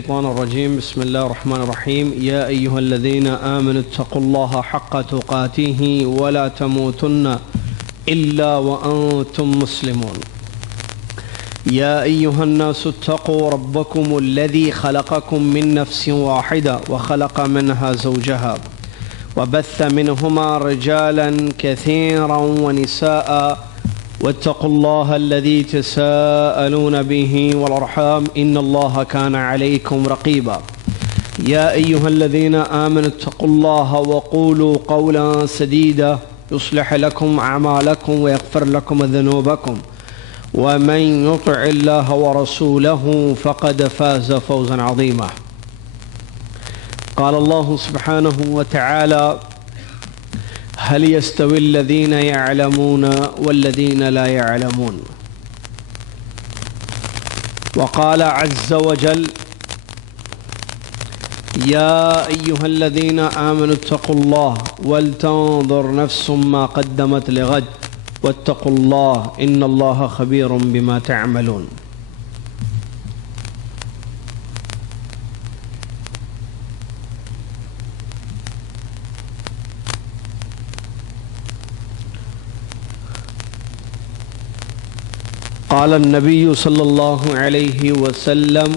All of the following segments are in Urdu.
الشيطان الرجيم. بسم الله الرحمن الرحيم. يا أيها الذين آمنوا اتقوا الله حق تقاته ولا تموتن إلا وأنتم مسلمون. يا أيها الناس اتقوا ربكم الذي خلقكم من نفس واحدة وخلق منها زوجها وبث منهما رجالا كثيرا ونساء واتقوا الله الذي تساءلون به والأرحام إن الله كان عليكم رقيبا. يا أيها الذين آمنوا اتقوا الله وقولوا قولا سديدا يصلح لكم أعمالكم ويغفر لكم ذنوبكم ومن يطع الله ورسوله فقد فاز فوزا عظيما. قال الله سبحانه وتعالى: هل يستوي الذين يعلمون والذين لا يعلمون. وقال عز وجل: يا أيها الذين آمنوا اتقوا الله ولتنظر نفس ما قدمت لغد واتقوا الله إن الله خبير بما تعملون. قال النبي صلى الله عليه وسلم: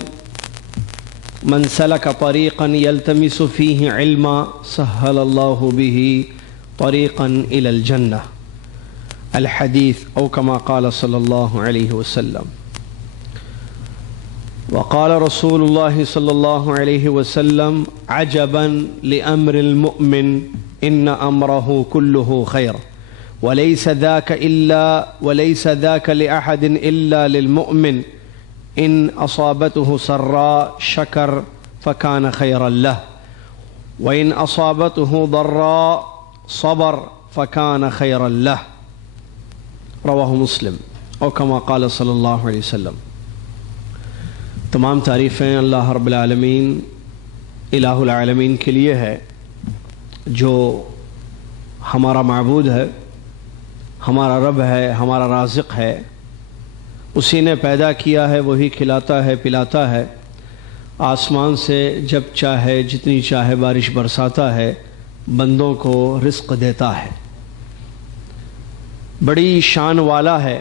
من سلك طريقا يلتمس فيه علما سهل الله به طريقا إلى الجنة. الحديث أو كما قال صلى الله عليه وسلم. وقال رسول الله صلى الله عليه وسلم: عجبا لأمر المؤمن إن أمره كله خير وليس ذاك لأحد إلا للمؤمن إن أصابته سراء شكر فكان خيرا له وإن أصابته ضراء صبر فكان خيرا له. رواہ مسلم او کما قال صلی اللہ علیہ وسلم. تمام تعریفیں اللہ رب العالمین الہ العالمین کے لیے ہے، جو ہمارا معبود ہے، ہمارا رب ہے، ہمارا رازق ہے. اسی نے پیدا کیا ہے، وہی کھلاتا ہے، پلاتا ہے. آسمان سے جب چاہے جتنی چاہے بارش برساتا ہے، بندوں کو رزق دیتا ہے. بڑی شان والا ہے.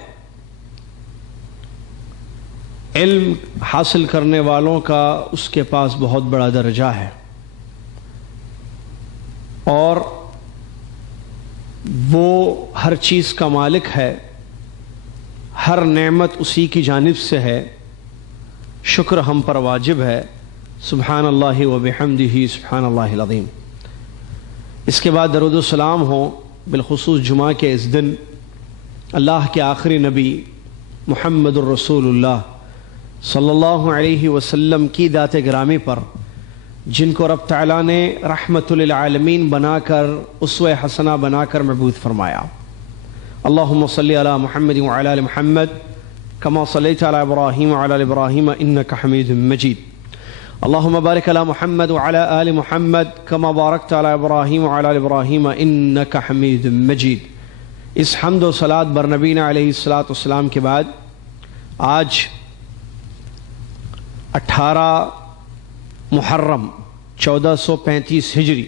علم حاصل کرنے والوں کا اس کے پاس بہت بڑا درجہ ہے، اور وہ ہر چیز کا مالک ہے. ہر نعمت اسی کی جانب سے ہے. شکر ہم پر واجب ہے. سبحان اللہ و بحمدہ سبحان اللہ العظیم. اس کے بعد درود و سلام ہو بالخصوص جمعہ کے اس دن اللہ کے آخری نبی محمد الرسول اللہ صلی اللہ علیہ وسلم کی ذات گرامی پر، جن کو رب تعالیٰ نے رحمت للعالمین بنا کر، اسوہ حسنہ بنا کر مبعوث فرمایا. اللہم صلی علی محمد وعلی آل محمد کما صلیت علی ابراہیم وعلی آل ابراہیم انک حمید مجید. اللہم بارک علی محمد وعلی آل محمد کما بارکت علی ابراہیم وعلی آل ابراہیم انک حمید مجید. اس حمد و صلاۃ بر نبینا علیہ الصلاۃ والسلام کے بعد آج 18 محرم 1435 ہجری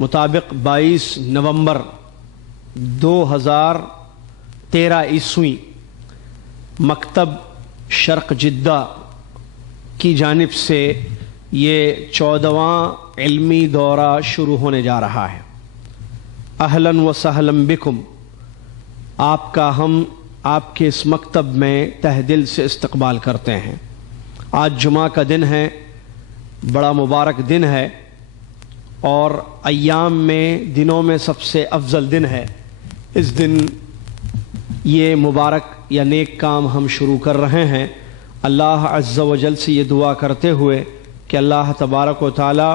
مطابق 22 نومبر 2013 عیسوی مکتب شرق جدہ کی جانب سے یہ 14واں علمی دورہ شروع ہونے جا رہا ہے. اہلا و سہلا بکم. آپ کا ہم آپ کے اس مکتب میں تہ دل سے استقبال کرتے ہیں. آج جمعہ کا دن ہے، بڑا مبارک دن ہے، اور ایام میں دنوں میں سب سے افضل دن ہے. اس دن یہ مبارک یا نیک کام ہم شروع کر رہے ہیں. اللہ عز و جل سے یہ دعا کرتے ہوئے کہ اللہ تبارک و تعالی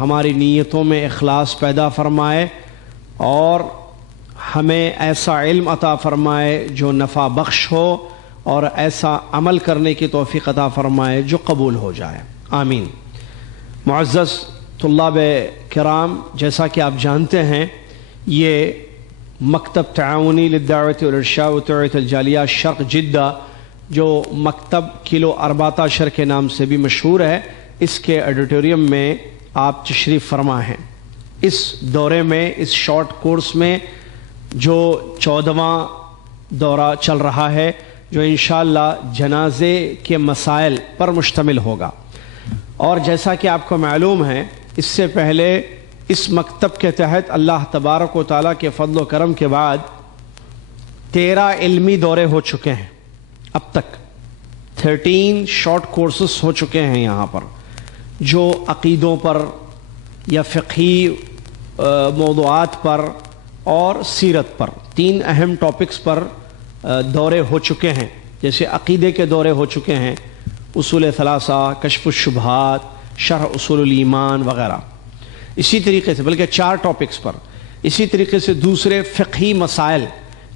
ہماری نیتوں میں اخلاص پیدا فرمائے اور ہمیں ایسا علم عطا فرمائے جو نفع بخش ہو، اور ایسا عمل کرنے کی توفیق عطا فرمائے جو قبول ہو جائے. آمین. معزز طلاب کرام، جیسا کہ آپ جانتے ہیں، یہ مکتب تعاونی للدعوت والارشاد وتوعیۃ الجالیہ شرق جدہ، جو مکتب کلو 14 کے نام سے بھی مشہور ہے، اس کے ایڈیٹوریم میں آپ تشریف فرما ہیں۔ اس دورے میں، اس شارٹ کورس میں جو 14واں دورہ چل رہا ہے، جو انشاءاللہ جنازے کے مسائل پر مشتمل ہوگا، اور جیسا کہ آپ کو معلوم ہے اس سے پہلے اس مکتب کے تحت اللہ تبارک و تعالیٰ کے فضل و کرم کے بعد 13 علمی دورے ہو چکے ہیں۔ اب تک 13 شارٹ کورسز ہو چکے ہیں یہاں پر، جو عقیدوں پر یا فقہی موضوعات پر اور سیرت پر 3 اہم ٹاپکس پر دورے ہو چکے ہیں۔ جیسے عقیدے کے دورے ہو چکے ہیں، اصول ثلاثہ، کشف الشبہات، شرح اصول الایمان وغیرہ۔ اسی طریقے سے بلکہ 4 ٹاپکس پر، اسی طریقے سے دوسرے فقہی مسائل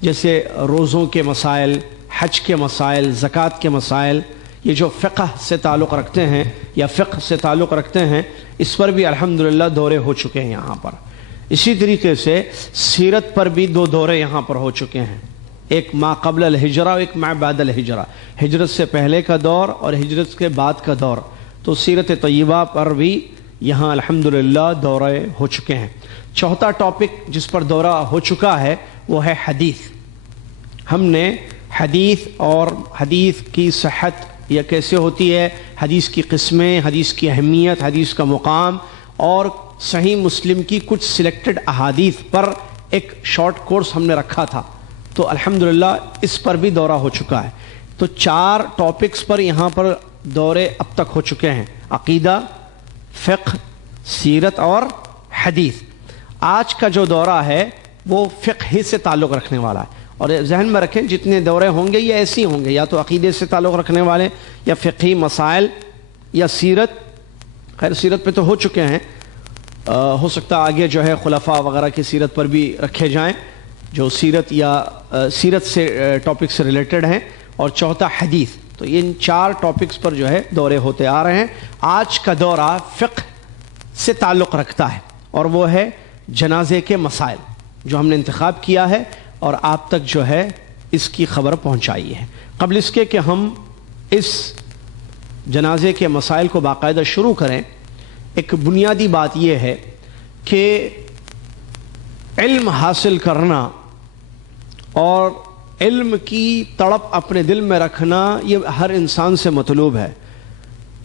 جیسے روزوں کے مسائل، حج کے مسائل، زکوٰۃ کے مسائل، یہ جو فقہ سے تعلق رکھتے ہیں یا فقہ سے تعلق رکھتے ہیں، اس پر بھی الحمدللہ دورے ہو چکے ہیں یہاں پر۔ اسی طریقے سے سیرت پر بھی 2 دورے یہاں پر ہو چکے ہیں، ایک ما قبل الہجرہ اور ایک ما بعد الہجرہ، ہجرت سے پہلے کا دور اور ہجرت کے بعد کا دور۔ تو سیرت طیبہ پر بھی یہاں الحمدللہ دورے ہو چکے ہیں۔ چوتھا ٹاپک جس پر دورہ ہو چکا ہے وہ ہے حدیث۔ ہم نے حدیث اور حدیث کی صحت یا کیسے ہوتی ہے، حدیث کی قسمیں، حدیث کی اہمیت، حدیث کا مقام، اور صحیح مسلم کی کچھ سلیکٹڈ احادیث پر ایک شارٹ کورس ہم نے رکھا تھا، تو الحمدللہ اس پر بھی دورہ ہو چکا ہے۔ تو 4 ٹاپکس پر یہاں پر دورے اب تک ہو چکے ہیں، عقیدہ، فقہ، سیرت اور حدیث۔ آج کا جو دورہ ہے وہ فقہ ہی سے تعلق رکھنے والا ہے، اور ذہن میں رکھیں جتنے دورے ہوں گے یہ ایسے ہی ہوں گے، یا تو عقیدے سے تعلق رکھنے والے، یا فقہی مسائل، یا سیرت۔ خیر سیرت پہ تو ہو چکے ہیں، ہو سکتا آگے جو ہے خلفاء وغیرہ کی سیرت پر بھی رکھے جائیں جو سیرت یا سیرت سے ٹاپک سے ریلیٹڈ ہیں، اور چوتھا حدیث۔ تو ان 4 ٹاپکس پر جو ہے دورے ہوتے آ رہے ہیں۔ آج کا دورہ فقہ سے تعلق رکھتا ہے، اور وہ ہے جنازے کے مسائل، جو ہم نے انتخاب کیا ہے اور آپ تک جو ہے اس کی خبر پہنچائی ہے۔ قبل اس کے کہ ہم اس جنازے کے مسائل کو باقاعدہ شروع کریں، ایک بنیادی بات یہ ہے کہ علم حاصل کرنا اور علم کی تڑپ اپنے دل میں رکھنا یہ ہر انسان سے مطلوب ہے۔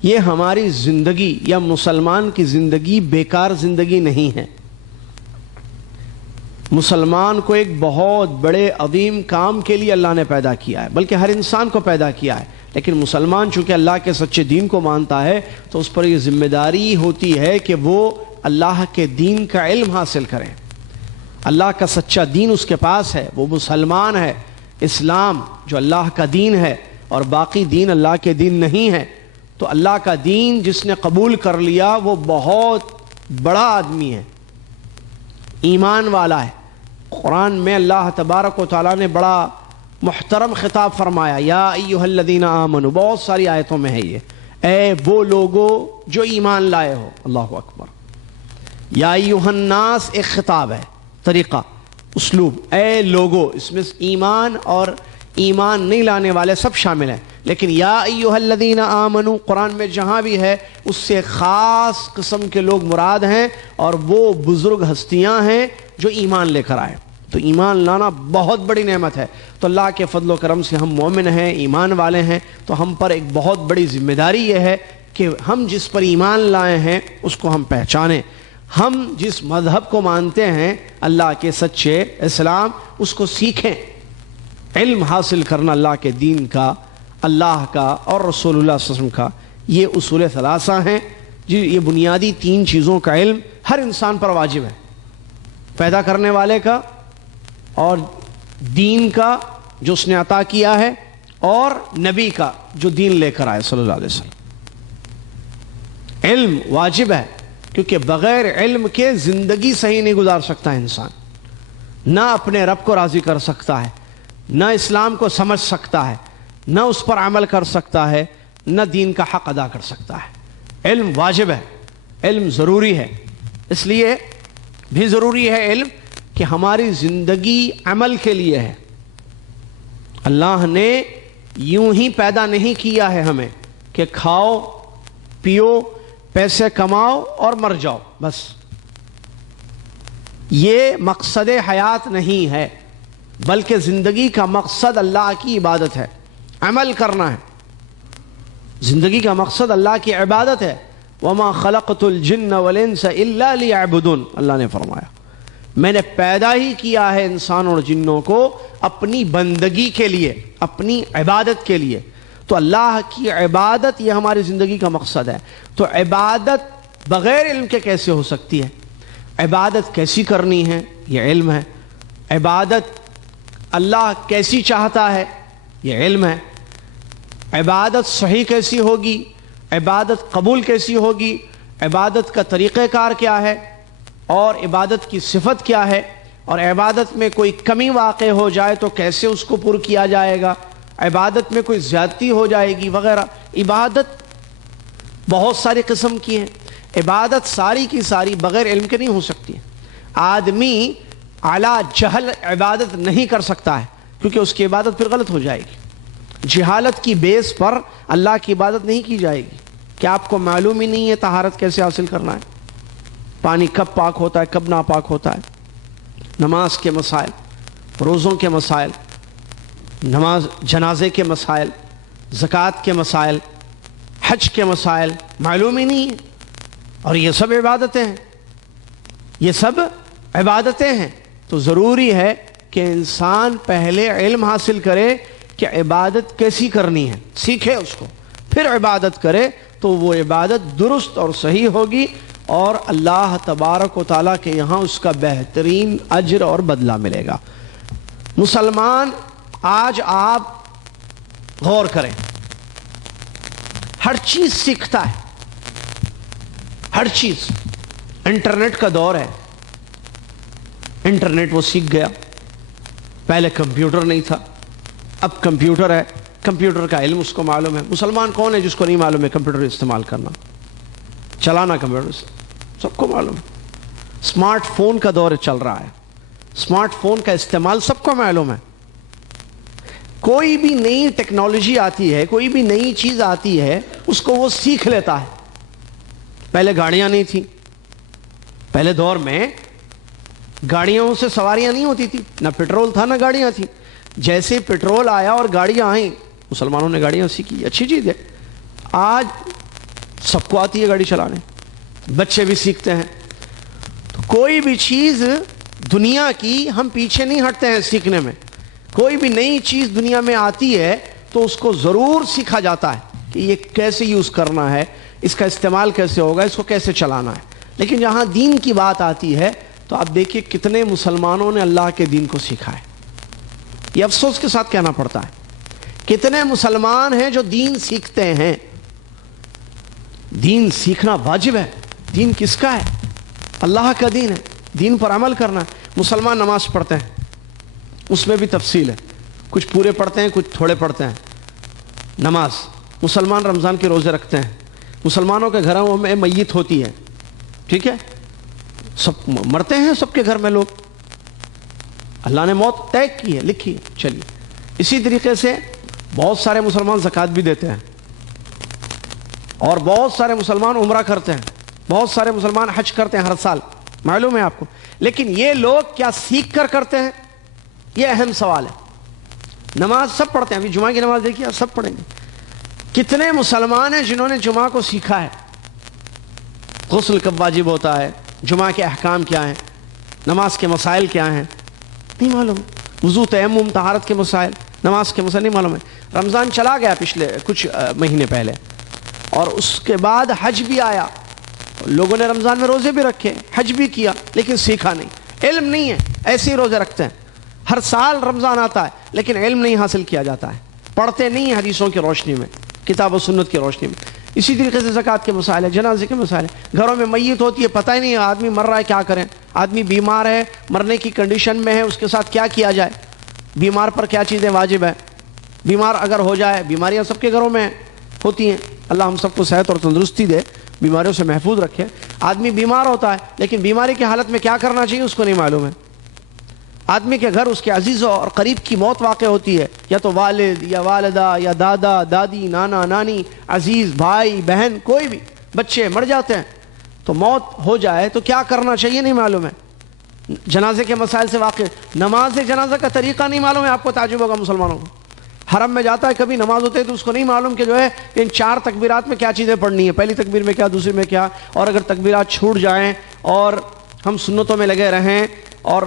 یہ ہماری زندگی یا مسلمان کی زندگی بیکار زندگی نہیں ہے۔ مسلمان کو ایک بہت بڑے عظیم کام کے لیے اللہ نے پیدا کیا ہے، بلکہ ہر انسان کو پیدا کیا ہے، لیکن مسلمان چونکہ اللہ کے سچے دین کو مانتا ہے تو اس پر یہ ذمہ داری ہوتی ہے کہ وہ اللہ کے دین کا علم حاصل کرے۔ اللہ کا سچا دین اس کے پاس ہے، وہ مسلمان ہے۔ اسلام جو اللہ کا دین ہے اور باقی دین اللہ کے دین نہیں ہے، تو اللہ کا دین جس نے قبول کر لیا وہ بہت بڑا آدمی ہے، ایمان والا ہے۔ قرآن میں اللہ تبارک و تعالیٰ نے بڑا محترم خطاب فرمایا، یا ایھا الذین آمنوا، بہت ساری آیتوں میں ہے یہ، اے وہ لوگو جو ایمان لائے ہو۔ اللہ اکبر۔ یا ایھا الناس ایک خطاب ہے، طریقہ، اسلوب، اے لوگو، اس میں ایمان اور ایمان نہیں لانے والے سب شامل ہیں، لیکن یا ایھا الذین آمنوا قرآن میں جہاں بھی ہے اس سے خاص قسم کے لوگ مراد ہیں، اور وہ بزرگ ہستیاں ہیں جو ایمان لے کر آئے۔ تو ایمان لانا بہت بڑی نعمت ہے۔ تو اللہ کے فضل و کرم سے ہم مومن ہیں، ایمان والے ہیں، تو ہم پر ایک بہت بڑی ذمہ داری یہ ہے کہ ہم جس پر ایمان لائے ہیں اس کو ہم پہچانیں، ہم جس مذہب کو مانتے ہیں اللہ کے سچے اسلام، اس کو سیکھیں۔ علم حاصل کرنا اللہ کے دین کا، اللہ کا اور رسول اللہ صلی اللہ علیہ وسلم کا، یہ اصول ثلاثہ ہیں جی۔ یہ بنیادی 3 چیزوں کا علم ہر انسان پر واجب ہے، پیدا کرنے والے کا، اور دین کا جو اس نے عطا کیا ہے، اور نبی کا جو دین لے کر آئے صلی اللہ علیہ وسلم۔ علم واجب ہے، کیونکہ بغیر علم کے زندگی صحیح نہیں گزار سکتا انسان، نہ اپنے رب کو راضی کر سکتا ہے، نہ اسلام کو سمجھ سکتا ہے، نہ اس پر عمل کر سکتا ہے، نہ دین کا حق ادا کر سکتا ہے۔ علم واجب ہے، علم ضروری ہے۔ اس لیے بھی ضروری ہے علم کہ ہماری زندگی عمل کے لیے ہے۔ اللہ نے یوں ہی پیدا نہیں کیا ہے ہمیں کہ کھاؤ پیو پیسے کماؤ اور مر جاؤ، بس یہ مقصد حیات نہیں ہے، بلکہ زندگی کا مقصد اللہ کی عبادت ہے، عمل کرنا ہے۔ زندگی کا مقصد اللہ کی عبادت ہے۔ وَمَا خَلَقْتُ الْجِنَّ وَالْإِنسَ إِلَّا لِيَعْبُدُونَ، اللہ نے فرمایا میں نے پیدا ہی کیا ہے انسان اور جنوں کو اپنی بندگی کے لیے، اپنی عبادت کے لیے۔ تو اللہ کی عبادت یہ ہماری زندگی کا مقصد ہے۔ تو عبادت بغیر علم کے کیسے ہو سکتی ہے؟ عبادت کیسی کرنی ہے یہ علم ہے۔ عبادت اللہ کیسی چاہتا ہے یہ علم ہے۔ عبادت صحیح کیسی ہوگی، عبادت قبول کیسی ہوگی، عبادت کا طریقہ کار کیا ہے، اور عبادت کی صفت کیا ہے، اور عبادت میں کوئی کمی واقع ہو جائے تو کیسے اس کو پر کیا جائے گا، عبادت میں کوئی زیادتی ہو جائے گی وغیرہ۔ عبادت بہت ساری قسم کی ہیں، عبادت ساری کی ساری بغیر علم کے نہیں ہو سکتی۔ آدمی اعلیٰ جہل عبادت نہیں کر سکتا ہے، کیونکہ اس کی عبادت پھر غلط ہو جائے گی۔ جہالت کی بیس پر اللہ کی عبادت نہیں کی جائے گی۔ کیا آپ کو معلوم ہی نہیں ہے طہارت کیسے حاصل کرنا ہے؟ پانی کب پاک ہوتا ہے، کب ناپاک ہوتا ہے؟ نماز کے مسائل، روزوں کے مسائل، نماز جنازے کے مسائل، زکوٰۃ کے مسائل، حج کے مسائل معلوم ہی نہیں ہے، اور یہ سب عبادتیں ہیں، یہ سب عبادتیں ہیں۔ تو ضروری ہے کہ انسان پہلے علم حاصل کرے کہ عبادت کیسی کرنی ہے، سیکھے اس کو، پھر عبادت کرے تو وہ عبادت درست اور صحیح ہوگی، اور اللہ تبارک و تعالیٰ کے یہاں اس کا بہترین اجر اور بدلہ ملے گا۔ مسلمان آج آپ غور کریں، ہر چیز سیکھتا ہے، ہر چیز۔ انٹرنیٹ کا دور ہے، انٹرنیٹ وہ سیکھ گیا۔ پہلے کمپیوٹر نہیں تھا، اب کمپیوٹر ہے، کمپیوٹر کا علم اس کو معلوم ہے۔ مسلمان کون ہے جس کو نہیں معلوم ہے کمپیوٹر استعمال کرنا، چلانا کمپیوٹر سے؟ سب کو معلوم ہے۔ اسمارٹ فون کا دور چل رہا ہے، اسمارٹ فون کا استعمال سب کو معلوم ہے۔ کوئی بھی نئی ٹیکنالوجی آتی ہے، کوئی بھی نئی چیز آتی ہے، اس کو وہ سیکھ لیتا ہے۔ پہلے گاڑیاں نہیں تھیں، پہلے دور میں گاڑیوں سے سواریاں نہیں ہوتی تھی، نہ پیٹرول تھا نہ گاڑیاں تھیں۔ جیسے پیٹرول آیا اور گاڑیاں آئیں، مسلمانوں نے گاڑیاں سیکھی، اچھی چیز ہے۔ آج سب کو آتی ہے گاڑی چلانے، بچے بھی سیکھتے ہیں۔ تو کوئی بھی چیز دنیا کی ہم پیچھے نہیں ہٹتے ہیں سیکھنے میں۔ کوئی بھی نئی چیز دنیا میں آتی ہے تو اس کو ضرور سیکھا جاتا ہے کہ یہ کیسے یوز کرنا ہے، اس کا استعمال کیسے ہوگا، اس کو کیسے چلانا ہے۔ لیکن جہاں دین کی بات آتی ہے تو آپ دیکھیے کتنے مسلمانوں نے اللہ کے دین کو سیکھا ہے۔ یہ افسوس کے ساتھ کہنا پڑتا ہے، کتنے مسلمان ہیں جو دین سیکھتے ہیں۔ دین سیکھنا واجب ہے۔ دین کس کا ہے؟ اللہ کا دین ہے، دین پر عمل کرنا ہے۔ مسلمان نماز پڑھتے ہیں، اس میں بھی تفصیل ہے، کچھ پورے پڑھتے ہیں کچھ تھوڑے پڑھتے ہیں۔ نماز، مسلمان رمضان کے روزے رکھتے ہیں، مسلمانوں کے گھروں میں میت ہوتی ہے، ٹھیک ہے، سب مرتے ہیں، سب کے گھر میں لوگ، اللہ نے موت طے کی ہے، لکھی ہے۔ چلیے اسی طریقے سے بہت سارے مسلمان زکوٰۃ بھی دیتے ہیں، اور بہت سارے مسلمان عمرہ کرتے ہیں، بہت سارے مسلمان حج کرتے ہیں ہر سال، معلوم ہے آپ کو۔ لیکن یہ لوگ کیا سیکھ کر کرتے ہیں؟ یہ اہم سوال ہے۔ نماز سب پڑھتے ہیں، ابھی جمعہ کی نماز دیکھیے، سب پڑھیں گے۔ کتنے مسلمان ہیں جنہوں نے جمعہ کو سیکھا ہے؟ غسل کب واجب ہوتا ہے، جمعہ کے احکام کیا ہیں، نماز کے مسائل کیا ہیں، نہیں معلوم۔ وضو، تیمم، طہارت کے مسائل، نماز کے مسائل نہیں معلوم ہے۔ رمضان چلا گیا پچھلے کچھ مہینے پہلے، اور اس کے بعد حج بھی آیا، لوگوں نے رمضان میں روزے بھی رکھے، حج بھی کیا، لیکن سیکھا نہیں، علم نہیں ہے، ایسے ہی روزے رکھتے ہیں۔ ہر سال رمضان آتا ہے لیکن علم نہیں حاصل کیا جاتا ہے، پڑھتے نہیں ہیں حدیثوں کی روشنی میں، کتاب و سنت کی روشنی میں۔ اسی طریقے سے زکوٰۃ کے مسائل ہے، جنازے کے مسائل ہے۔ گھروں میں میت ہوتی ہے، پتہ ہی نہیں آدمی مر رہا ہے، کیا کریں؟ آدمی بیمار ہے، مرنے کی کنڈیشن میں ہے، اس کے ساتھ کیا کیا جائے؟ بیمار پر کیا چیزیں واجب ہیں؟ بیمار اگر ہو جائے، بیماریاں سب کے گھروں میں ہوتی ہیں، اللہ ہم سب کو صحت اور تندرستی دے، بیماریوں سے محفوظ رکھے۔ آدمی بیمار ہوتا ہے لیکن بیماری کی حالت میں کیا کرنا چاہیے اس کو نہیں معلوم ہے۔ آدمی کے گھر اس کے عزیز اور قریب کی موت واقع ہوتی ہے، یا تو والد یا والدہ یا دادا دادی، نانا نانی، عزیز بھائی بہن، کوئی بھی بچے مر جاتے ہیں، تو موت ہو جائے تو کیا کرنا چاہیے نہیں معلوم ہے، جنازے کے مسائل سے واقف، نماز جنازہ کا طریقہ نہیں معلوم ہے، آپ کو تعجب ہوگا مسلمانوں کو، حرم میں جاتا ہے کبھی نماز ہوتے ہے تو اس کو نہیں معلوم کہ جو ہے ان 4 تکبیرات میں کیا چیزیں پڑھنی ہے، پہلی تکبیر میں کیا، دوسری میں کیا، اور اگر تکبیرات چھوٹ جائیں اور ہم سنتوں میں لگے رہیں اور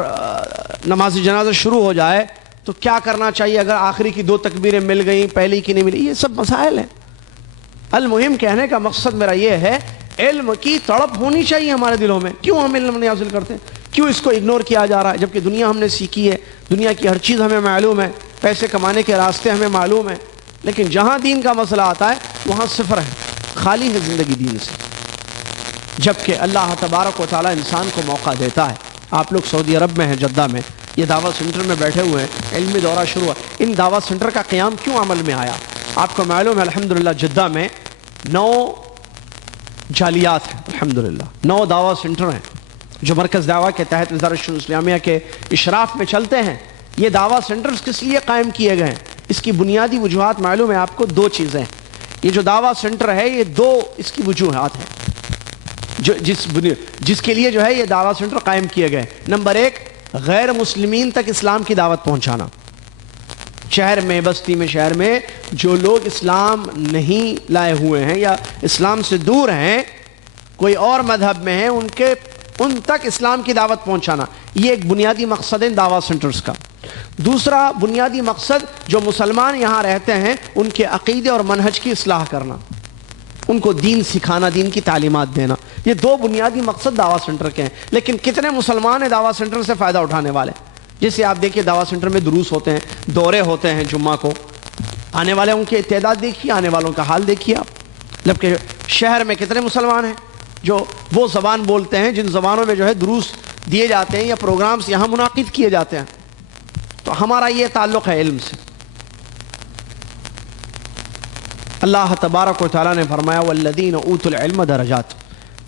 نماز جنازہ شروع ہو جائے تو کیا کرنا چاہیے، اگر آخری کی 2 تکبیریں مل گئیں پہلی کی نہیں ملی، یہ سب مسائل ہیں۔ المہم کہنے کا مقصد میرا یہ ہے، علم کی تڑپ ہونی چاہیے ہمارے دلوں میں، کیوں ہم علم نہیں حاصل کرتے، کیوں اس کو اگنور کیا جا رہا ہے، جبکہ دنیا ہم نے سیکھی ہے، دنیا کی ہر چیز ہمیں معلوم ہے، پیسے کمانے کے راستے ہمیں معلوم ہیں، لیکن جہاں دین کا مسئلہ آتا ہے وہاں صفر ہے، خالی ہے زندگی دین سے۔ جبکہ اللہ تبارک و تعالیٰ انسان کو موقع دیتا ہے۔ آپ لوگ سعودی عرب میں ہیں، جدہ میں، یہ دعوت سینٹر میں بیٹھے ہوئے ہیں، علمی دورہ شروع ہوا، ان دعوت سینٹر کا قیام کیوں عمل میں آیا؟ آپ کو معلوم ہے الحمدللہ جدہ میں 9 جالیات ہیں، الحمدللہ 9 دعوت سینٹر ہیں جو مرکز دعویٰ کے تحت وزارت شؤون اسلامیہ کے اشراف میں چلتے ہیں۔ یہ دعوت سینٹرز کس لیے قائم کیے گئے ہیں؟ اس کی بنیادی وجوہات معلوم ہے آپ کو، 2 چیزیں، یہ جو دعوت سینٹر ہے یہ 2 اس کی وجوہات ہیں جو جس کے لیے جو ہے یہ دعوت سینٹر قائم کیے گئے۔ نمبر 1، غیر مسلمین تک اسلام کی دعوت پہنچانا، شہر میں، بستی میں، شہر میں جو لوگ اسلام نہیں لائے ہوئے ہیں یا اسلام سے دور ہیں، کوئی اور مذہب میں ہیں، ان تک اسلام کی دعوت پہنچانا، یہ ایک بنیادی مقصد ہے دعوت سینٹرز کا۔ دوسرا بنیادی مقصد جو مسلمان یہاں رہتے ہیں ان کے عقیدے اور منہج کی اصلاح کرنا، ان کو دین سکھانا، دین کی تعلیمات دینا، یہ 2 بنیادی مقصد دعوت سینٹر کے ہیں۔ لیکن کتنے مسلمان ہیں دعوت سینٹر سے فائدہ اٹھانے والے؟ جیسے آپ دیکھیے دعوت سینٹر میں دروس ہوتے ہیں، دورے ہوتے ہیں جمعہ کو، آنے والے ان کی تعداد دیکھیے، آنے والوں کا حال دیکھیے آپ، جبکہ شہر میں کتنے مسلمان ہیں جو وہ زبان بولتے ہیں جن زبانوں میں جو ہے دروس دیے جاتے ہیں یا پروگرامز یہاں منعقد کیے جاتے ہیں۔ تو ہمارا یہ تعلق ہے علم سے۔ اللہ تبارک و تعالیٰ نے فرمایا والذین اوتوا العلم درجات،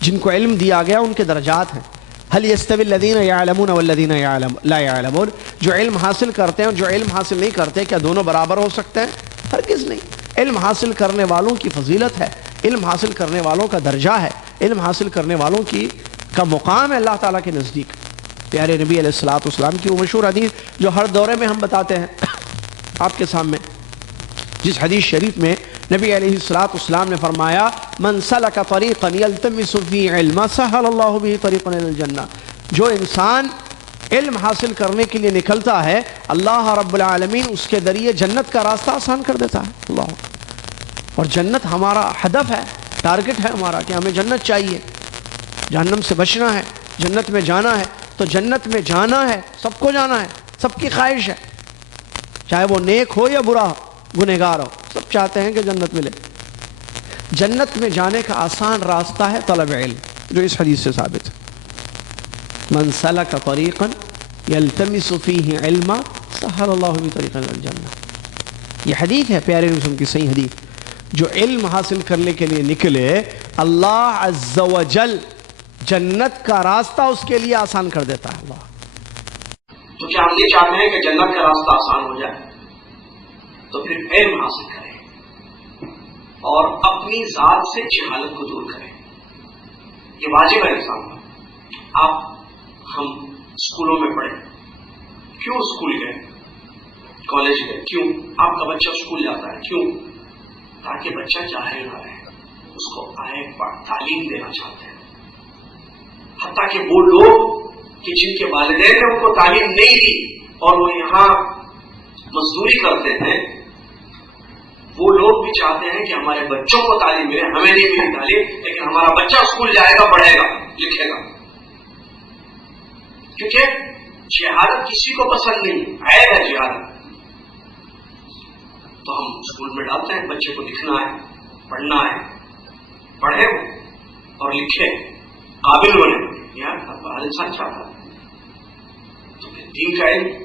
جن کو علم دیا گیا ان کے درجات ہیں۔ هل يستوي الذين يعلمون والذين لا يعلمون، جو علم حاصل کرتے ہیں اور جو علم حاصل نہیں کرتے کیا دونوں برابر ہو سکتے ہیں؟ ہرگز نہیں۔ علم حاصل کرنے والوں کی فضیلت ہے، علم حاصل کرنے والوں کا درجہ ہے، علم حاصل کرنے والوں کا مقام ہے اللہ تعالیٰ کے نزدیک۔ پیارے نبی علیہ الصلوۃ والسلام کی وہ مشہور حدیث جو ہر دورے میں ہم بتاتے ہیں آپ کے سامنے، جس حدیث شریف میں نبی علیہ الصلوۃ والسلام نے فرمایا من سلک طریقا یلتمس فیہ علما سہل اللہ بہ طریقا الی الجنہ، جو انسان علم حاصل کرنے کے لیے نکلتا ہے اللہ رب العالمین اس کے ذریعے جنت کا راستہ آسان کر دیتا ہے۔ اللہ، اور جنت ہمارا ہدف ہے، ٹارگٹ ہے ہمارا کہ ہمیں جنت چاہیے، جہنم سے بچنا ہے، جنت میں جانا ہے۔ تو جنت میں جانا ہے، سب کو جانا ہے، سب کی خواہش ہے، چاہے وہ نیک ہو یا برا گنہگار ہو، سب چاہتے ہیں کہ جنت ملے۔ جنت میں جانے کا آسان راستہ ہے طلب علم، جو اس حدیث سے ثابت ہے۔ من سلک طریقا یلتمس فیہ علما سہل اللہ بہ طریقا الی الجنہ، یہ حدیث ہے پیارے رسول کی صحیح حدیث۔ جو علم حاصل کرنے کے لیے نکلے اللہ عز و جل جنت کا راستہ اس کے لیے آسان کر دیتا ہے۔ اللہ، تو کیا ہم یہ چاہتے ہیں کہ جنت کا راستہ آسان ہو جائے؟ تو پھر علم حاصل کریں اور اپنی ذات سے جہالت کو دور کریں، یہ واجب ہے انسان پر۔ آپ ہم اسکولوں میں پڑھیں، کیوں اسکول گئے، کالج گئے، کیوں؟ آپ کا بچہ اسکول جاتا ہے کیوں؟ تاکہ بچہ جاہل نہ رہے، اس کو آئے تعلیم دینا چاہتے ہیں۔ حتیٰ کہ وہ لوگ کہ جن کے والدین نے ان کو تعلیم نہیں دی اور وہ یہاں مزدوری کرتے ہیں، وہ لوگ بھی چاہتے ہیں کہ ہمارے بچوں کو تعلیم ملے، ہمیں نہیں ملی تعلیم لیکن ہمارا بچہ اسکول جائے گا، پڑھے گا، لکھے گا، کیونکہ جہالت کسی کو پسند نہیں، عیب ہے جہالت۔ تو ہم اسکول میں ڈالتے ہیں، بچے کو لکھنا ہے، پڑھنا ہے، پڑھے اور لکھے، قابل بنے، یار ہر انسان چاہتا ہے۔ تو پھر دین کا علم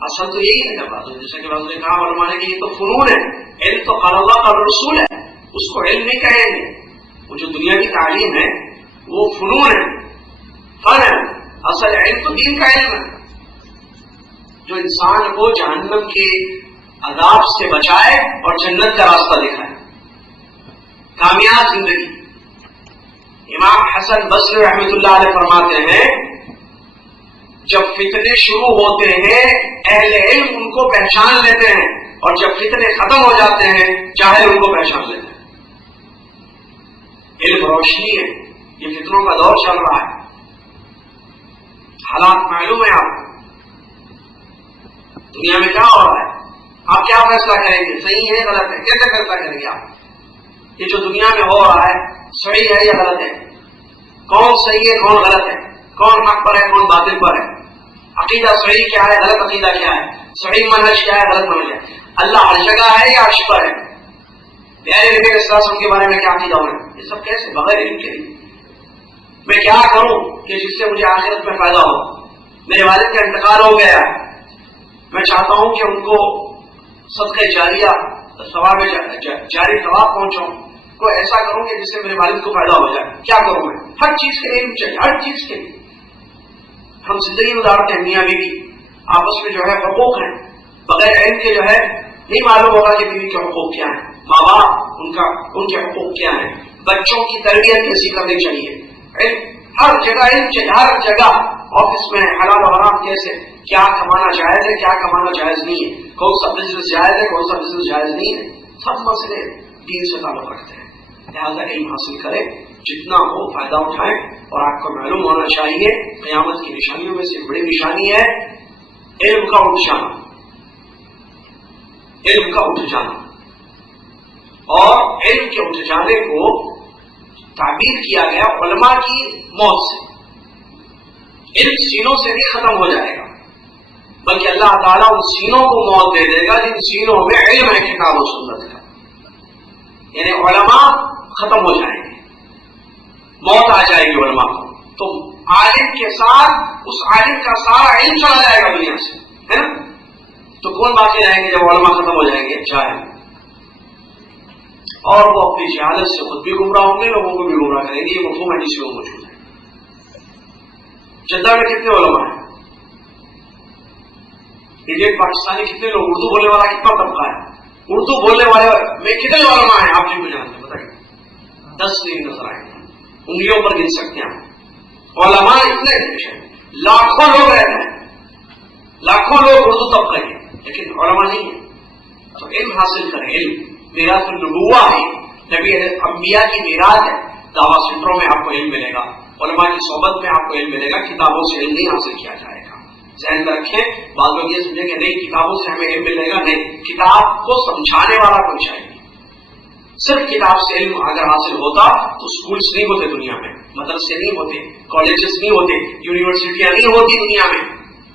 اصل تو یہی ہے، جیسا کہ نے کہا علماء نے کہ یہ تو فنون ہے، علم تو قال اللہ قال رسول ہے، اس کو علم نہیں کہیں گے۔ وہ جو دنیا کی تعلیم ہے وہ فنون ہے، فن ہے، اصل علم تو دین کا علم ہے جو انسان کو جہنم کے عذاب سے بچائے اور جنت کا راستہ دکھائے۔ کامیاب زندگی. امام حسن بصری رحمۃ اللہ علیہ فرماتے ہیں جب فتنے شروع ہوتے ہیں اہل علم ان کو پہچان لیتے ہیں، اور جب فتنے ختم ہو جاتے ہیں جاہل ان کو پہچان لیتے ہیں. علم روشنی ہے، یہ فتنوں کا دور چل رہا ہے، حالات معلوم ہے آپ کو، دنیا میں کیا ہو رہا ہے. آپ کیا فیصلہ کریں گے؟ صحیح ہے غلط ہے؟ کیسے فیصلہ کریں گے آپ؟ یہ جو دنیا میں ہو رہا ہے صحیح ہے یا غلط ہے؟ کون صحیح ہے کون غلط ہے؟ کون حق پر ہے کون باطل پر ہے؟ عقیدہ صحیح کیا ہے، غلط عقیدہ کیا ہے؟ صحیح منہج کیا ہے، غلط منہج ہے؟ اللہ ہر جگہ ہے یا عرش پر ہے؟ پیارے نبی علیہ السلام کے بارے میں کیا عقیدہ ہونا؟ یہ سب کیسے بغیر علم کے لیے؟ میں کیا کروں کہ جس سے مجھے آخرت میں فائدہ ہو؟ میرے والد کا انتقال ہو گیا، میں چاہتا ہوں کہ ان کو صدقہ جاریہ ثواب جاری ثواب پہنچاؤں، کوئی ایسا کروں کہ جس سے میرے والد کو فائدہ ہو جائے. کیا کروں میں؟ ہر چیز کے علم چاہیے، ہر چیز کے لیے. ہم زندگی گزارتے ہیں میاں بیوی، آپس میں جو ہے حقوق ہیں، بغیر علم کے جو ہے نہیں معلوم ہوگا کہ بیوی کے حقوق کیا ہیں، ماں باپ ان کے حقوق کیا ہیں، بچوں کی تربیت کیسی کرنی چاہیے. علم ہر جگہ علم چاہیے، ہر جگہ. آفس میں حلال و حرام کیسے، کیا کمانا جائز ہے کیا کمانا جائز نہیں ہے، کون سا بزنس جائز ہے کون سا بزنس جائز نہیں ہے، سب مسئلے دین سے تعلق رکھتے ہیں. لہٰذا علم حاصل کریں، جتنا ہو فائدہ اٹھائیں. اور آپ کو معلوم ہونا چاہیے قیامت کی نشانیوں میں سے بڑی نشانی ہے علم کا اٹھ جانا، علم کا اٹھ جانا. اور علم کے اٹھ جانے کو تعبیر کیا گیا علماء کی موت سے. علم سینوں سے بھی ختم ہو جائے گا، بلکہ اللہ تعالیٰ ان سینوں کو موت دے دے گا جن سینوں میں علم ہے کتاب و سنت کا. یعنی علماء ختم ہو جائیں گے، موت آ جائے گی علماء کو، تو عالم کے ساتھ اس عالم کا سارا علم چلا جائے گا دنیا سے، ہے نا. تو کون باقی رہیں گے جب علماء ختم ہو جائیں گے؟ جاہل. اور وہ اپنی جہالت سے خود بھی گمراہ ہوں گے، لوگوں کو بھی گمراہ کریں گے. یہ مفہوم ہے جس میں موجود ہے. جدہ میں کتنے علماء ہیں؟ انڈین پاکستانی کتنے لوگ؟ اردو بولنے والا کتنا طبقہ ہے؟ اردو بولنے والے میں کتنے علماء ہیں آپ جن کو جانتے ہیں بتائیے؟ 10 نہیں نظر آئیں گے، انگلیوں پر گن سکتے ہیں. علماء اتنے لاکھوں لوگ رہتے ہیں، لاکھوں لوگ اردو طبقے کے، لیکن علماء نہیں ہیں. تو علم حاصل کریں. علم میراث النبوہ ہے، نبی انبیاء کی میراث ہے. دعویٰ سینٹروں میں آپ کو علم ملے گا، علماء کی صحبت میں آپ کو علم ملے گا. کتابوں سے علم نہیں حاصل کیا جائے گا. ذہن میں رکھیں. بعض لوگ یہ سمجھیں کہ نہیں کتابوں سے ہمیں علم ملے گا، نہیں، کتاب کو سمجھانے والا کوئی چاہیے. صرف کتاب سے علم اگر حاصل ہوتا تو اسکولس نہیں ہوتے دنیا میں، مدرسے نہیں ہوتے، کالجز نہیں ہوتے، یونیورسٹیاں نہیں ہوتی دنیا میں.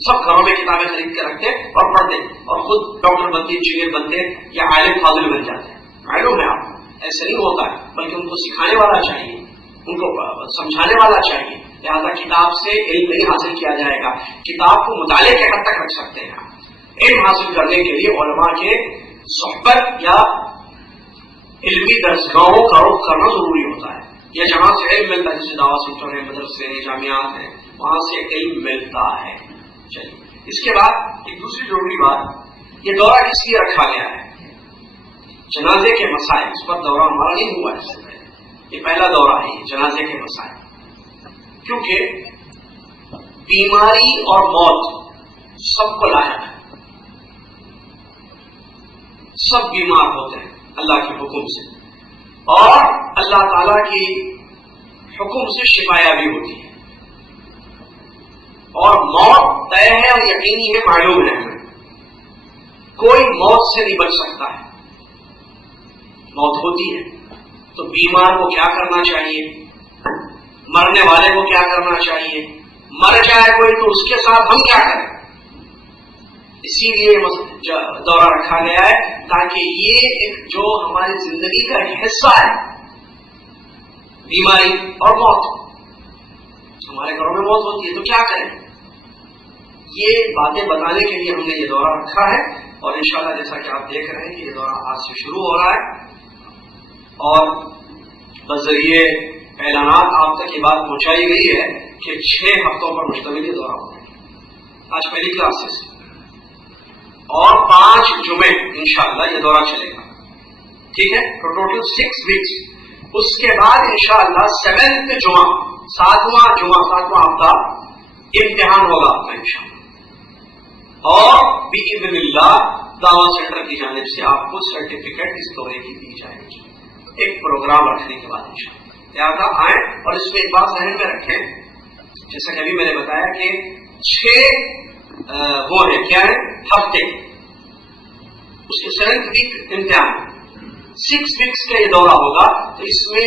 سب گھروں میں کتابیں خرید کے رکھتے اور پڑھتے اور خود ڈاکٹر بنتے، انجینئر بنتے یا عالم فاضل بن جاتے. معلوم ہے آپ کو ایسے نہیں ہوتا ہے، بلکہ ان کو سکھانے والا چاہیے، ان کو سمجھانے والا چاہیے. لہٰذا کتاب سے علم نہیں حاصل کیا جائے گا. کتاب کو مطالعے کے حد تک رکھ سکتے ہیں. علم حاصل کرنے کے لیے علماء کے صحبت یا علمی درسگاہوں کا رخ کرنا ضروری ہوتا ہے، یا جہاں سے علم ملتا ہے، جیسے دعویٰ سینٹر ہے، مدرسے ہیں، جامعات ہیں، وہاں سے علم ملتا ہے. چلیے اس کے بعد ایک دوسری ضروری بات، یہ دورہ کس لیے رکھا گیا ہے؟ جنازے کے مسائل. اس پر دورہ ہمارا نہیں ہوا اس سے پہلے، یہ پہلا دورہ ہے یہ جنازے کے مسائل. کیونکہ بیماری اور موت سب کو لایا ہے، سب بیمار ہوتے ہیں اللہ کے حکم سے، اور اللہ تعالی کی حکم سے شفایا بھی ہوتی ہے. اور موت طے ہے اور یقینی ہے، معلوم ہے ہمیں. کوئی موت سے نہیں بچ سکتا ہے، موت ہوتی ہے. تو بیمار کو کیا کرنا چاہیے، مرنے والے کو کیا کرنا چاہیے، مر جائے کوئی تو اس کے ساتھ ہم کیا کریں. اسی لیے دورہ رکھا گیا ہے تاکہ یہ ایک جو ہماری زندگی کا ایک حصہ ہے، بیماری اور موت. ہمارے گھروں میں موت ہوتی ہے تو کیا کریں، یہ باتیں بتانے کے لیے ہم نے یہ دورہ رکھا ہے. اور انشاءاللہ جیسا کہ آپ دیکھ رہے ہیں کہ یہ دورہ آج سے شروع ہو رہا ہے، اور بذریعے اعلانات آپ تک یہ بات پہنچائی گئی ہے کہ 6 ہفتوں پر مشتمل یہ دورہ ہوگا. آج پہلی کلاسز اور 5 جمعے انشاءاللہ یہ دورہ چلے گا. ٹھیک ہے، تو ٹوٹل 6 ویکس اس کے بعد انشاءاللہ 7 جمعہ، 7واں ہفتہ امتحان ہوگا آپ کا انشاءاللہ، اور باذن اللہ دعویٰ سینٹر کی جانب سے آپ کو سرٹیفکیٹ اس دورے کی دی جائے گی ایک پروگرام رکھنے کے بعد انشاءاللہ۔ لہٰذا آئیں، اور اس میں ایک بات ذہن میں رکھیں، جیسا کہ ابھی میں نے بتایا کہ 6 وہ ہے کیا ہے ہفتے، اس کے 7th ویک امتحان، 6 ویکس کا یہ دورہ ہوگا، تو اس میں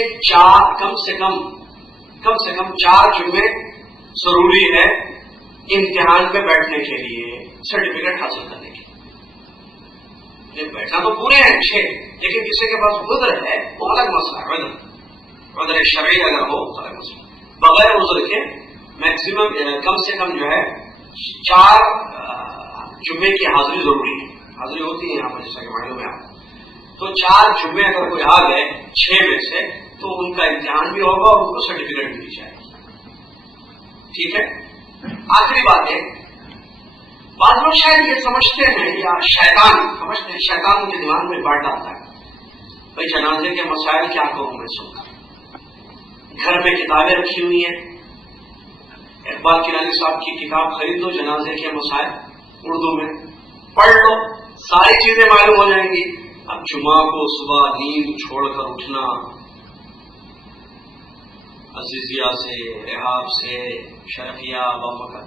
کم سے کم 4 جمعے ضروری ہے امتحان پہ بیٹھنے کے لیے، سرٹیفکیٹ حاصل کرنے کے لیے۔ بیٹھنا تو پورے ہیں 6، لیکن کسی کے پاس عذر ہے وہ الگ مسئلہ ہے، عذر شرعی اگر ہو تو الگ مسئلہ، بغیر عذر کے میکسیمم کم سے کم جو ہے 4 جمعے کی حاضری ضروری ہے، حاضری ہوتی ہے یہاں پر جیسا کہ معلوم ہے آپ، تو 4 جمعے اگر کوئی آ گئے 6 میں سے تو ان کا امتحان بھی ہوگا اور ان کو سرٹیفکیٹ بھی دی جائے گی، ٹھیک ہے۔ آخری بات ہے، بعض لوگ شاید یہ سمجھتے ہیں یا شیطان ان کے دماغ میں بانٹ ڈالتا ہے، بھائی جنازے کے مسائل کیا کروں میں سن کر، گھر میں کتابیں رکھی ہوئی ہیں، اقبال کیلانی صاحب کی کتاب خرید دو جنازے کے مسائل اردو میں، پڑھ لو، ساری چیزیں معلوم ہو جائیں گی۔ اب جمعہ کو صبح نیند چھوڑ کر اٹھنا، عزیزیہ سے، رحاب سے، شرقیہ، بابکر،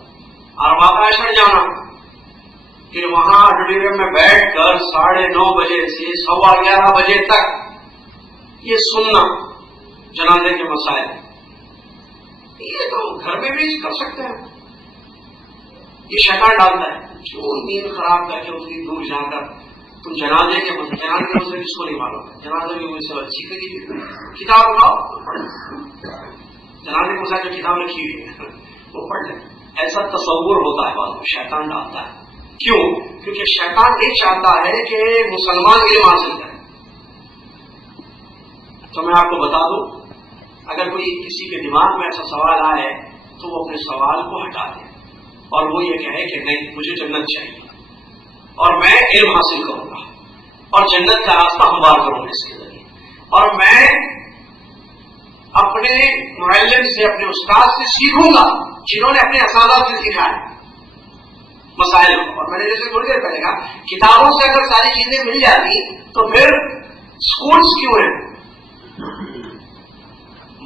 اربعہ عشر جانا، پھر وہاں آڈیٹوریم میں بیٹھ کر 9:30 بجے سے 11:15 بجے تک یہ سننا جنازے کے مسائل، یہ تو گھر میں بھی کر سکتے ہیں۔ یہ شیطان ڈالتا ہے، کیوں نیند خراب کر کے اتنی دور جا کر تم جنازے کے مسئلے کس کو نہیں معلوم ہے، جنازے کی کوئی سب اچھی کری کتاب اٹھاؤ جنازے کے مسائل جو کتاب رکھی ہوئی ہے وہ پڑھ لیں۔ ایسا تصور ہوتا ہے بعض میں، شیطان ڈالتا ہے، کیوں؟ کیونکہ شیطان یہ چاہتا ہے کہ مسلمان علم حاصل کرے۔ تو میں آپ کو بتا دوں، اگر کوئی کسی کے دماغ میں ایسا سوال آئے تو وہ اپنے سوال کو ہٹا دے اور وہ یہ کہے کہ نہیں، مجھے جنت چاہیے اور میں علم حاصل کروں گا اور جنت کا راستہ ہموار کروں گا اس کے ذریعے، اور میں اپنے معلم سے، اپنے استاد سے سیکھوں گا جنہوں نے اپنے اساتذہ سے سیکھا ہے مسائل کو۔ اور میں نے جیسے تھوڑی دیر پہلے کہا، کتابوں سے اگر ساری چیزیں مل جاتی تو پھر اسکولس کیوں ہیں؟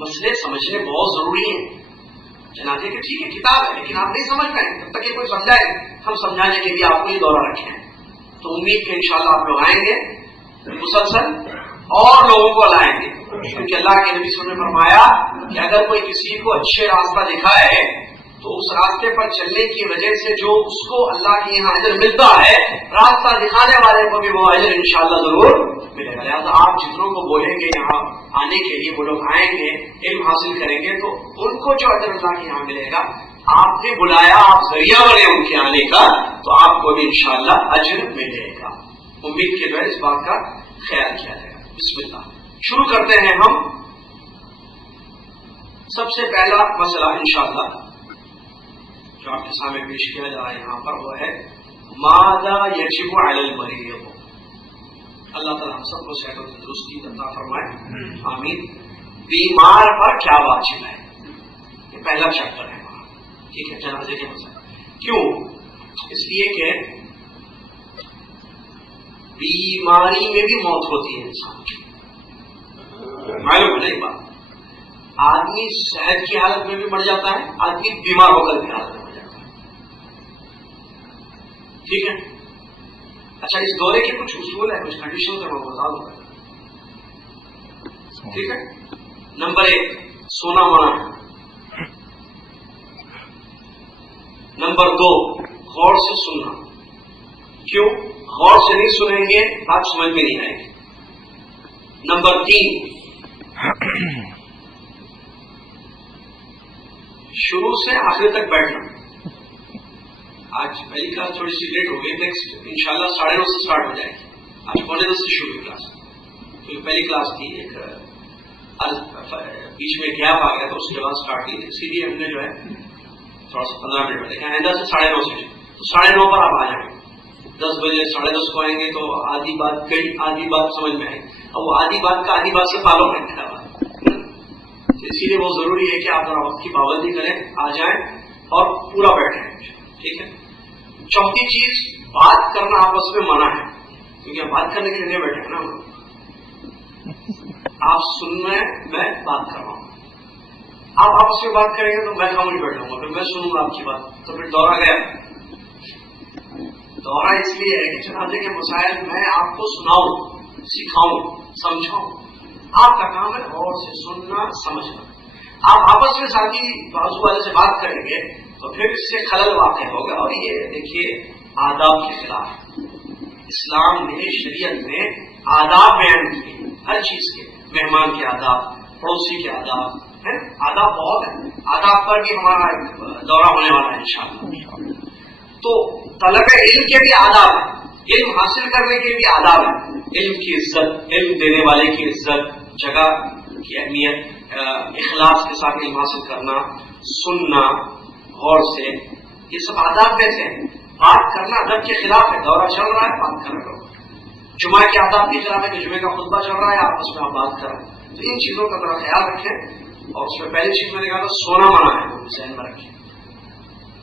مسئلے سمجھنے بہت ضروری ہیں۔ جنازے کے ٹھیک ہے کتاب ہے، لیکن آپ نہیں سمجھ پائیں جب تک یہ کوئی سمجھائے، ہم سمجھانے کے لیے آپ کو یہ دورہ رکھے ہیں۔ تو امید کہ انشاءاللہ آپ لوگ آئیں گے مسلسل اور لوگوں کو لائیں گے، کیونکہ اللہ کے نبی صلی اللہ علیہ وسلم نے فرمایا کہ اگر کوئی کسی کو اچھے راستہ دکھائے تو اس راستے پر چلنے کی وجہ سے جو اس کو اللہ کے یہاں اجر ملتا ہے، راستہ دکھانے والے کو بھی وہ اجر انشاءاللہ ضرور ملے گا۔ لہٰذا آپ جتنوں کو بولیں گے یہاں آنے کے لیے، وہ لوگ آئیں گے، علم حاصل کریں گے، تو ان کو جو اجر اللہ کے یہاں ملے گا، آپ نے بلایا، آپ ذریعہ بنے ان کے آنے کا، تو آپ کو بھی انشاءاللہ اجر ملے گا۔ امید کے جو ہے اس بات کا خیال کیا جائے گا۔ بسم اللہ، شروع کرتے ہیں ہم۔ سب سے پہلا مسئلہ انشاءاللہ جو آپ کے سامنے پیش کیا جا رہا ہے یہاں پر، وہ ہے ماذا یجب علی المریض۔ اللہ تعالیٰ ہم سب کو صحت و تندرستی عطا فرمائے، آمین۔ بیمار پر کیا واجب ہے، یہ پہلا چیپٹر ہے وہاں، ٹھیک ہے، جنازے کے مسئلے۔ کیوں؟ اس لیے کہ بیماری میں بھی موت ہوتی ہے انسان کی، معلوم نہیں بات۔ آدمی صحت کی حالت میں بھی مر جاتا ہے، آدمی بیمار ہو کر بھی حالت میں مر جاتا ہے، ٹھیک ہے۔ اچھا، اس دورے کے کچھ اصول ہیں، کچھ کنڈیشن ہے، میں بتا دوں گا، ٹھیک ہے۔ نمبر 1، سونا منع ہے۔ نمبر 2، غور سے سننا۔ کیوں؟ غور سے نہیں سنیں گے بات سمجھ میں نہیں آئے گی۔ نمبر 3، شروع سے آخر تک بیٹھنا۔ آج پہلی کلاس تھوڑی سی لیٹ ہو گئی، نیکسٹ انشاءاللہ 9:30 سے اسٹارٹ ہو جائے گی۔ آج 9:45 سے شروع ہوئی کلاس، کیونکہ پہلی کلاس تھی، ایک بیچ میں گیپ آ گیا تو اس کے بعد اسٹارٹ کی، اسی لیے ہم نے جو ہے تھوڑا سا 15 منٹ بیٹھے، آئندہ سے 9:30 سے، تو 9:30 پر آپ آ جائیں گے۔ 10 بجے 10:30 کو آئیں گے تو آدھی بات گئی، آدھی بات سمجھ میں آئے گی، اور وہ آدھی بات کا آدھی بات سے تعلق رکھنے کا بات، اسی لیے وہ ضروری ہے کہ آپ ذرا وقت کی پابندی کریں، آ جائیں اور پورا بیٹھیں، ٹھیک ہے؟ چوتھی چیز، بات کرنا آپس میں منع ہے، کیونکہ بات کرنے کے لیے نہیں بیٹھے نا، آپ سن رہے ہیں، میں بات کر رہا ہوں، آپ آپس میں بات کریں گے تو میں خاموش بیٹھوں گا، پھر میں سنوں گا آپ کی بات، تو پھر دورہ گیا۔ دورہ اس لیے ہے کہ جنازے کے مسائل میں آپ کو سناؤں، سکھاؤں، سمجھاؤں، آپ کا کام ہے غور سے سننا، سمجھنا۔ آپ آپس میں ساتھی بازو والے سے بات کریں گے تو پھر اس سے خلل واقع ہوگا، اور یہ دیکھیے آداب کے خلاف ہے۔ اسلام نے، شریعت نے آداب بیان کیے ہر چیز کے، مہمان کے آداب، پڑوسی کے آداب ہے، آداب بہت ہیں، آداب پر بھی ہمارا ایک دورہ ہونے والا ہے انشاءاللہ۔ تو طلب علم کے بھی آداب ہیں، علم حاصل کرنے کے بھی آداب ہیں، علم کی عزت، علم دینے والے کی عزت، جگہ کی اہمیت، اخلاص کے ساتھ علم حاصل کرنا، سننا غور سے، یہ سب آداب میں سے ہیں۔ بات کرنا ادب کے خلاف ہے، دورہ چل رہا ہے بات کر رہے ہو، جمعہ کے آداب کے خلاف ہے کہ جمعہ کا خطبہ چل رہا ہے آپس میں آپ بات کر رہے ہیں، تو ان چیزوں کا ذرا خیال رکھیں۔ اور اس میں پہلی چیز میں نے کہا تھا سونا منع ہے، وہ ذہن میں رکھیں،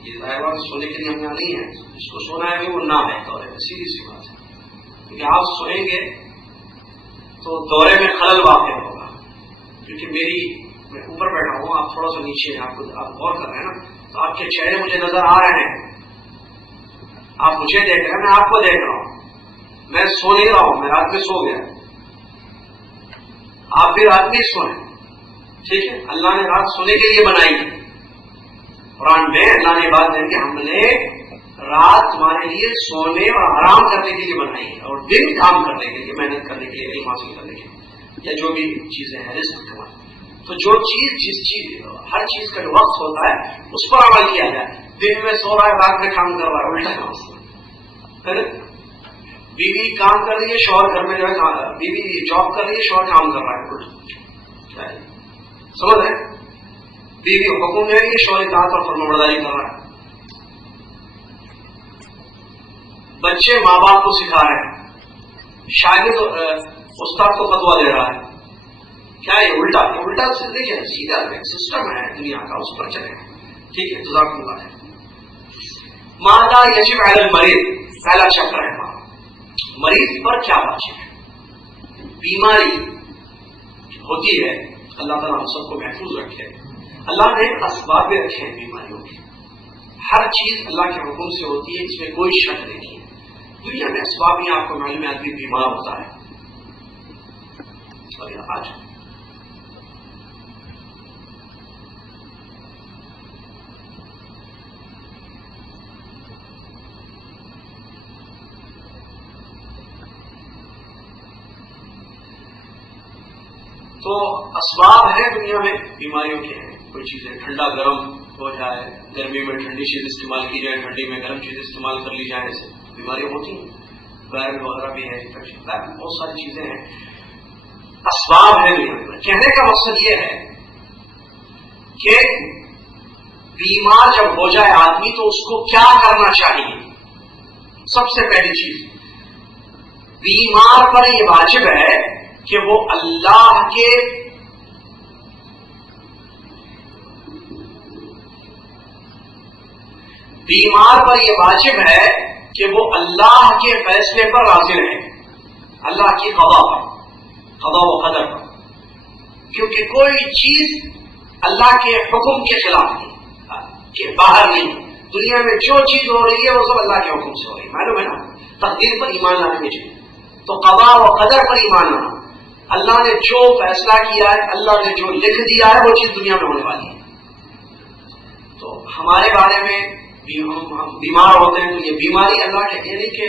یہ ظاہر بات سونے کے لیے ہم یہاں نہیں ہے، جس کو سونا ہے وہ نہ ہے دورے میں، سیدھی سی بات ہے، کیونکہ آپ سوئیں گے تو دورے میں خلل واقع ہوگا، کیونکہ میں اوپر بیٹھا ہوں، آپ تھوڑا سا نیچے ہیں، آپ غور کر رہے ہیں نا، تو آپ کے چہرے مجھے نظر آ رہے ہیں، آپ مجھے دیکھ رہے ہیں، میں آپ کو دیکھ رہا ہوں، میں سو نہیں رہا ہوں، میں رات میں سو گیا، آپ بھی رات میں سوئیں، ٹھیک ہے؟ اللہ نے رات سونے کے لیے بنائی ہے، قرآن میں اللہ نے بات ہے کہ ہم نے رات تمہارے لیے سونے اور آرام کرنے کے لیے بنائی ہے، اور دن کام کرنے کے لیے، محنت کرنے کے لیے، علم حاصل کرنے کے لیے، یا جو بھی چیزیں ہیں رزق کمانے۔ تو جو چیز ہر چیز کا جو وقت ہوتا ہے اس پر عمل کیا جائے، دن میں سو رہا ہے رات میں کام کر رہا ہے، الٹا کام ہے۔ بیوی کام کر رہی ہے، شوہر گھر میں جو ہے، بیوی جاب کر رہی ہے، شوہر کام کر رہا ہے، الٹا سمجھ رہے ہیں؟ بیوی حکم دے رہی ہے، شوہر اطاعت اور فرمانبرداری کر رہا ہے۔ بچے ماں باپ کو سکھا رہے ہیں، شاگرد استاد کو فتویٰ دے رہا ہے، کیا یہ الٹا سے دیکھیں، سیدھا ایک سسٹم ہے دنیا کا، اس پر چلے، ٹھیک ہے؟ جزاکم اللہ خیر۔ ماذا یجب علی المریض، پہلا چیپٹر ہے مریض پر کیا واجب ہے۔ بیماری ہوتی ہے، اللہ تعالیٰ ہم سب کو محفوظ رکھے، اللہ نے اسباب رکھے ہیں بیماریوں کے، ہر چیز اللہ کے حکم سے ہوتی ہے، اس میں کوئی شک نہیں ہے۔ دنیا میں اسباب ہی آپ کو معلوم ہے، آدمی بیمار ہوتا ہے، اور آج تو اسباب ہیں دنیا میں بیماریوں کے ہیں، کوئی چیزیں ٹھنڈا گرم ہو جائے، گرمی میں ٹھنڈی چیز استعمال کی جائے، ٹھنڈی میں گرم چیز استعمال کر لی جائے، ایسے بیماریاں ہوتی ہیں، وائرل وغیرہ بھی ہے، بہت ساری چیزیں ہیں، اسباب ہے دنیا میں۔ کہنے کا مقصد یہ ہے کہ بیمار جب ہو جائے آدمی تو اس کو کیا کرنا چاہیے۔ سب سے پہلی چیز، بیمار پر یہ واجب ہے کہ وہ اللہ کے بیمار پر یہ واجب ہے کہ وہ اللہ کے فیصلے پر راضی رہے، اللہ کی قضا پر، قضا و قدر پر، کیونکہ کوئی چیز اللہ کے حکم کے خلاف نہیں، کہ باہر نہیں۔ دنیا میں جو چیز ہو رہی ہے وہ سب اللہ کے حکم سے ہو رہی ہے، معلوم ہے نا؟ تقدیر پر ایمان لانا چاہیے، تو قضا و قدر پر ایمان لانا، اللہ نے جو فیصلہ کیا ہے، اللہ نے جو لکھ دیا ہے، وہ چیز دنیا میں ہونے والی ہے۔ تو ہمارے بارے میں ہم بیمار ہوتے ہیں تو یہ بیماری اللہ کے یہ نہیں کہ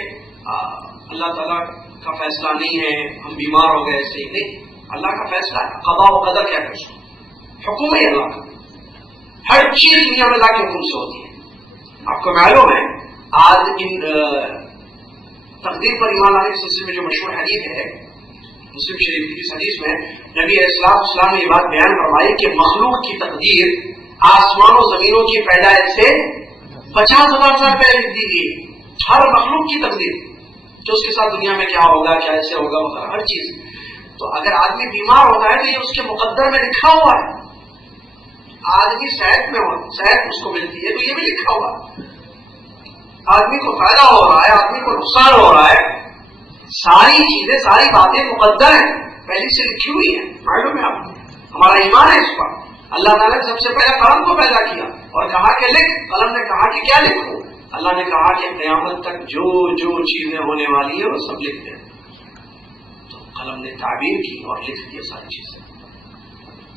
اللہ تعالیٰ کا فیصلہ نہیں ہے، ہم بیمار ہو گئے ایسے ہی نہیں، اللہ کا فیصلہ ہے، قضا و قدر کیا کر سکتے، حکم ہے اللہ کا، ہر چیز دنیا میں اللہ کے حکم سے ہوتی ہے۔ آپ کو معلوم ہے آج ان تقدیر پر ایمان لانے کے سلسلے میں جو مشہور حدیث ہے مسلم شریف کی، اس حدیث میں نبی علیہ السلام نے یہ بات بیان فرمائی کہ مخلوق کی تقدیر آسمان و زمینوں کی پیدائش سے 50,000 سال پہلے لکھ دی گئی، ہر مخلوق کی تقدیر، جو اس کے ساتھ دنیا میں کیا ہوگا، کیا ایسے ہوگا، ہر چیز۔ تو اگر آدمی بیمار ہوتا ہے تو یہ اس کے مقدر میں لکھا ہوا ہے، آدمی صحت میں ہو، صحت اس کو ملتی ہے، تو یہ بھی لکھا ہوا آدمی کو فائدہ ہو رہا ہے، آدمی کو نقصان ہو رہا ہے، ساری چیزیں ساری باتیں مقدر ہیں، پہلے سے لکھی ہوئی ہیں، معلوم ہے آپ کو، ہمارا ایمان ہے اس پر۔ اللہ تعالیٰ نے سب سے پہلے قلم کو پیدا کیا اور کہا کہ لکھ، قلم نے کہا کہ کیا لکھوں؟ اللہ نے کہا کہ قیامت تک جو جو چیزیں ہونے والی ہیں وہ سب لکھ دیں، تو قلم نے تعبیر کی اور لکھ دیا ساری چیزیں۔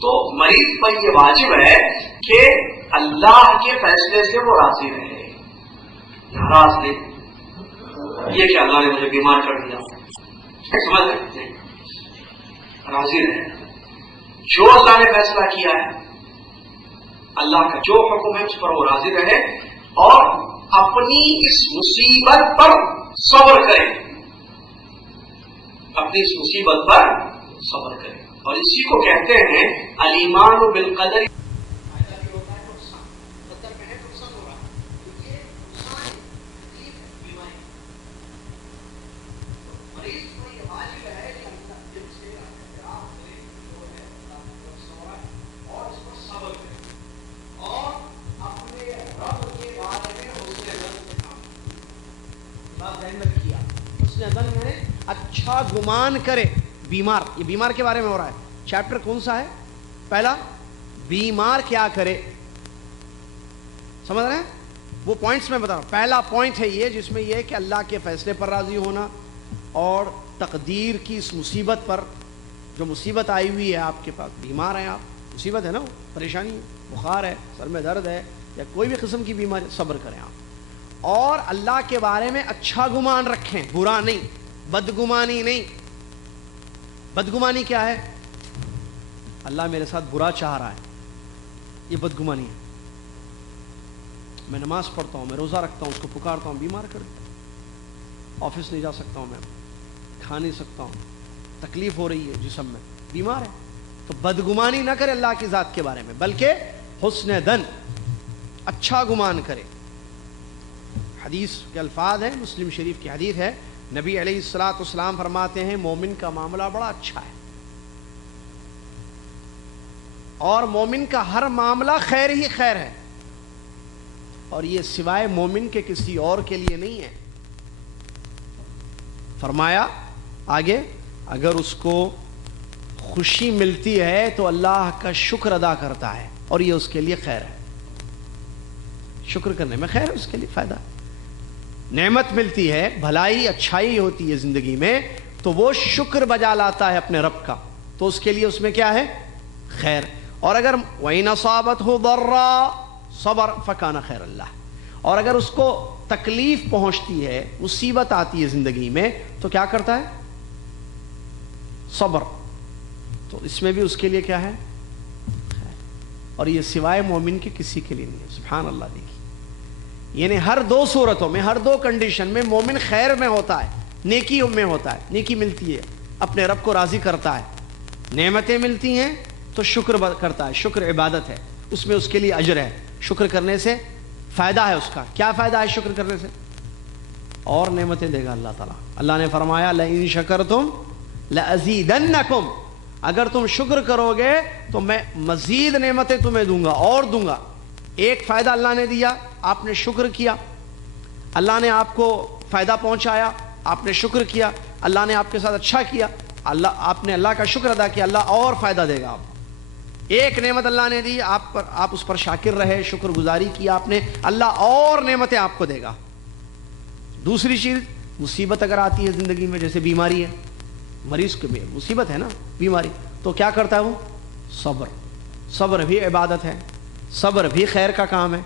تو مریض پر یہ واجب ہے کہ اللہ کے فیصلے سے وہ راضی رہے، ناراض نہیں یہ کہ اللہ نے مجھے بیمار کر دیا، سمجھ رہے ہیں، راضی رہے، جو اللہ نے فیصلہ کیا ہے، اللہ کا جو حکم ہے اس پر وہ راضی رہے اور اپنی اس مصیبت پر صبر کرے، اپنی اس مصیبت پر صبر کرے، اور اسی کو کہتے ہیں الایمان بالقدر۔ اچھا گمان کرے، بیمار، یہ بیمار کے بارے میں ہو رہا ہے، چیپٹر کون سا ہے؟ پہلا، بیمار کیا کرے، سمجھ رہے ہیں؟ وہ پوائنٹس میں بتا رہا ہوں۔ پہلا پوائنٹ ہے یہ جس میں یہ کہ اللہ کے فیصلے پر راضی ہونا اور تقدیر کی اس مصیبت پر، جو مصیبت آئی ہوئی ہے آپ کے پاس، بیمار ہیں آپ، مصیبت ہے نا، پریشانی ہے، بخار ہے، سر میں درد ہے یا کوئی بھی قسم کی بیماری، صبر کریں آپ، اور اللہ کے بارے میں اچھا گمان رکھیں، برا نہیں، بدگمانی نہیں۔ بدگمانی کیا ہے؟ اللہ میرے ساتھ برا چاہ رہا ہے، یہ بدگمانی ہے۔ میں نماز پڑھتا ہوں، میں روزہ رکھتا ہوں، اس کو پکارتا ہوں، بیمار کر دیتا ہوں، آفس نہیں جا سکتا ہوں، میں کھا نہیں سکتا ہوں، تکلیف ہو رہی ہے جسم میں، بیمار ہے، تو بدگمانی نہ کرے اللہ کی ذات کے بارے میں، بلکہ حسن دن، اچھا گمان کرے۔ حدیث کے الفاظ ہیں، مسلم شریف کی حدیث ہے، نبی علیہ الصلوۃ والسلام فرماتے ہیں مومن کا معاملہ بڑا اچھا ہے، اور مومن کا ہر معاملہ خیر ہی خیر ہے، اور یہ سوائے مومن کے کسی اور کے لیے نہیں ہے۔ فرمایا آگے، اگر اس کو خوشی ملتی ہے تو اللہ کا شکر ادا کرتا ہے، اور یہ اس کے لیے خیر ہے، شکر کرنے میں خیر ہے، اس کے لیے فائدہ ہے۔ نعمت ملتی ہے، بھلائی اچھائی ہوتی ہے زندگی میں، تو وہ شکر بجا لاتا ہے اپنے رب کا، تو اس کے لیے اس میں کیا ہے؟ خیر۔ اور اگر وَإِنْ أَصَابَتْهُ ضَرًّا صبر فَكَانَ خَيْرًا لَهُ، اور اگر اس کو تکلیف پہنچتی ہے، مصیبت آتی ہے زندگی میں، تو کیا کرتا ہے؟ صبر، تو اس میں بھی اس کے لیے کیا ہے؟ خیر، اور یہ سوائے مومن کے کسی کے لیے نہیں ہے۔ سبحان اللہ، دیکھیے، یعنی ہر دو صورتوں میں، ہر دو کنڈیشن میں مومن خیر میں ہوتا ہے، نیکی میں ہوتا ہے، نیکی ملتی ہے، اپنے رب کو راضی کرتا ہے، نعمتیں ملتی ہیں تو شکر کرتا ہے، شکر عبادت ہے، اس میں اس کے لیے اجر ہے، شکر کرنے سے فائدہ ہے، اس کا کیا فائدہ ہے شکر کرنے سے؟ اور نعمتیں دے گا اللہ تعالیٰ۔ اللہ نے فرمایا لَإِن شَكَرْتُمْ لَأَزِيدَنَّكُمْ، اگر تم شکر کرو گے تو میں مزید نعمتیں تمہیں دوں گا اور دوں گا۔ ایک فائدہ اللہ نے دیا، آپ نے شکر کیا، اللہ نے آپ کو فائدہ پہنچایا، آپ نے شکر کیا، اللہ نے آپ کے ساتھ اچھا کیا، آپ نے اللہ کا شکر ادا کیا، اللہ اور فائدہ دے گا آپ کو۔ ایک نعمت اللہ نے دی آپ پر، آپ اس پر شاکر رہے، شکر گزاری کیا آپ نے، اللہ اور نعمتیں آپ کو دے گا۔ دوسری چیز، مصیبت اگر آتی ہے زندگی میں، جیسے بیماری ہے، مریض کو مصیبت ہے نا، بیماری، تو کیا کرتا ہے وہ؟ صبر۔ صبر بھی عبادت ہے، صبر بھی خیر کا کام ہے۔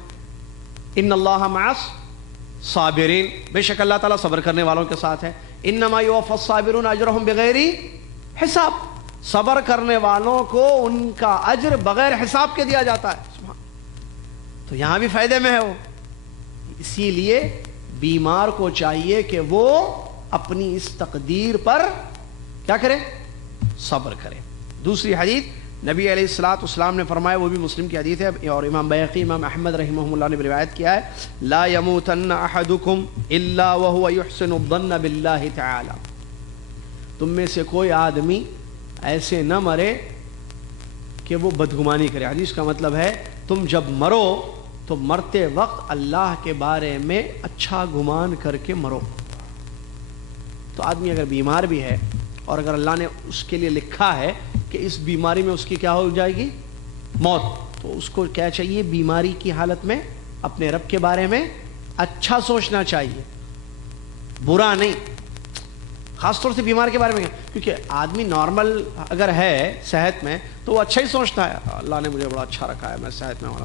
ان اللہ مع الصابرین، بے شک اللہ تعالیٰ صبر کرنے والوں کے ساتھ ہے۔ انما یوفی الصابرون اجرهم بغیر حساب، صبر کرنے والوں کو ان کا اجر بغیر حساب کے دیا جاتا ہے۔ تو یہاں بھی فائدے میں ہے وہ، اسی لیے بیمار کو چاہیے کہ وہ اپنی اس تقدیر پر کیا کرے؟ صبر کرے۔ دوسری حدیث نبی علیہ الصلوۃ والسلام نے فرمایا، وہ بھی مسلم کی حدیث ہے اور امام بیہقی، امام احمد رحمہ اللہ نے بھی روایت کیا ہے، لا یموتن احدکم الا وهو یحسن الظن باللہ تعالی، تم میں سے کوئی آدمی ایسے نہ مرے کہ وہ بدگمانی کرے. حدیث کا مطلب ہے تم جب مرو تو مرتے وقت اللہ کے بارے میں اچھا گمان کر کے مرو. تو آدمی اگر بیمار بھی ہے اور اگر اللہ نے اس کے لیے لکھا ہے کہ اس بیماری میں اس کی کیا ہو جائے گی؟ موت, تو اس کو کیا چاہیے؟ بیماری کی حالت میں اپنے رب کے بارے میں اچھا سوچنا چاہیے, برا نہیں. خاص طور سے بیمار کے بارے میں, کیونکہ آدمی نارمل اگر ہے صحت میں تو وہ اچھا ہی سوچتا ہے, اللہ نے مجھے بڑا اچھا رکھا ہے, میں صحت میں ہوں,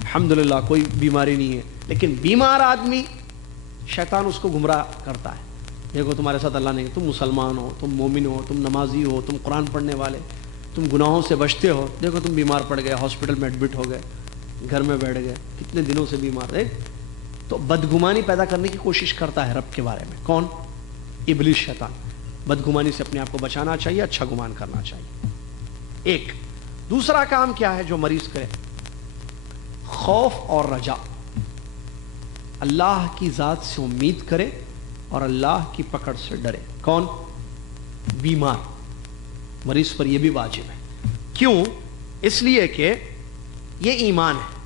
الحمدللہ کوئی بیماری نہیں ہے. لیکن بیمار آدمی شیطان اس کو گمراہ کرتا ہے. دیکھو تمہارے ساتھ اللہ نے, تم مسلمان ہو, تم مومن ہو, تم نمازی ہو, تم قرآن پڑھنے والے, تم گناہوں سے بچتے ہو, دیکھو تم بیمار پڑ گئے, ہاسپٹل میں ایڈمٹ ہو گئے, گھر میں بیٹھ گئے, کتنے دنوں سے بیمار رہے. تو بدگمانی پیدا کرنے کی کوشش کرتا ہے رب کے بارے میں. کون؟ ابلیس, شیطان. بدگمانی سے اپنے آپ کو بچانا چاہیے, اچھا گمان کرنا چاہیے. ایک دوسرا کام کیا ہے جو مریض کرے؟ خوف اور رجا, اللہ کی ذات سے امید کرے اور اللہ کی پکڑ سے ڈرے. کون؟ بیمار. مریض پر یہ بھی واجب ہے. کیوں؟ اس لیے کہ یہ ایمان ہے,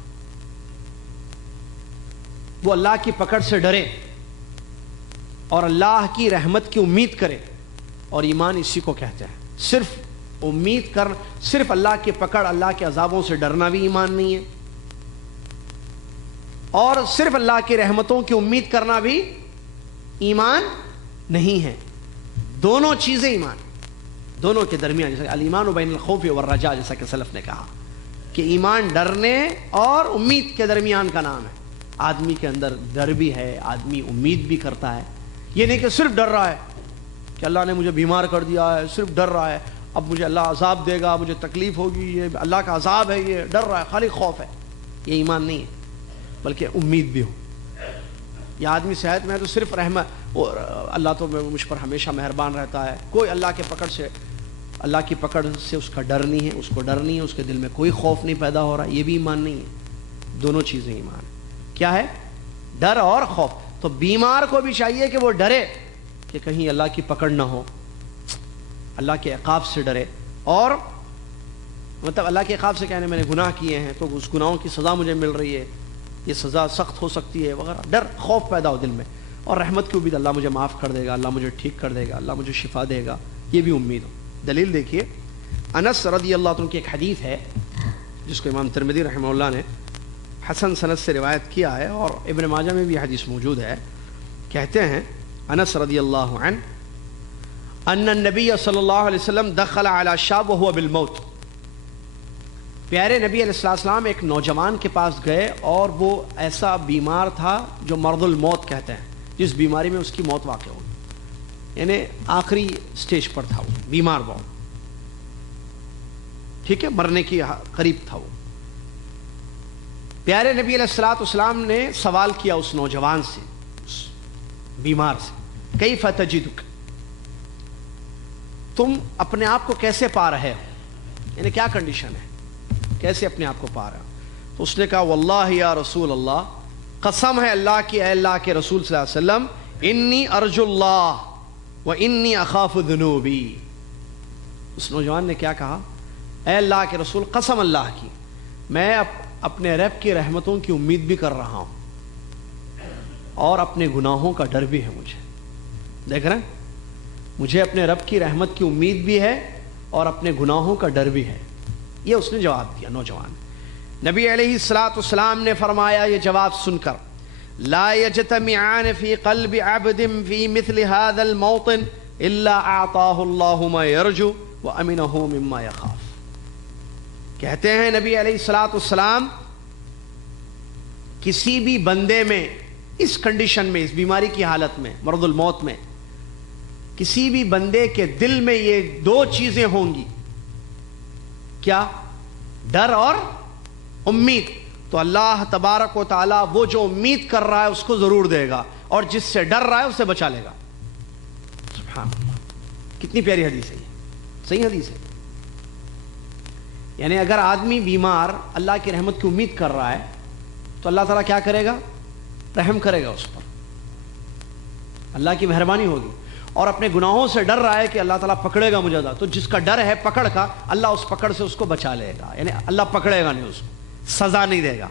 وہ اللہ کی پکڑ سے ڈرے اور اللہ کی رحمت کی امید کرے. اور ایمان اسی کو کہتے ہیں. صرف امید کر, صرف اللہ کی پکڑ, اللہ کے عذابوں سے ڈرنا بھی ایمان نہیں ہے, اور صرف اللہ کی رحمتوں کی امید کرنا بھی ایمان نہیں ہے. دونوں چیزیں ایمان, دونوں کے درمیان, جیسا الایمان بین الخوف والرجاء, جیسا کہ سلف نے کہا کہ ایمان ڈرنے اور امید کے درمیان کا نام ہے. آدمی کے اندر ڈر بھی ہے, آدمی امید بھی کرتا ہے. یہ نہیں کہ صرف ڈر رہا ہے کہ اللہ نے مجھے بیمار کر دیا ہے, صرف ڈر رہا ہے اب مجھے اللہ عذاب دے گا, مجھے تکلیف ہوگی, یہ اللہ کا عذاب ہے, یہ ڈر رہا ہے, خالی خوف ہے. یہ ایمان نہیں ہے, بلکہ امید بھی ہو. یہ آدمی صحت میں ہے تو صرف رحمت, اور اللہ تو مجھ پر ہمیشہ مہربان رہتا ہے, کوئی اللہ کے پکڑ سے, اللہ کی پکڑ سے اس کا ڈر نہیں ہے, اس کو ڈر نہیں ہے, اس کے دل میں کوئی خوف نہیں پیدا ہو رہا, یہ بھی ایمان نہیں ہے. دونوں چیزیں ایمان ہے. کیا ہے؟ ڈر اور خوف. تو بیمار کو بھی چاہیے کہ وہ ڈرے کہ کہیں اللہ کی پکڑ نہ ہو, اللہ کے عقاب سے ڈرے. اور مطلب اللہ کے عقاب سے کہنے میں نے گناہ کیے ہیں تو اس گناہوں کی سزا مجھے مل رہی ہے, یہ سزا سخت ہو سکتی ہے وغیرہ. ڈر, خوف پیدا ہو دل میں. اور رحمت کی امید, اللہ مجھے معاف کر دے گا, اللہ مجھے ٹھیک کر دے گا, اللہ مجھے شفا دے گا, یہ بھی امید ہو. دلیل دیکھیے, انس رضی اللہ عنہ کی ایک حدیث ہے جس کو امام ترمذی رحمہ اللہ نے حسن سند سے روایت کیا ہے, اور ابن ماجہ میں بھی حدیث موجود ہے. کہتے ہیں انس رضی اللہ عنہ ان النبی صلی اللہ علیہ وسلم دخل علی شاب وهو بالموت. پیارے نبی علیہ السلام ایک نوجوان کے پاس گئے اور وہ ایسا بیمار تھا جو مرض الموت کہتے ہیں, جس بیماری میں اس کی موت واقع ہوئی, یعنی آخری سٹیج پر تھا, وہ بیمار بہت, ٹھیک ہے, مرنے کی قریب تھا وہ. پیارے نبی علیہ السلام نے سوال کیا اس نوجوان سے, اس بیمار سے, کیف تجدک, تم اپنے آپ کو کیسے پا رہے ہو, یعنی کیا کنڈیشن ہے, کیسے اپنے آپ کو پا رہے ہو. تو اس نے کہا واللہ یا رسول اللہ, قسم ہے اللہ کی, اے اللہ کے رسول صلی اللہ علیہ وسلم, انی ارجو اللہ و انی اخاف ذنوبی. اس نوجوان نے کیا کہا, اے اللہ کے رسول, قسم اللہ کی, میں اپنے رب کی رحمتوں کی امید بھی کر رہا ہوں اور اپنے گناہوں کا ڈر بھی ہے مجھے. دیکھ رہے ہیں, مجھے اپنے رب کی رحمت کی امید بھی ہے اور اپنے گناہوں کا ڈر بھی ہے. یہ اس نے جواب دیا نوجوان. نبی علیہ الصلوۃ والسلام نے فرمایا یہ جواب سن کر, لا یجتمعان فی قلب عبد فی مثل هذا الموطن الا اعطاه الله ما يرجو وامنه مما يخاف. کہتے ہیں نبی علیہ الصلوۃ والسلام, کسی بھی بندے میں اس کنڈیشن میں, اس بیماری کی حالت میں, مرض الموت میں, کسی بھی بندے کے دل میں یہ دو چیزیں ہوں گی, کیا؟ ڈر اور امید. تو اللہ تبارک و تعالی وہ جو امید کر رہا ہے اس کو ضرور دے گا, اور جس سے ڈر رہا ہے اسے بچا لے گا. سبحان اللہ, کتنی پیاری حدیث ہے یہ, صحیح حدیث ہے. یعنی اگر آدمی بیمار اللہ کی رحمت کی امید کر رہا ہے تو اللہ تعالیٰ کیا کرے گا؟ رحم کرے گا اس پر, اللہ کی مہربانی ہوگی. اور اپنے گناہوں سے ڈر رہا ہے کہ اللہ تعالیٰ پکڑے گا مجھے، تو جس کا ڈر ہے پکڑ کا، اللہ اس پکڑ سے اس کو بچا لے گا، یعنی اللہ پکڑے گا نہیں، اس کو سزا نہیں دے گا۔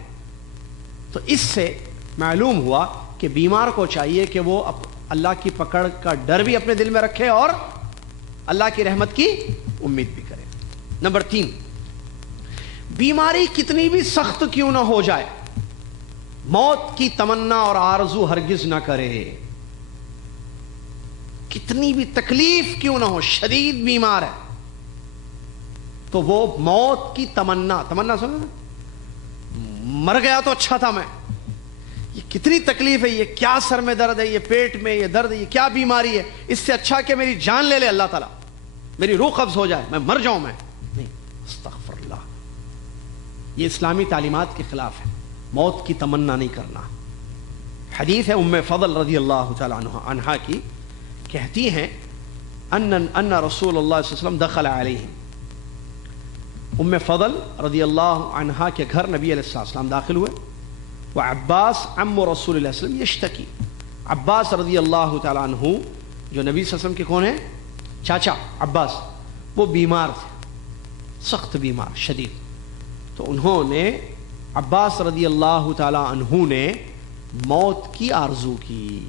تو اس سے معلوم ہوا کہ بیمار کو چاہیے کہ وہ اللہ کی پکڑ کا ڈر بھی اپنے دل میں رکھے اور اللہ کی رحمت کی امید بھی کرے۔ نمبر 3، بیماری کتنی بھی سخت کیوں نہ ہو جائے، موت کی تمنا اور آرزو ہرگز نہ کرے۔ کتنی بھی تکلیف کیوں نہ ہو، شدید بیمار ہے تو وہ موت کی تمنا سمجھ، مر گیا تو اچھا تھا میں، یہ کتنی تکلیف ہے، یہ کیا سر میں درد ہے، یہ پیٹ میں یہ درد ہے، یہ کیا بیماری ہے، اس سے اچھا کہ میری جان لے لے اللہ تعالیٰ، میری روح قبض ہو جائے، میں مر جاؤں، میں نہیں، استغفر اللہ۔ یہ اسلامی تعلیمات کے خلاف ہے، موت کی تمنا نہیں کرنا۔ حدیث ہے ام فضل رضی اللہ تعالی عنہا کی، کہتی ہیں ان رسول اللہ صلی اللہ علیہ وسلم دخل علیہم، ام فضل رضی اللہ عنہا کے گھر نبی علیہ السلام داخل ہوئے، وعباس عم رسول اللہ صلی اللہ علیہ وسلم یشتکی، عباس رضی اللہ تعالی عنہ جو نبی صلی اللہ علیہ وسلم کے کون ہیں، چاچا عباس، وہ بیمار تھے، سخت بیمار شدید۔ تو انہوں نے، عباس رضی اللہ تعالی عنہ نے موت کی آرزو کی،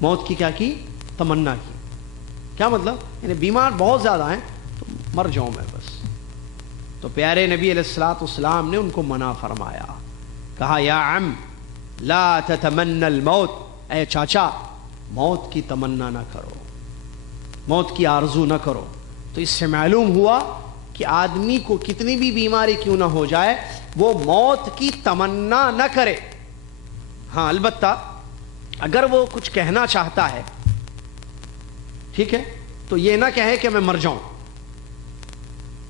موت کی کیا کی، تمنا کی۔ کیا مطلب، یعنی بیمار بہت زیادہ ہیں تو مر جاؤں میں بس۔ تو پیارے نبی علیہ الصلوۃ والسلام نے ان کو منع فرمایا، کہا یا عم لا تتمنى الموت، اے چاچا موت کی تمنا نہ کرو، موت کی آرزو نہ کرو۔ تو اس سے معلوم ہوا کہ آدمی کو کتنی بھی بیماری کیوں نہ ہو جائے وہ موت کی تمنا نہ کرے۔ ہاں البتہ اگر وہ کچھ کہنا چاہتا ہے، ٹھیک ہے، تو یہ نہ کہے کہ میں مر جاؤں،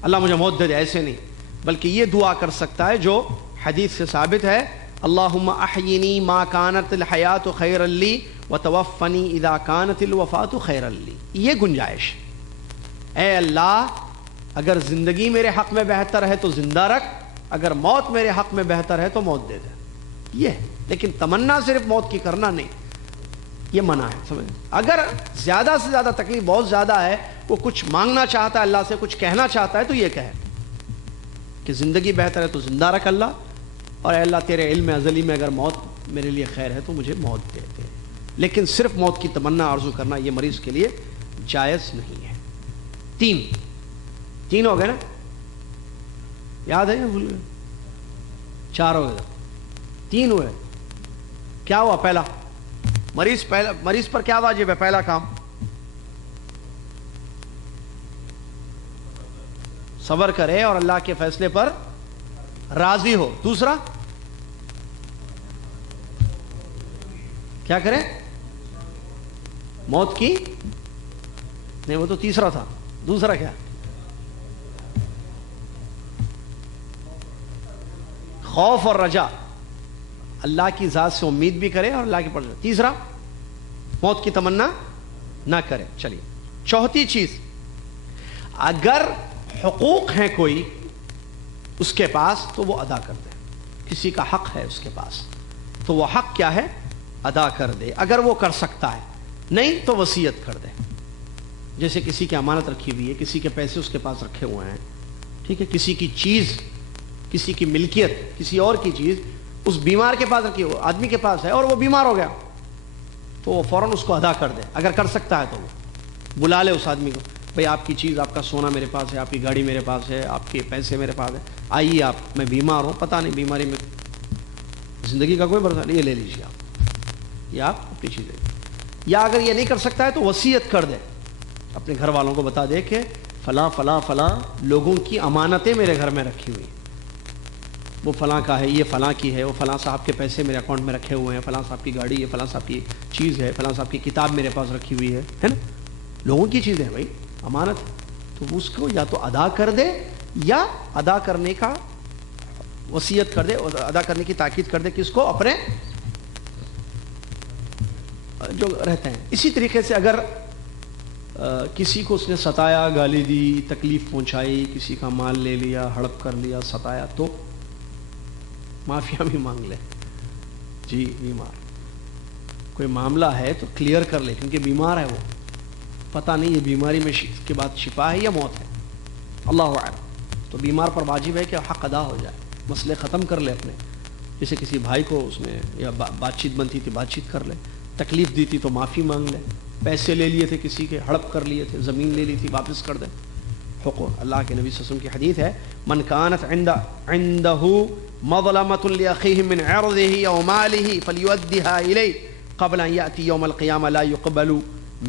اللہ مجھے موت دے دے، ایسے نہیں، بلکہ یہ دعا کر سکتا ہے جو حدیث سے ثابت ہے، اللہم احینی ما کانت الحیات خیرا لی وتوفنی اذا کانت الوفات خیرا لی۔ یہ گنجائش، اے اللہ اگر زندگی میرے حق میں بہتر ہے تو زندہ رکھ، اگر موت میرے حق میں بہتر ہے تو موت دے دے، یہ ہے۔ لیکن تمنا صرف موت کی کرنا نہیں، یہ منع ہے، سمجھ۔ اگر زیادہ سے زیادہ تکلیف بہت زیادہ ہے، وہ کچھ مانگنا چاہتا ہے اللہ سے، کچھ کہنا چاہتا ہے، تو یہ کہے کہ زندگی بہتر ہے تو زندہ رکھ اللہ، اور اے اللہ تیرے علم ازلی میں اگر موت میرے لیے خیر ہے تو مجھے موت دے دے۔ لیکن صرف موت کی تمنا آرزو کرنا یہ مریض کے لیے جائز نہیں ہے۔ 3 ہو گئے نا، یاد ہے یا بھول گئے؟ 4 ہو گئے، 3 ہوئے۔ کیا ہوا؟ پہلا مریض پر کیا واجب ہے؟ پہلا کام صبر کرے اور اللہ کے فیصلے پر راضی ہو۔ دوسرا کیا کرے؟ موت کی نہیں، وہ تو تیسرا تھا، دوسرا کیا؟ خوف اور رجا، اللہ کی ذات سے امید بھی کرے اور اللہ کی پر۔ تیسرا موت کی تمنا نہ کرے۔ چلیے، چوتھی چیز، اگر حقوق ہیں کوئی اس کے پاس تو وہ ادا کر دے، کسی کا حق ہے اس کے پاس تو وہ حق کیا ہے؟ ادا کر دے، اگر وہ کر سکتا ہے، نہیں تو وصیت کر دے۔ جیسے کسی کی امانت رکھی ہوئی ہے، کسی کے پیسے اس کے پاس رکھے ہوئے ہیں، ٹھیک ہے، کسی کی چیز، کسی کی ملکیت، کسی اور کی چیز اس بیمار کے پاس رکھی ہو، آدمی کے پاس ہے اور وہ بیمار ہو گیا تو وہ فوراً اس کو ادا کر دے، اگر کر سکتا ہے تو وہ بلا لے اس آدمی کو، بھئی آپ کی چیز، آپ کا سونا میرے پاس ہے، آپ کی گاڑی میرے پاس ہے، آپ کے پیسے میرے پاس ہے، آئیے آپ، میں بیمار ہوں، پتہ نہیں بیماری میں زندگی کا کوئی بھروسہ نہیں، یہ لے لیجیے آپ، یہ آپ اپنی چیزیں۔ یا اگر یہ نہیں کر سکتا ہے تو وصیت کر دے، اپنے گھر والوں کو بتا دے کہ فلاں فلاں فلاں لوگوں کی امانتیں میرے گھر میں رکھی ہوئی ہیں، وہ فلاں کا ہے، یہ فلاں کی ہے، وہ فلاں صاحب کے پیسے میرے اکاؤنٹ میں رکھے ہوئے ہیں، فلاں صاحب کی گاڑی ہے، فلاں صاحب کی چیز ہے، فلاں صاحب کی کتاب میرے پاس رکھی ہوئی ہے نا، لوگوں کی چیزیں ہیں بھائی، امانت، تو اس کو یا تو ادا کر دے یا ادا کرنے کا وصیت کر دے، ادا کرنے کی تاکید کر دے کس کو؟ اپنے جو رہتے ہیں۔ اسی طریقے سے اگر کسی کو اس نے ستایا، گالی دی، تکلیف پہنچائی، کسی کا مال لے لیا، ہڑپ کر لیا، ستایا، تو معافیا بھی مانگ لے، جی بیمار کوئی معاملہ ہے تو کلیئر کر لے، کیونکہ بیمار ہے، وہ پتہ نہیں یہ بیماری میں اس کے بعد شفا ہے یا موت ہے، اللہ اعلم۔ تو بیمار پر واجب ہے کہ حق ادا ہو جائے، مسئلے ختم کر لے اپنے، جیسے کسی بھائی کو اس نے یا بات چیت بنتی تھی بات چیت کر لے، تکلیف دی تھی تو معافی مانگ لے، پیسے لے لیے تھے کسی کے، ہڑپ کر لیے تھے، زمین لے لی تھی واپس کر دے۔ حقوق اللہ کے نبی صلی اللہ علیہ وسلم کی حدیث ہے، من كانت عنده مظلمة لأخيه من عرضه أو ماله فليؤدها إليه قبل أن يأتي يوم القيامة لا يقبل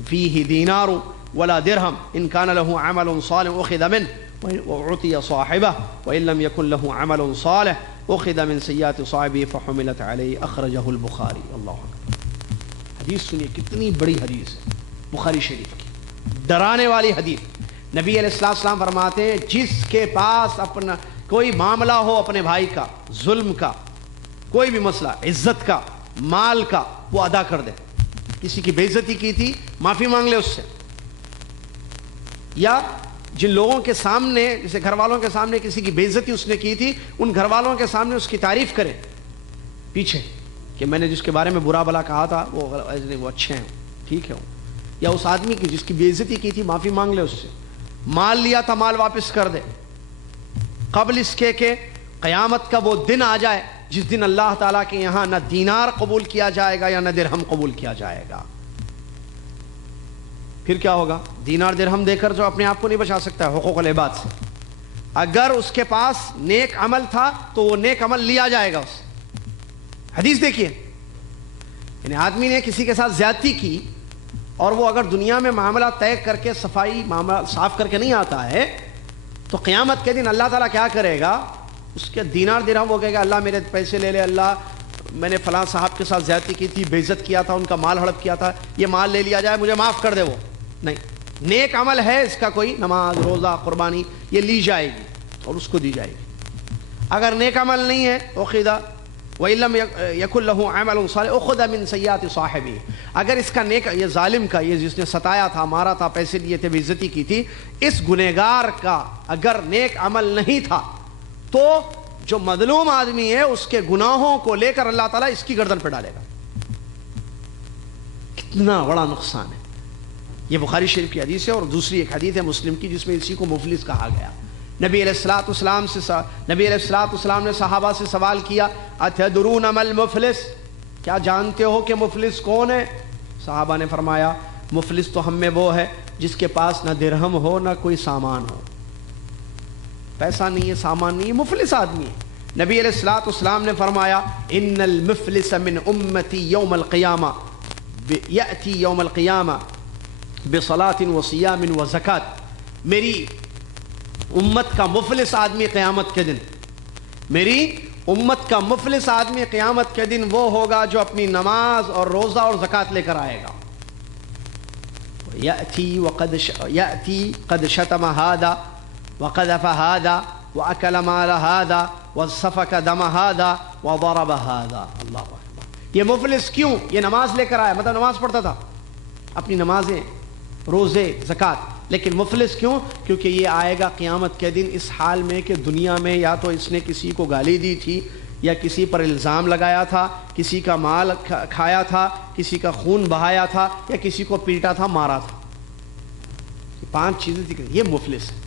فيه دينار ولا درهم إن كان له عمل صالح أخذ منه وأعطي صاحبه وإن لم يكن له عمل صالح أخذ من سيئات صاحبه فحملت عليه أخرجه البخاري۔ اللہ اکبر، حدیث سنیے کتنی بڑی حدیث ہے بخاری شریف کی، ڈرانے والی حدیث۔ نبی علیہ السلام فرماتے ہیں جس کے پاس اپنا کوئی معاملہ ہو اپنے بھائی کا، ظلم کا، کوئی بھی مسئلہ، عزت کا، مال کا، وہ ادا کر دے۔ کسی کی بے عزتی کی تھی، معافی مانگ لے اس سے، یا جن لوگوں کے سامنے، جیسے گھر والوں کے سامنے کسی کی بے عزتی اس نے کی تھی، ان گھر والوں کے سامنے اس کی تعریف کرے پیچھے کہ میں نے جس کے بارے میں برا بلا کہا تھا وہ اچھے ہیں، ٹھیک ہے، یا اس آدمی کی جس کی بے عزتی کی تھی معافی مانگ لے اس سے، مال لیا تھا مال واپس کر دے، قبل اس کے کہ قیامت کا وہ دن آ جائے جس دن اللہ تعالیٰ کے یہاں نہ دینار قبول کیا جائے گا یا نہ درہم قبول کیا جائے گا۔ پھر کیا ہوگا؟ دینار درہم دے کر جو اپنے آپ کو نہیں بچا سکتا ہے حقوق العباد سے، اگر اس کے پاس نیک عمل تھا تو وہ نیک عمل لیا جائے گا اس سے۔ حدیث دیکھیے، یعنی آدمی نے کسی کے ساتھ زیادتی کی اور وہ اگر دنیا میں معاملہ طے کر کے صفائی معاملہ صاف کر کے نہیں آتا ہے تو قیامت کے دن اللہ تعالیٰ کیا کرے گا؟ اس کے دینار درہم وہ کہے گا اللہ میرے پیسے لے لے، اللہ میں نے فلاں صاحب کے ساتھ زیادتی کی تھی، بے عزت کیا تھا، ان کا مال ہڑپ کیا تھا، یہ مال لے لیا جائے، مجھے معاف کر دے۔ وہ نہیں، نیک عمل ہے اس کا کوئی، نماز روزہ قربانی، یہ لی جائے گی اور اس کو دی جائے گی۔ اگر نیک عمل نہیں ہے اخذ وَإِن لَّمْ يَكُن لَّهُ عَمَلٌ صَالِحٌ أُخِذَ مِن سَيِّئَاتِ صَاحِبِهِ، اگر اس کا نیک، یہ ظالم کا، یہ جس نے ستایا تھا، مارا تھا، پیسے لیے تھے، بے عزتی کی تھی، اس گنہگار کا اگر نیک عمل نہیں تھا تو جو مظلوم آدمی ہے اس کے گناہوں کو لے کر اللہ تعالیٰ اس کی گردن پہ ڈالے گا۔ کتنا بڑا نقصان ہے۔ یہ بخاری شریف کی حدیث ہے، اور دوسری ایک حدیث ہے مسلم کی جس میں اسی کو مفلس کہا گیا۔ نبی علیہ الصلوۃ والسلام نے صحابہ سے سوال کیا، اتدرون ما المفلس، کیا جانتے ہو کہ مفلس کون ہے؟ صحابہ نے فرمایا مفلس تو ہم میں وہ ہے جس کے پاس نہ درہم ہو نہ کوئی سامان ہو، پیسہ نہیں ہے، سامان نہیں ہے، مفلس آدمی ہے۔ نبی علیہ الصلوۃ والسلام نے فرمایا ان المفلس من امتی یوم القیامہ یأتی یوم القیامہ بصلاۃ وصیام وزکات، میری امت کا مفلس آدمی قیامت کے دن، میری امت کا مفلس آدمی قیامت کے دن وہ ہوگا جو اپنی نماز اور روزہ اور زکوٰۃ لے کر آئے گا۔ یأتی قد شتم هذا وقذف هذا وأكل مال هذا وسفك دم هذا وضرب هذا۔ اللہ اکبر، یہ مفلس کیوں؟ یہ نماز لے کر آیا، مطلب نماز پڑھتا تھا، اپنی نمازیں، روزے، زکوٰۃ، لیکن مفلس کیوں؟ کیونکہ یہ آئے گا قیامت کے دن اس حال میں کہ دنیا میں یا تو اس نے کسی کو گالی دی تھی، یا کسی پر الزام لگایا تھا، کسی کا مال کھایا تھا، کسی کا خون بہایا تھا، یا کسی کو پیٹا تھا، مارا تھا۔ یہ 5 چیزیں ذکر، یہ مفلس ہے۔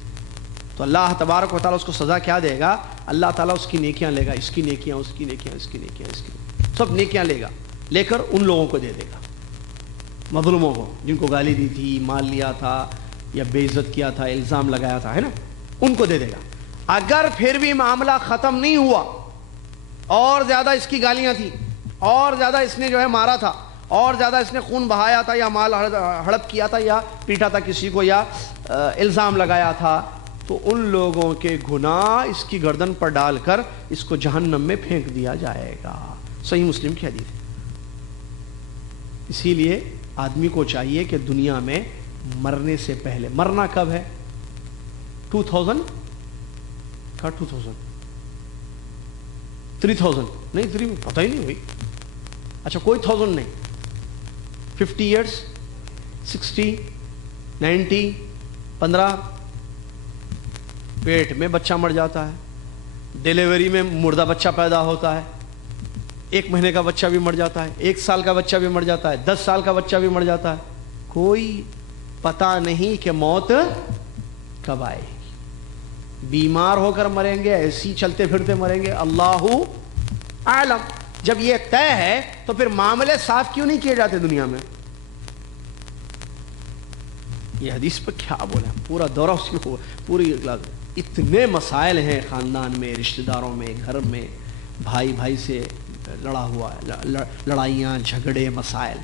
تو اللہ تبارک و تعالیٰ اس کو سزا کیا دے گا؟ اللہ تعالیٰ اس کی نیکیاں لے گا، اس کی نیکیاں، اس کی نیکیاں، اس کی نیکیاں، اس کی سب نیکیاں لے گا، لے کر ان لوگوں کو دے دے گا، مظلوموں کو، جن کو گالی دی تھی، مال لیا تھا یا بے عزت کیا تھا، الزام لگایا تھا، ہے نا، ان کو دے دے گا۔ اگر پھر بھی معاملہ ختم نہیں ہوا اور زیادہ اس کی گالیاں تھیں، اور زیادہ اس نے جو ہے مارا تھا، اور زیادہ اس نے خون بہایا تھا، یا مال ہڑپ کیا تھا، یا پیٹا تھا کسی کو، یا الزام لگایا تھا، تو ان لوگوں کے گناہ اس کی گردن پر ڈال کر اس کو جہنم میں پھینک دیا جائے گا۔ صحیح مسلم کی حدیث ہے۔ اسی لیے آدمی کو چاہیے کہ دنیا میں مرنے سے پہلے، مرنا کب ہے؟ 2000 کا 2000 3000 نہیں، 3 پتہ ہی نہیں ہوئی، اچھا کوئی 1000 نہیں، 50 ایئرس، 60، 90، 15، پیٹ میں بچہ مر جاتا ہے، ڈیلیوری میں مردہ بچہ پیدا ہوتا ہے، 1 مہینے کا بچہ بھی مر جاتا ہے، 1 سال کا بچہ بھی مر جاتا ہے، 10 سال کا بچہ بھی مر جاتا ہے، کوئی پتہ نہیں کہ موت کب آئے گی۔ بیمار ہو کر مریں گے، ایسی چلتے پھرتے مریں گے، اللہ اعلم۔ جب یہ طے ہے تو پھر معاملے صاف کیوں نہیں کیے جاتے دنیا میں؟ یہ حدیث پہ کیا بولے، پورا دورہ اس کی پوری اتنے مسائل ہیں خاندان میں، رشتہ داروں میں، گھر میں، بھائی بھائی سے لڑا ہوا ہے، لڑائیاں، جھگڑے، مسائل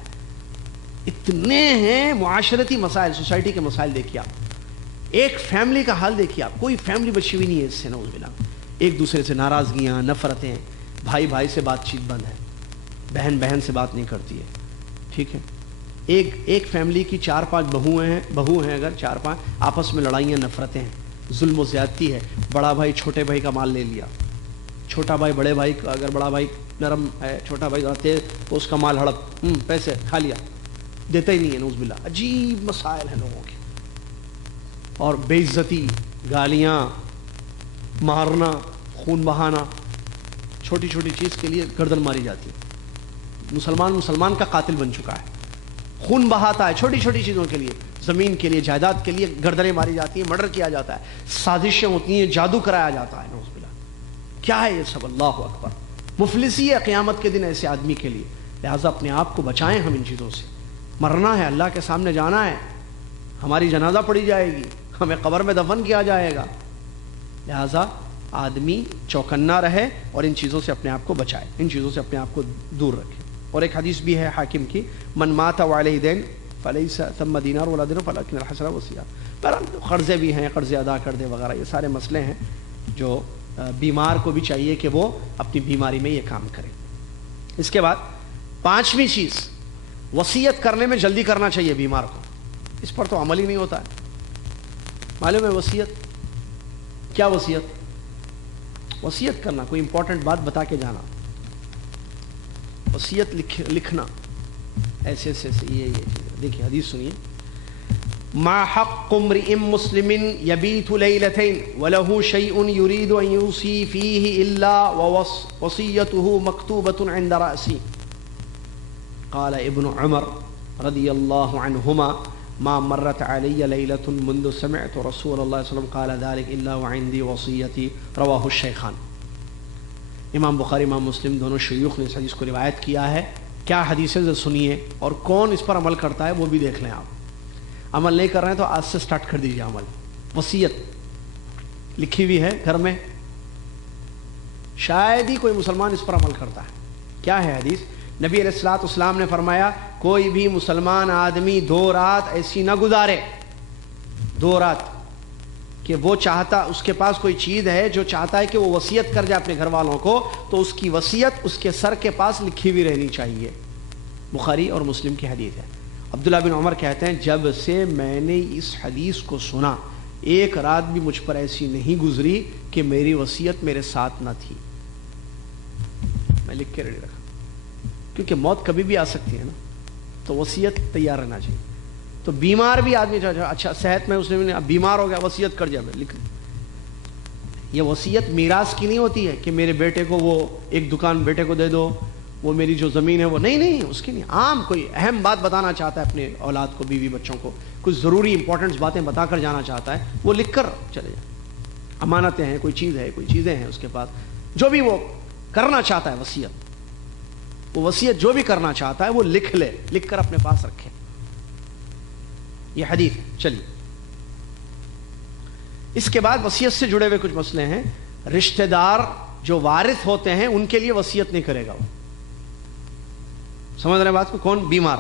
اتنے ہیں، معاشرتی مسائل، سوسائٹی کے مسائل دیکھیے آپ، ایک فیملی کا حال دیکھیے آپ، کوئی فیملی بچی ہوئی نہیں ہے اس سے، نعوذ باللہ، ایک دوسرے سے ناراضگیاں، نفرتیں، بھائی بھائی سے بات چیت بند ہے، بہن بہن سے بات نہیں کرتی ہے، ٹھیک ہے، ایک فیملی کی 4-5 بہو ہیں اگر 4-5، آپس میں لڑائیاں، نفرتیں ہیں، ظلم و زیادتی ہے، بڑا بھائی چھوٹے بھائی کا مال لے لیا، چھوٹا بھائی بڑے بھائی کا، اگر بڑا بھائی نرم ہے، چھوٹا بھائی تیز، تو اس کا مال ہڑپ، پیسے کھا لیا، دیتا ہی نہیں ہے، نعوذ باللہ۔ عجیب مسائل ہیں لوگوں کے، اور بے عزتی، گالیاں، مارنا، خون بہانا، چھوٹی چھوٹی چیز کے لیے گردن ماری جاتی ہے، مسلمان کا قاتل بن چکا ہے، خون بہاتا ہے چھوٹی چھوٹی چیزوں کے لیے، زمین کے لیے، جائیداد کے لیے گردنیں ماری جاتی ہیں، مرڈر کیا جاتا ہے، سازشیں ہوتی ہیں، جادو کرایا جاتا ہے، نعوذ باللہ۔ کیا ہے یہ سب؟ اللہ اکبر، مفلسی ہے قیامت کے دن ایسے آدمی کے لیے، لہٰذا اپنے آپ کو بچائیں ہم ان چیزوں سے، مرنا ہے، اللہ کے سامنے جانا ہے، ہماری جنازہ پڑھی جائے گی، ہمیں قبر میں دفن کیا جائے گا، لہٰذا آدمی چوکنا رہے اور ان چیزوں سے اپنے آپ کو بچائے، ان چیزوں سے اپنے آپ کو دور رکھے۔ اور ایک حدیث بھی ہے حاکم کی، من مات وعلیہ دین فلیس ثم دینار ولا درہم فلکن الحسنۃ والسیئۃ، قرضے بھی ہیں، قرضے ادا کر دے وغیرہ، یہ سارے مسئلے ہیں جو بیمار کو بھی چاہیے کہ وہ اپنی بیماری میں یہ کام کرے۔ اس کے بعد 5ویں چیز، وصیت کرنے میں جلدی کرنا چاہیے بیمار کو، اس پر تو عمل ہی نہیں ہوتا ہے۔ معلوم ہے وصیت کیا؟ وصیت کرنا، کوئی امپورٹنٹ بات بتا کے جانا، وصیت لکھنا، ایسے یہ دیکھیے حدیث سنیے، ما حق امرئ مسلم یبیت لیلتین وله شیء یرید ان یوصی فیہ الا ووصیته مکتوبۃ عند رأسی، قال ابن عمر رضی اللہ عنہما ما مرت علی لیلۃ منذ سمعت رسول اللہ صلی اللہ علیہ وسلم قال ذلك الا وعندي وصیتی، رواہ الشیخان۔ امام بخاری، امام مسلم دونوں شیوخ نے اس حدیث کو روایت کیا ہے۔ کیا حدیث ہے سنیے، اور کون اس پر عمل کرتا ہے وہ بھی دیکھ لیں آپ۔ عمل نہیں کر رہے ہیں تو آج سے سٹارٹ کر دیجیے عمل۔ وصیت لکھی ہوئی ہے گھر میں، شاید ہی کوئی مسلمان اس پر عمل کرتا ہے۔ کیا ہے حدیث؟ نبی علیہ الصلوۃ والسلام نے فرمایا، کوئی بھی مسلمان آدمی 2 رات ایسی نہ گزارے، 2 رات کہ وہ چاہتا، اس کے پاس کوئی چیز ہے جو چاہتا ہے کہ وہ وصیت کر جائے اپنے گھر والوں کو، تو اس کی وصیت اس کے سر کے پاس لکھی ہوئی رہنی چاہیے۔ بخاری اور مسلم کی حدیث ہے۔ عبداللہ بن عمر کہتے ہیں، جب سے میں نے اس حدیث کو سنا، 1 رات بھی مجھ پر ایسی نہیں گزری کہ میری وصیت میرے ساتھ نہ تھی، میں لکھ کے ریڈی رکھا، کیونکہ موت کبھی بھی آ سکتی ہے نا، تو وصیت تیار رہنا چاہیے۔ تو بیمار بھی آدمی، اچھا صحت میں اس نے بیمار ہو گیا، وصیت کر جائے، لکھ لیں۔ یہ وصیت میراث کی نہیں ہوتی ہے کہ میرے بیٹے کو وہ 1 دکان بیٹے کو دے دو، وہ میری جو زمین ہے وہ نہیں، اس کی نہیں، عام کوئی اہم بات بتانا چاہتا ہے اپنے اولاد کو، بیوی بچوں کو، کچھ ضروری امپورٹنٹ باتیں بتا کر جانا چاہتا ہے، وہ لکھ کر چلے جائے۔ امانتیں ہیں، کوئی چیز ہے، کوئی چیزیں ہیں اس کے پاس، جو بھی وہ کرنا چاہتا ہے وصیت، وہ وصیت جو بھی کرنا چاہتا ہے وہ لکھ لے، لکھ کر اپنے پاس رکھے۔ یہ حدیث ہے۔ چلیے اس کے بعد وصیت سے جڑے ہوئے کچھ مسئلے ہیں۔ رشتہ دار جو وارث ہوتے ہیں ان کے لیے وصیت نہیں کرے گا وہ، سمجھ رہے ہیں بات کو؟ کون؟ بیمار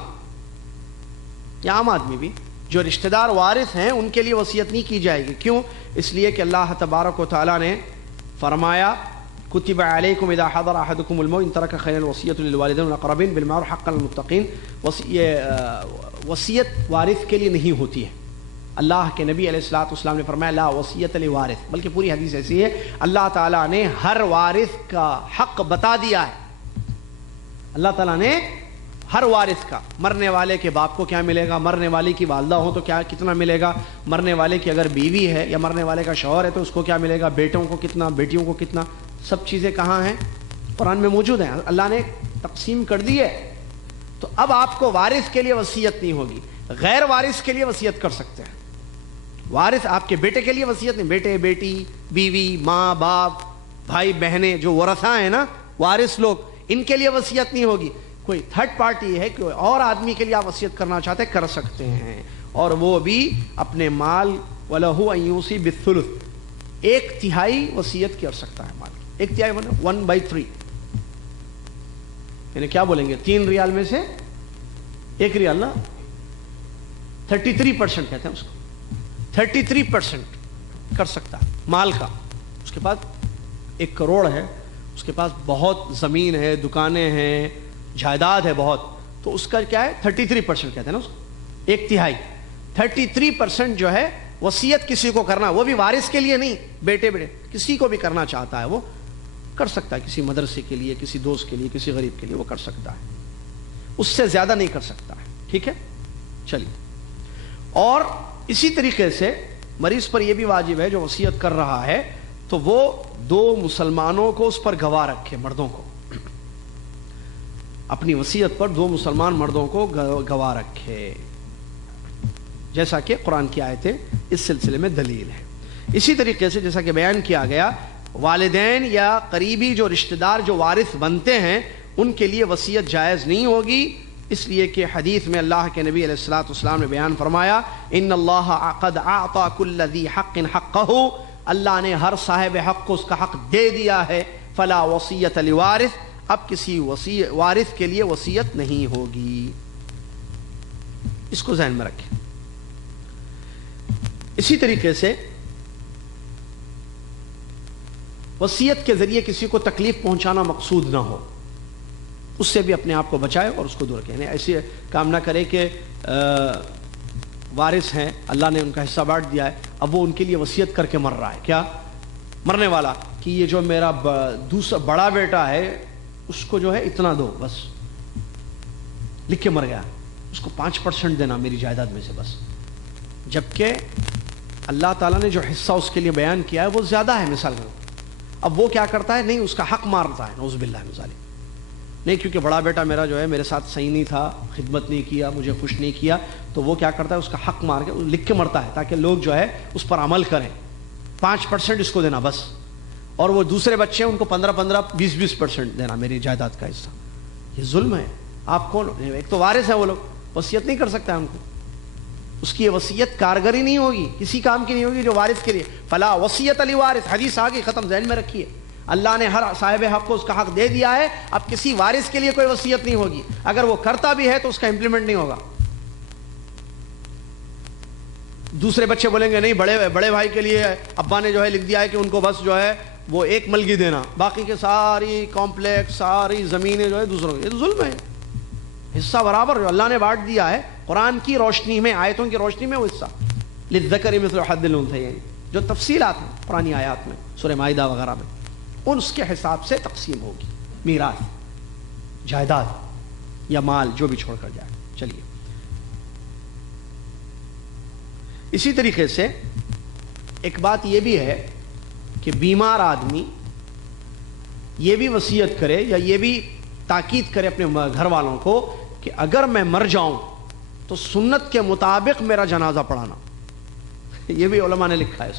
یا عام آدمی بھی، جو رشتہ دار وارث ہیں ان کے لیے وصیت نہیں کی جائے گی۔ کیوں؟ اس لیے کہ اللہ تبارک و تعالیٰ نے فرمایا، کتب علیکم اذا حضر احدکم الموت ان ترک خیرا الوصیۃ للوالدین والاقربین بالمعروف حقا للمتقین۔ وصیت وارث کے لیے نہیں ہوتی ہے۔ اللہ کے نبی علیہ الصلوۃ والسلام نے فرمایا لا وصیت لوارث، بلکہ پوری حدیث ایسی ہے، اللہ تعالیٰ نے ہر وارث کا حق بتا دیا ہے۔ اللہ تعالیٰ نے ہر وارث کا، مرنے والے کے باپ کو کیا ملے گا، مرنے والی کی والدہ ہو تو کیا کتنا ملے گا، مرنے والے کی اگر بیوی ہے یا مرنے والے کا شوہر ہے تو اس کو کیا ملے گا، بیٹوں کو کتنا، بیٹیوں کو کتنا، سب چیزیں کہاں ہیں؟ قرآن میں موجود ہیں، اللہ نے تقسیم کر دی ہے. تو اب آپ کو وارث کے لیے وصیت نہیں ہوگی، غیر وارث کے لیے وصیت کر سکتے ہیں. وارث آپ کے بیٹے کے لیے وصیت نہیں، بیٹے بیٹی بیوی ماں باپ بھائی بہنیں جو ورثہ ہیں نا، وارث لوگ، ان کے لیے وصیت نہیں ہوگی. کوئی تھرڈ پارٹی ہے، کوئی اور آدمی کے لیے آپ وصیت کرنا چاہتے کر سکتے ہیں، اور وہ بھی اپنے مال وَلَهُ أَن يُوصِي بِالثُّلُثِ، 1/3 وصیت کر سکتا ہے مال. 1/3 مطلب 1/3، یعنی کیا بولیں گے، 3 ریال میں سے 1 ریال نا، 33% کہتے ہیں اس کو، 33% کر سکتا ہے مال کا. اس کے پاس 1 کروڑ ہے، اس کے پاس بہت زمین ہے، دکانیں ہیں، جائیداد ہے بہت، تو اس کا کیا ہے 33% کہتے ہیں نا اس کو، 1/3. 33% جو ہے وصیت کسی کو کرنا، وہ بھی وارث کے لیے نہیں، بیٹے کسی کو بھی کرنا چاہتا ہے وہ کر سکتا ہے، کسی مدرسے کے لیے، کسی دوست کے لیے، کسی غریب کے لیے وہ کر سکتا ہے، اس سے زیادہ نہیں کر سکتا ہے. ٹھیک ہے، چلیے. اور اسی طریقے سے مریض پر یہ بھی واجب ہے جو وصیت کر رہا ہے تو وہ 2 مسلمانوں کو اس پر گواہ رکھے، مردوں کو، اپنی وصیت پر 2 مسلمان مردوں کو گواہ رکھے، جیسا کہ قرآن کی آیتیں اس سلسلے میں دلیل ہے. اسی طریقے سے جیسا کہ بیان کیا گیا، والدین یا قریبی جو رشتہ دار جو وارث بنتے ہیں ان کے لیے وصیت جائز نہیں ہوگی، اس لیے کہ حدیث میں اللہ کے نبی علیہ الصلوۃ والسلام نے بیان فرمایا، ان اللہ قد اعطى كل ذی حق حقہ، اللہ نے ہر صاحب حق کو اس کا حق دے دیا ہے، فلا وصیت لوارث، اب کسی وارث کے لیے وصیت نہیں ہوگی. اس کو ذہن میں رکھیں. اسی طریقے سے وصیت کے ذریعے کسی کو تکلیف پہنچانا مقصود نہ ہو، اس سے بھی اپنے آپ کو بچائے اور اس کو دور رکھے. ایسے کام نہ کرے کہ وارث ہیں، اللہ نے ان کا حصہ بانٹ دیا ہے، اب وہ ان کے لیے وصیت کر کے مر رہا ہے. کیا مرنے والا کہ یہ جو میرا دوسرا بڑا بیٹا ہے اس کو جو ہے اتنا دو، بس لکھ کے مر گیا، اس کو 5% دینا میری جائیداد میں سے بس، جبکہ اللہ تعالیٰ نے جو حصہ اس کے لیے بیان کیا ہے وہ زیادہ ہے. مثال میں اب وہ کیا کرتا ہے، نہیں اس کا حق مارتا ہے، نعوذ باللہ من ذالک، نہیں کیونکہ بڑا بیٹا میرا جو ہے میرے ساتھ صحیح نہیں تھا، خدمت نہیں کیا، مجھے خوش نہیں کیا، تو وہ کیا کرتا ہے اس کا حق مار کے لکھ کے مرتا ہے تاکہ لوگ جو ہے اس پر عمل کریں. 5% اس کو دینا بس، اور وہ دوسرے بچے ہیں ان کو 15 20% دینا میری جائیداد کا حصہ. یہ ظلم ہے. آپ کون، ایک تو وارث ہے، وہ لوگ وصیت نہیں کر سکتا ہے ان کو، اس کی وصیت کارگر ہی نہیں ہوگی، کسی کام کی نہیں ہوگی جو وارث کے لیے. فلا وصیت لوارث، حدیث آگے ختم، ذہن میں رکھیے. اللہ نے ہر صاحب حق کو اس کا حق دے دیا ہے، اب کسی وارث کے لیے کوئی وصیت نہیں ہوگی. اگر وہ کرتا بھی ہے تو اس کا امپلیمنٹ نہیں ہوگا. دوسرے بچے بولیں گے نہیں بڑے بھائی کے لیے ابا نے جو ہے لکھ دیا ہے کہ ان کو بس جو ہے وہ 1 ملگی دینا، باقی کے ساری کمپلیکس ساری زمینیں جو ہے دوسروں کی. یہ تو ظلم ہے. حصہ برابر جو اللہ نے بانٹ دیا ہے قرآن کی روشنی میں، آیتوں کی روشنی میں، وہ حصہ للذکر مثل حظ الانثیین، جو تفصیلات ہیں پرانی آیات میں سورہ مائدہ وغیرہ میں، اس کے حساب سے تقسیم ہوگی میراث، جائیداد یا مال جو بھی چھوڑ کر جائے. چلیے، اسی طریقے سے ایک بات یہ بھی ہے کہ بیمار آدمی یہ بھی وصیت کرے یا یہ بھی تاکید کرے اپنے گھر والوں کو کہ اگر میں مر جاؤں تو سنت کے مطابق میرا جنازہ پڑھانا. یہ بھی علماء نے لکھا ہے،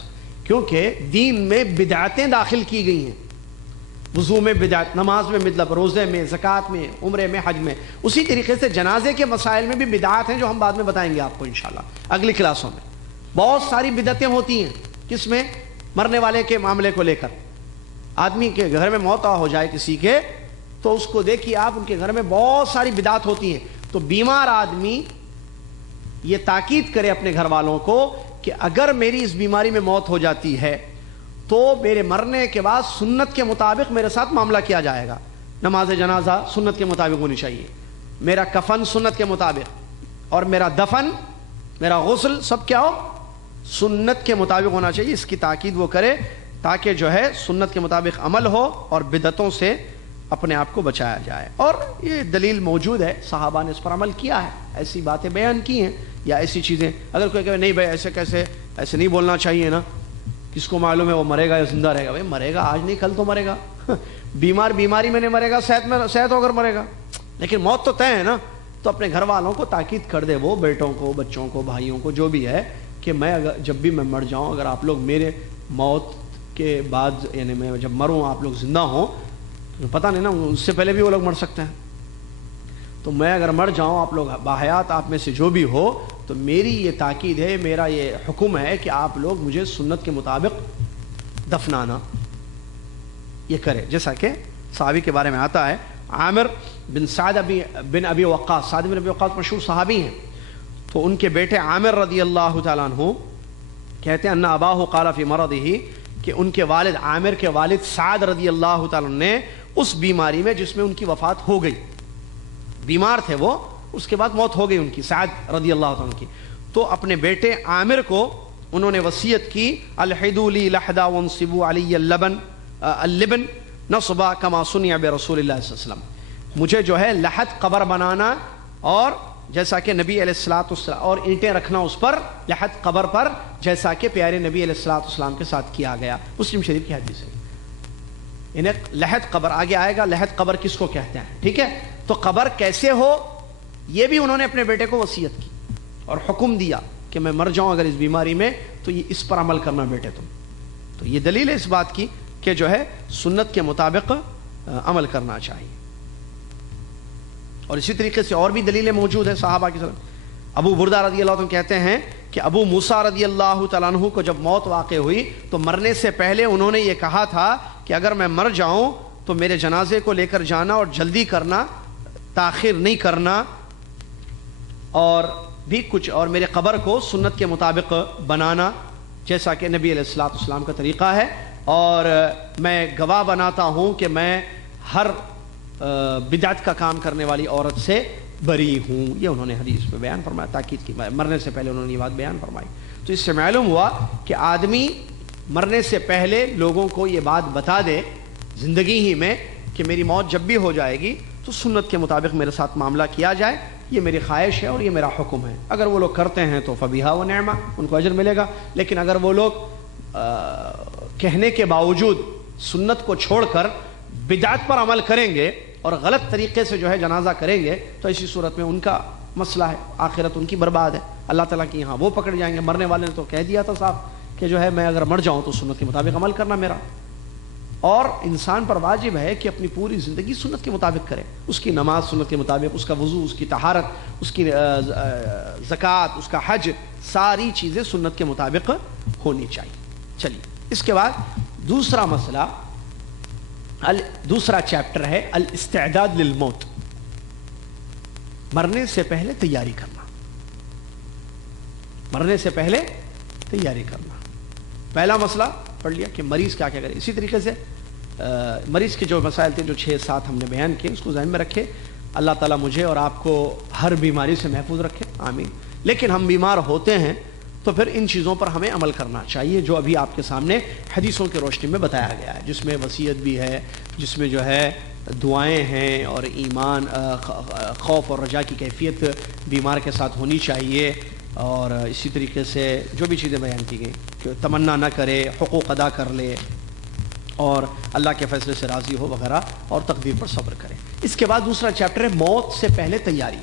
کیونکہ دین میں بدعتیں داخل کی گئی ہیں. وضو میں بدعت، نماز میں مطلب، روزے میں، زکوٰۃ میں، عمرے میں، حج میں. اسی طریقے سے جنازے کے مسائل میں بھی بدعات ہیں جو ہم بعد میں بتائیں گے آپ کو انشاءاللہ اگلی کلاسوں میں. بہت ساری بدعتیں ہوتی ہیں کس میں، مرنے والے کے معاملے کو لے کر. آدمی کے گھر میں موت ہو جائے کسی کے تو اس کو دیکھیے آپ، ان کے گھر میں بہت ساری بدعت ہوتی ہیں. تو بیمار آدمی یہ تاکید کرے اپنے گھر والوں کو کہ اگر میری اس بیماری میں موت ہو جاتی ہے تو میرے مرنے کے بعد سنت کے مطابق میرے ساتھ معاملہ کیا جائے گا. نماز جنازہ سنت کے مطابق ہونی چاہیے، میرا کفن سنت کے مطابق، اور میرا دفن، میرا غسل سب کیا ہو، سنت کے مطابق ہونا چاہیے. اس کی تاکید وہ کرے تاکہ جو ہے سنت کے مطابق عمل ہو اور بدعتوں سے اپنے آپ کو بچایا جائے. اور یہ دلیل موجود ہے، صحابہ نے اس پر عمل کیا ہے، ایسی باتیں بیان کی ہیں یا ایسی چیزیں. اگر کوئی کہے نہیں بھائی ایسے کیسے، ایسے نہیں بولنا چاہیے نا، کس کو معلوم ہے وہ مرے گا یا زندہ رہے گا. بھائی مرے گا، آج نہیں کل تو مرے گا. بیماری میں نہیں مرے گا، صحت ہو کر مرے گا، لیکن موت تو طے ہے نا. تو اپنے گھر والوں کو تاکید کر دے، وہ بیٹوں کو، بچوں کو، بھائیوں کو، جو بھی ہے، کہ میں اگر جب بھی میں مر جاؤں، اگر آپ لوگ میرے موت کے بعد، یعنی میں جب مروں آپ لوگ زندہ ہوں، پتہ نہیں نا اس سے پہلے بھی وہ لوگ مر سکتے ہیں، تو میں اگر مر جاؤں، آپ لوگ باحیات آپ میں سے جو بھی ہو، تو میری یہ تاکید ہے، میرا یہ حکم ہے کہ آپ لوگ مجھے سنت کے مطابق دفنانا یہ کرے. جیسا کہ صحابی کے بارے میں آتا ہے، عامر بن سعد بن ابی وقاص، سعد بن ابی وقاص مشہور صحابی ہیں، تو ان کے بیٹے عامر رضی اللہ تعالیٰ عنہ کہتے ہیں ان اباہ قال فی مرضہ، کہ ان کے والد، عامر کے والد سعد رضی اللہ تعالیٰ عنہ نے اس بیماری میں جس میں ان کی وفات ہو گئی، بیمار تھے وہ، اس کے بعد موت ہو گئی ان کی، سعد رضی اللہ تعالیٰ عنہ کی، تو اپنے بیٹے عامر کو انہوں نے وصیت کی، الحدوا لی لحدا وانصبوا علی اللبن نصبا کما صنع برسول اللہ صلی اللہ علیہ وسلم، مجھے جو ہے لحد قبر بنانا، اور جیسا کہ نبی علیہ الصلوۃ والسلام، اور اینٹیں رکھنا اس پر، لحد قبر پر، جیسا کہ پیارے نبی علیہ الصلوۃ والسلام کے ساتھ کیا گیا. مسلم شریف کی حدیث ہے. انہیں لحد قبر آگے آئے گا، لحد قبر کس کو کہتے ہیں، ٹھیک ہے. تو قبر کیسے ہو یہ بھی انہوں نے اپنے بیٹے کو وصیت کی اور حکم دیا کہ میں مر جاؤں اگر اس بیماری میں تو یہ اس پر عمل کرنا بیٹے تم. تو یہ دلیل ہے اس بات کی کہ جو ہے سنت کے مطابق عمل کرنا چاہیے. اور اسی طریقے سے اور بھی دلیلیں موجود ہیں صحابہ کی طرف. ابو بردہ رضی اللہ عنہ کہتے ہیں کہ ابو موسیٰ رضی اللہ تعالیٰ عنہ کو جب موت واقع ہوئی تو مرنے سے پہلے انہوں نے یہ کہا تھا کہ اگر میں مر جاؤں تو میرے جنازے کو لے کر جانا اور جلدی کرنا، تاخیر نہیں کرنا، اور بھی کچھ، اور میرے قبر کو سنت کے مطابق بنانا جیسا کہ نبی علیہ الصلوۃ والسلام کا طریقہ ہے. اور میں گواہ بناتا ہوں کہ میں ہر بدعت کا کام کرنے والی عورت سے بری ہوں. یہ انہوں نے حدیث میں بیان فرمایا، تاکید کی، مرنے سے پہلے انہوں نے یہ بات بیان فرمائی. تو اس سے معلوم ہوا کہ آدمی مرنے سے پہلے لوگوں کو یہ بات بتا دے زندگی ہی میں کہ میری موت جب بھی ہو جائے گی تو سنت کے مطابق میرے ساتھ معاملہ کیا جائے، یہ میری خواہش ہے اور یہ میرا حکم ہے. اگر وہ لوگ کرتے ہیں تو فبیہا و نعمہ، ان کو اجر ملے گا. لیکن اگر وہ لوگ کہنے کے باوجود سنت کو چھوڑ کر بدعت پر عمل کریں گے اور غلط طریقے سے جو ہے جنازہ کریں گے تو ایسی صورت میں ان کا مسئلہ ہے، آخرت ان کی برباد ہے، اللہ تعالیٰ کی یہاں وہ پکڑ جائیں گے. مرنے والے نے تو کہہ دیا تھا صاحب کہ جو ہے میں اگر مر جاؤں تو سنت کے مطابق عمل کرنا میرا. اور انسان پر واجب ہے کہ اپنی پوری زندگی سنت کے مطابق کرے، اس کی نماز سنت کے مطابق، اس کا وضو، اس کی طہارت، اس کی زکوٰۃ، اس کا حج، ساری چیزیں سنت کے مطابق ہونی چاہیے. چلیے اس کے بعد دوسرا مسئلہ، دوسرا چیپٹر ہے الاستعداد للموت، مرنے سے پہلے تیاری کرنا. مرنے سے پہلے تیاری کرنا. پہلا مسئلہ پڑھ لیا کہ مریض کیا کیا کرے. اسی طریقے سے مریض کے جو مسائل تھے، جو 6-7 ہم نے بیان کیے، اس کو ذہن میں رکھے. اللہ تعالیٰ مجھے اور آپ کو ہر بیماری سے محفوظ رکھے، آمین. لیکن ہم بیمار ہوتے ہیں تو پھر ان چیزوں پر ہمیں عمل کرنا چاہیے جو ابھی آپ کے سامنے حدیثوں کی روشنی میں بتایا گیا ہے، جس میں وصیت بھی ہے، جس میں جو ہے دعائیں ہیں، اور ایمان، خوف اور رجا کی کیفیت بیمار کے ساتھ ہونی چاہیے. اور اسی طریقے سے جو بھی چیزیں بیان کی گئیں کہ تمنا نہ کرے، حقوق ادا کر لے، اور اللہ کے فیصلے سے راضی ہو وغیرہ، اور تقدیر پر صبر کرے. اس کے بعد دوسرا چیپٹر ہے موت سے پہلے تیاری.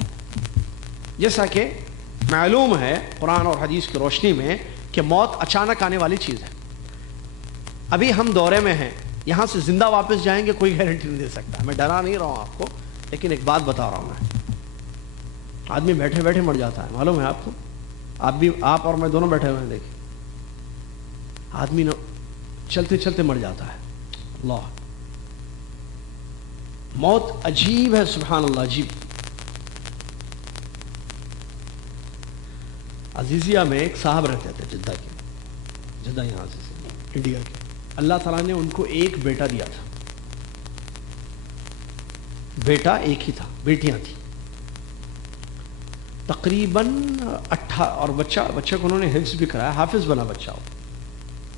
جیسا کہ معلوم ہے قرآن اور حدیث کی روشنی میں کہ موت اچانک آنے والی چیز ہے. ابھی ہم دورے میں ہیں، یہاں سے زندہ واپس جائیں گے کوئی گارنٹی نہیں دے سکتا. میں ڈرا نہیں رہا ہوں آپ کو، لیکن ایک بات بتا رہا ہوں میں. آدمی بیٹھے بیٹھے مر جاتا ہے، معلوم ہے آپ کو. آپ اور میں دونوں بیٹھے ہوئے ہیں، دیکھیں آدمی چلتے چلتے مر جاتا ہے. اللہ، موت عجیب ہے، سبحان اللہ، عجیب. عزیزیہ میں ایک صاحب رہتے تھے، جدہ یہاں سے انڈیا کے. اللہ تعالیٰ نے ان کو ایک بیٹا دیا تھا. بیٹا ایک ہی تھا، بیٹیاں تھیں تقریباً 18، اور بچہ کو انہوں نے حفظ بھی کرایا، حافظ بنا بچہ ہو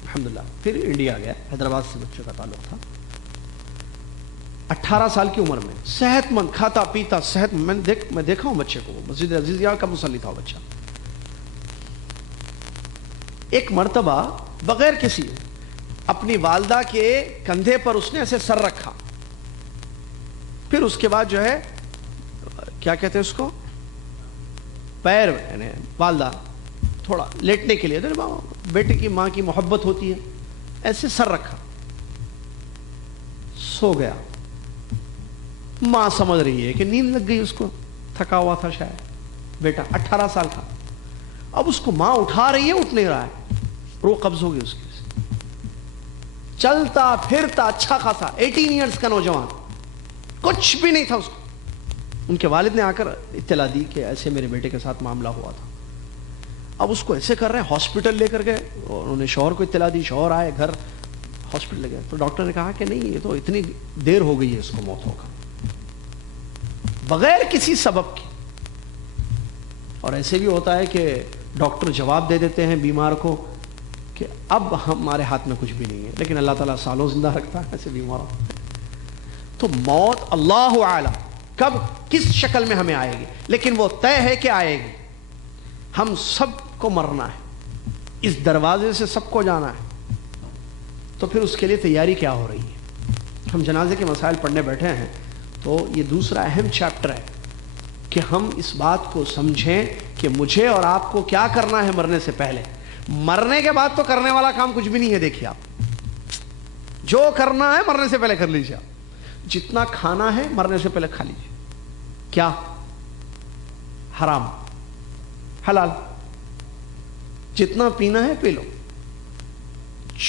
الحمدللہ. پھر انڈیا گیا، حیدرآباد سے بچے کا تعلق تھا. 18 سال کی عمر میں صحت مند، کھاتا پیتا صحت مند. میں دیکھا ہوں بچے کو، مسجد عزیزیہ کا مصلی تھا بچہ. ایک مرتبہ بغیر کسی اپنی والدہ کے کندھے پر اس نے ایسے سر رکھا پھر اس کے بعد جو ہے کیا کہتے ہیں اس کو، پیر یعنی والدہ تھوڑا لیٹنے کے لیے، بیٹے کی ماں کی محبت ہوتی ہے، ایسے سر رکھا، سو گیا. ماں سمجھ رہی ہے کہ نیند لگ گئی اس کو، تھکا ہوا تھا شاید بیٹا 18 سال کا. اب اس کو ماں اٹھا رہی ہے، اٹھ نہیں رہا ہے، روح قبض ہو گئی اس کی. چلتا پھرتا اچھا خاصا 18 ایئرس کا نوجوان، کچھ بھی نہیں تھا اس کو. ان کے والد نے آ کر اطلاع دی کہ ایسے میرے بیٹے کے ساتھ معاملہ ہوا تھا. اب اس کو ایسے کر رہے ہیں، ہاسپٹل لے کر گئے، اور انہوں نے شوہر کو اطلاع دی، شوہر آئے گھر، ہاسپٹل لے گئے تو ڈاکٹر نے کہا کہ نہیں یہ تو اتنی دیر ہو گئی ہے اس کو موت ہوگا، بغیر کسی سبب کے. اور ایسے بھی ہوتا ہے کہ ڈاکٹر جواب دے دیتے ہیں بیمار کو کہ اب ہمارے ہاتھ میں کچھ بھی نہیں ہے، لیکن اللہ تعالیٰ سالوں زندہ رکھتا ہے ایسے بیماروں. تو موت اللہ اعلم کب کس شکل میں ہمیں آئے گی، لیکن وہ طے ہے کہ آئے گی. ہم سب کو مرنا ہے، اس دروازے سے سب کو جانا ہے. تو پھر اس کے لیے تیاری کیا ہو رہی ہے؟ ہم جنازے کے مسائل پڑھنے بیٹھے ہیں تو یہ دوسرا اہم چیپٹر ہے کہ ہم اس بات کو سمجھیں کہ مجھے اور آپ کو کیا کرنا ہے مرنے سے پہلے. مرنے کے بعد تو کرنے والا کام کچھ بھی نہیں ہے. دیکھیے آپ جو کرنا ہے مرنے سے پہلے کر لیجیے. آپ جتنا کھانا ہے مرنے سے پہلے کھا لیجیے. کیا؟ حرام حلال. جتنا پینا ہے پی لو،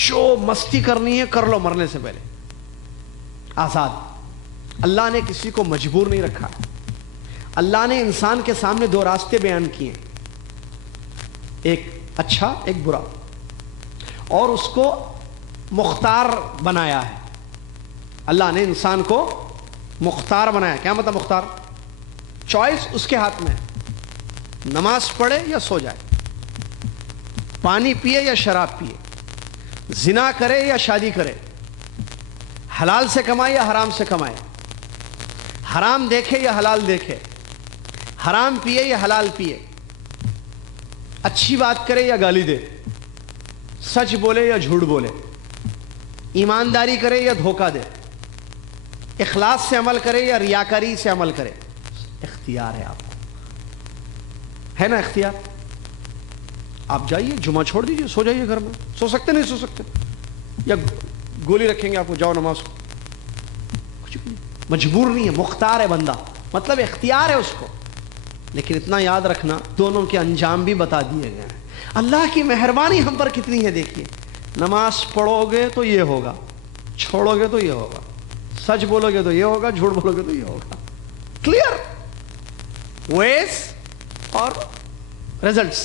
جو مستی کرنی ہے کر لو مرنے سے پہلے. آزاد. اللہ نے کسی کو مجبور نہیں رکھا. اللہ نے انسان کے سامنے دو راستے بیان کیے، ایک اچھا ایک برا، اور اس کو مختار بنایا ہے. اللہ نے انسان کو مختار بنایا. کیا مطلب مختار؟ چوائس اس کے ہاتھ میں ہے، نماز پڑھے یا سو جائے، پانی پیے یا شراب پیے، زنا کرے یا شادی کرے، حلال سے کمائے یا حرام سے کمائے، حرام دیکھے یا حلال دیکھے، حرام پیے یا حلال پیے، اچھی بات کرے یا گالی دے، سچ بولے یا جھوٹ بولے، ایمانداری کرے یا دھوکہ دے، اخلاص سے عمل کرے یا ریاکاری سے عمل کرے. اختیار ہے آپ کو، ہے نا اختیار. آپ جائیے جمعہ چھوڑ دیجیے، سو جائیے گھر میں. سو سکتے نہیں سو سکتے، یا گولی رکھیں گے آپ کو، جاؤ نماز کو. کچھ بھی مجبور نہیں ہے، مختار ہے بندہ، مطلب اختیار ہے اس کو. لیکن اتنا یاد رکھنا دونوں کے انجام بھی بتا دیے گئے ہیں. اللہ کی مہربانی ہم پر کتنی ہے. دیکھیے نماز پڑھو گے تو یہ ہوگا، چھوڑو گے تو یہ ہوگا، سچ بولو گے تو یہ ہوگا، جھوٹ بولو گے تو یہ ہوگا. کلیئر ویز اور ریزلٹس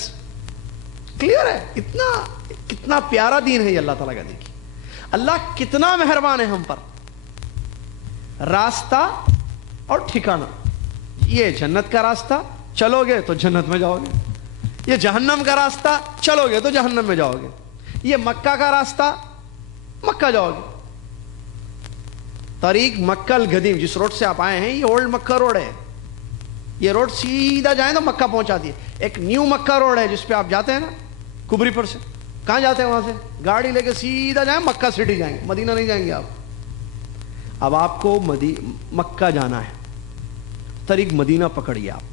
کلیئر ہے. کتنا پیارا دین ہے یہ اللہ تعالیٰ کا. دیکھیے اللہ کتنا مہربان ہے ہم پر. راستہ اور ٹھکانہ، یہ جنت کا راستہ چلو گے تو جنت میں جاؤ گے، یہ جہنم کا راستہ چلو گے تو جہنم میں جاؤ گے. یہ مکہ کا راستہ، مکہ جاؤ گے. طریق مکہ القدیم، جس روڈ سے آپ آئے ہیں یہ اولڈ مکہ روڈ ہے. یہ روڈ سیدھا جائیں تو مکہ پہنچاتی ہے. ایک نیو مکہ روڈ ہے جس پہ آپ جاتے ہیں نا کبری پر سے. کہاں جاتے ہیں؟ وہاں سے گاڑی لے کے سیدھا جائیں مکہ سٹی جائیں گے، مدینہ نہیں جائیں گے آپ. اب آپ کو مکہ جانا ہے، طریق مدینہ پکڑیے. آپ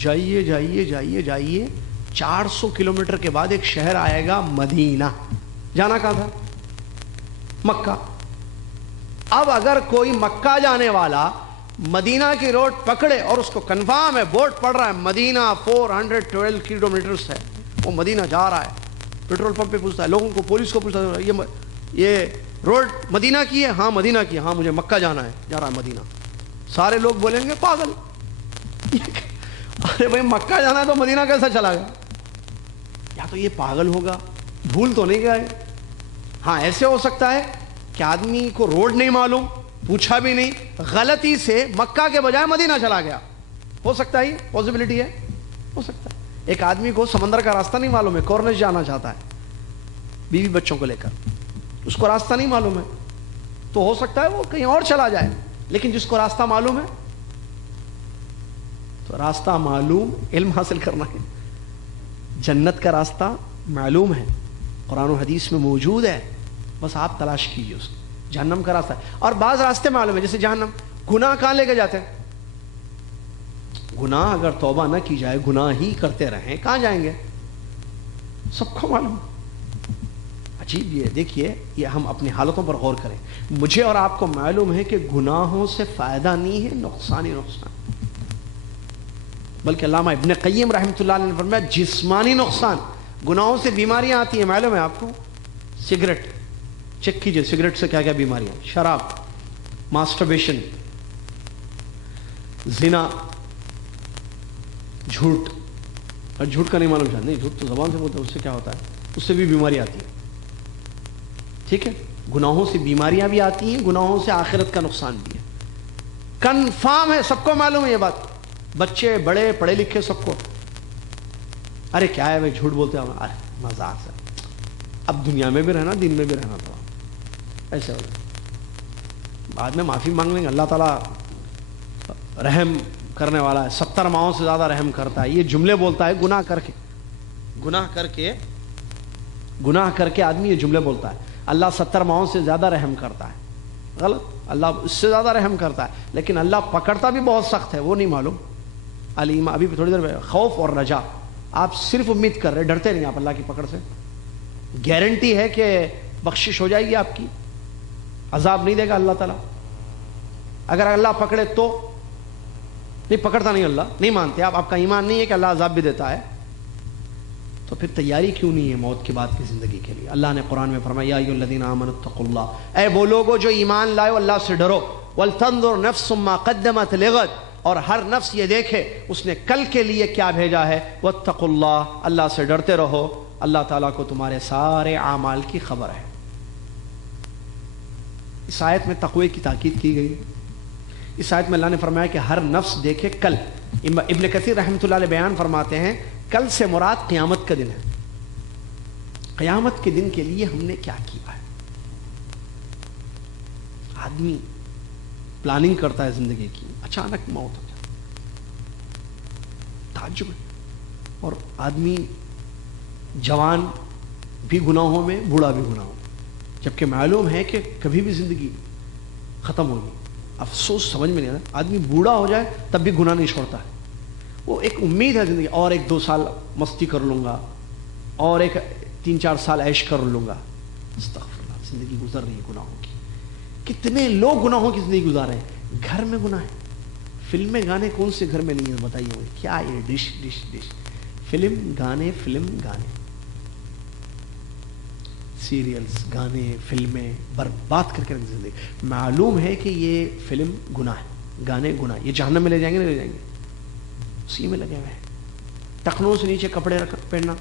جائیے جائیے جائیے جائیے، 400 کلومیٹر کے بعد ایک شہر آئے گا مدینہ. جانا کہاں تھا؟ مکہ. اب اگر کوئی مکہ جانے والا مدینہ کی روڈ پکڑے اور اس کو کنفرم ہے، بورڈ پڑ رہا ہے مدینہ 412 کلومیٹرز ہے، وہ مدینہ جا رہا ہے، پیٹرول پمپ پہ پوچھتا ہے، لوگوں کو، پولیس کو پوچھتا ہے یہ روڈ مدینہ کی ہے؟ ہاں مدینہ کی ہے. ہاں مجھے مکہ جانا ہے، جا رہا ہے مدینہ. سارے لوگ بولیں گے پاگل. ارے بھائی مکہ جانا ہے تو مدینہ کیسا چلا گیا؟ یا تو یہ پاگل ہوگا، بھول تو نہیں گیا ہے. ہاں ایسے ہو سکتا ہے کہ آدمی کو روڈ نہیں معلوم، پوچھا بھی نہیں، غلطی سے مکہ کے بجائے مدینہ چلا گیا. ہو سکتا ہے، یہ پاسبلٹی ہے، ہو سکتا ہے. ایک آدمی کو سمندر کا راستہ نہیں معلوم ہے، کورنش جانا چاہتا ہے بیوی بچوں کو لے کر، اس کو راستہ نہیں معلوم ہے، تو ہو سکتا ہے وہ کہیں اور چلا جائے. لیکن جس کو راستہ معلوم ہے، تو راستہ معلوم علم حاصل کرنا ہے. جنت کا راستہ معلوم ہے، قرآن و حدیث میں موجود ہے، بس آپ تلاش کیجیے اس کو. جہنم کا راستہ ہے، اور بعض راستے معلوم ہے، جیسے جہنم گناہ کہاں لے کے جاتے ہیں؟ گناہ اگر توبہ نہ کی جائے، گناہ ہی کرتے رہیں، کہاں جائیں گے؟ سب کو معلوم۔ عجیب یہ دیکھیے، یہ ہم اپنی حالتوں پر غور کریں۔ مجھے اور آپ کو معلوم ہے کہ گناہوں سے فائدہ نہیں ہے، نقصان ہی نقصان، بلکہ علامہ ابن قیم رحمۃ اللہ علیہ نے فرمایا جسمانی نقصان، گناہوں سے بیماریاں آتی ہیں، معلوم ہے آپ کو؟ سگریٹ چیک کیجئے، سگریٹ سے کیا کیا بیماریاں، شراب، ماسٹربیشن، زنا، جھوٹ، اور جھوٹ کا نہیں معلوم شاید، نہیں جھوٹ تو زبان سے بولتے ہیں، اس سے کیا ہوتا ہے؟ اس سے بھی بیماری آتی ہے، ٹھیک ہے؟ گناہوں سے بیماریاں بھی آتی ہیں، گناہوں سے آخرت کا نقصان بھی ہے، کنفرم ہے، سب کو معلوم ہے یہ بات، بچے بڑے پڑھے لکھے سب کو۔ ارے کیا ہے بھائی، جھوٹ بولتے ہیں، ارے مذاق سے، اب دنیا میں بھی رہنا، دین میں بھی رہنا، تو ایسے ہو جائے، بعد میں معافی مانگ لیں گے، اللہ تعالیٰ رحم کرنے والا ہے، 70 ماہوں سے زیادہ رحم کرتا ہے، یہ جملے بولتا ہے گناہ کر کے آدمی یہ جملے بولتا ہے، اللہ 70 ماہوں سے زیادہ رحم کرتا ہے، غلط، اللہ اس سے زیادہ رحم کرتا ہے، لیکن اللہ پکڑتا بھی بہت سخت ہے، وہ نہیں معلوم۔ علیمہ، ابھی تھوڑی دیر میں خوف اور رجا، آپ صرف امید کر رہے، ڈرتے نہیں آپ اللہ کی پکڑ سے، گارنٹی ہے کہ بخشش ہو جائے گی آپ کی، عذاب نہیں دے گا اللہ تعالیٰ، اگر اللہ پکڑے تو نہیں، پکڑتا نہیں اللہ، نہیں مانتے آپ کا ایمان نہیں ہے کہ اللہ عذاب بھی دیتا ہے، تو پھر تیاری کیوں نہیں ہے موت کے بعد کی زندگی کے لیے؟ اللہ نے قرآن میں فرمایا یا ایھا الذین آمنوا اتقوا اللہ، اے وہ لوگو جو ایمان لائے ہو، اللہ سے ڈرو، ولتنظر نفس ما قدمت لغد، اور ہر نفس یہ دیکھے اس نے کل کے لیے کیا بھیجا ہے، واتقوا اللہ، اللہ سے ڈرتے رہو، اللہ تعالیٰ کو تمہارے سارے اعمال کی خبر ہے۔ اس آیت میں تقوی کی تاکید کی گئی، اس آیت میں اللہ نے فرمایا کہ ہر نفس دیکھے کل۔ ابن کثیر رحمۃ اللہ علیہ بیان فرماتے ہیں کل سے مراد قیامت کا دن ہے، قیامت کے دن کے لیے ہم نے کیا کیا ہے۔ آدمی پلاننگ کرتا ہے زندگی کی، اچانک موت ہو جائے، تعجب ہے، اور آدمی جوان بھی گناہوں میں، بوڑھا بھی گناہوں میں، جبکہ معلوم ہے کہ کبھی بھی زندگی ختم ہوگی۔ افسوس سمجھ میں نہیں آتا، آدمی بوڑھا ہو جائے تب بھی گناہ نہیں چھوڑتا ہے، وہ ایک امید ہے زندگی، اور 1-2 سال مستی کر لوں گا، اور 3-4 سال عیش کر لوں گا، استغفر اللہ، زندگی گزر رہی ہے گناہوں کی۔ کتنے لوگ گناہوں کی زندگی گزار رہے ہیں، گھر میں گناہ ہے، فلمیں گانے کون سے گھر میں نہیں ہے بتائیے مجھے، کیا یہ ڈش فلم گانے سیریلز، گانے، فلمیں برباد کر کے زندگی، معلوم ہے کہ یہ فلم گناہ ہے، گانے گناہ، یہ جہنم میں لے جائیں گے نہیں لے جائیں گے، اسی میں لگے ہوئے ہیں۔ ٹخنوں سے نیچے کپڑے پہننا،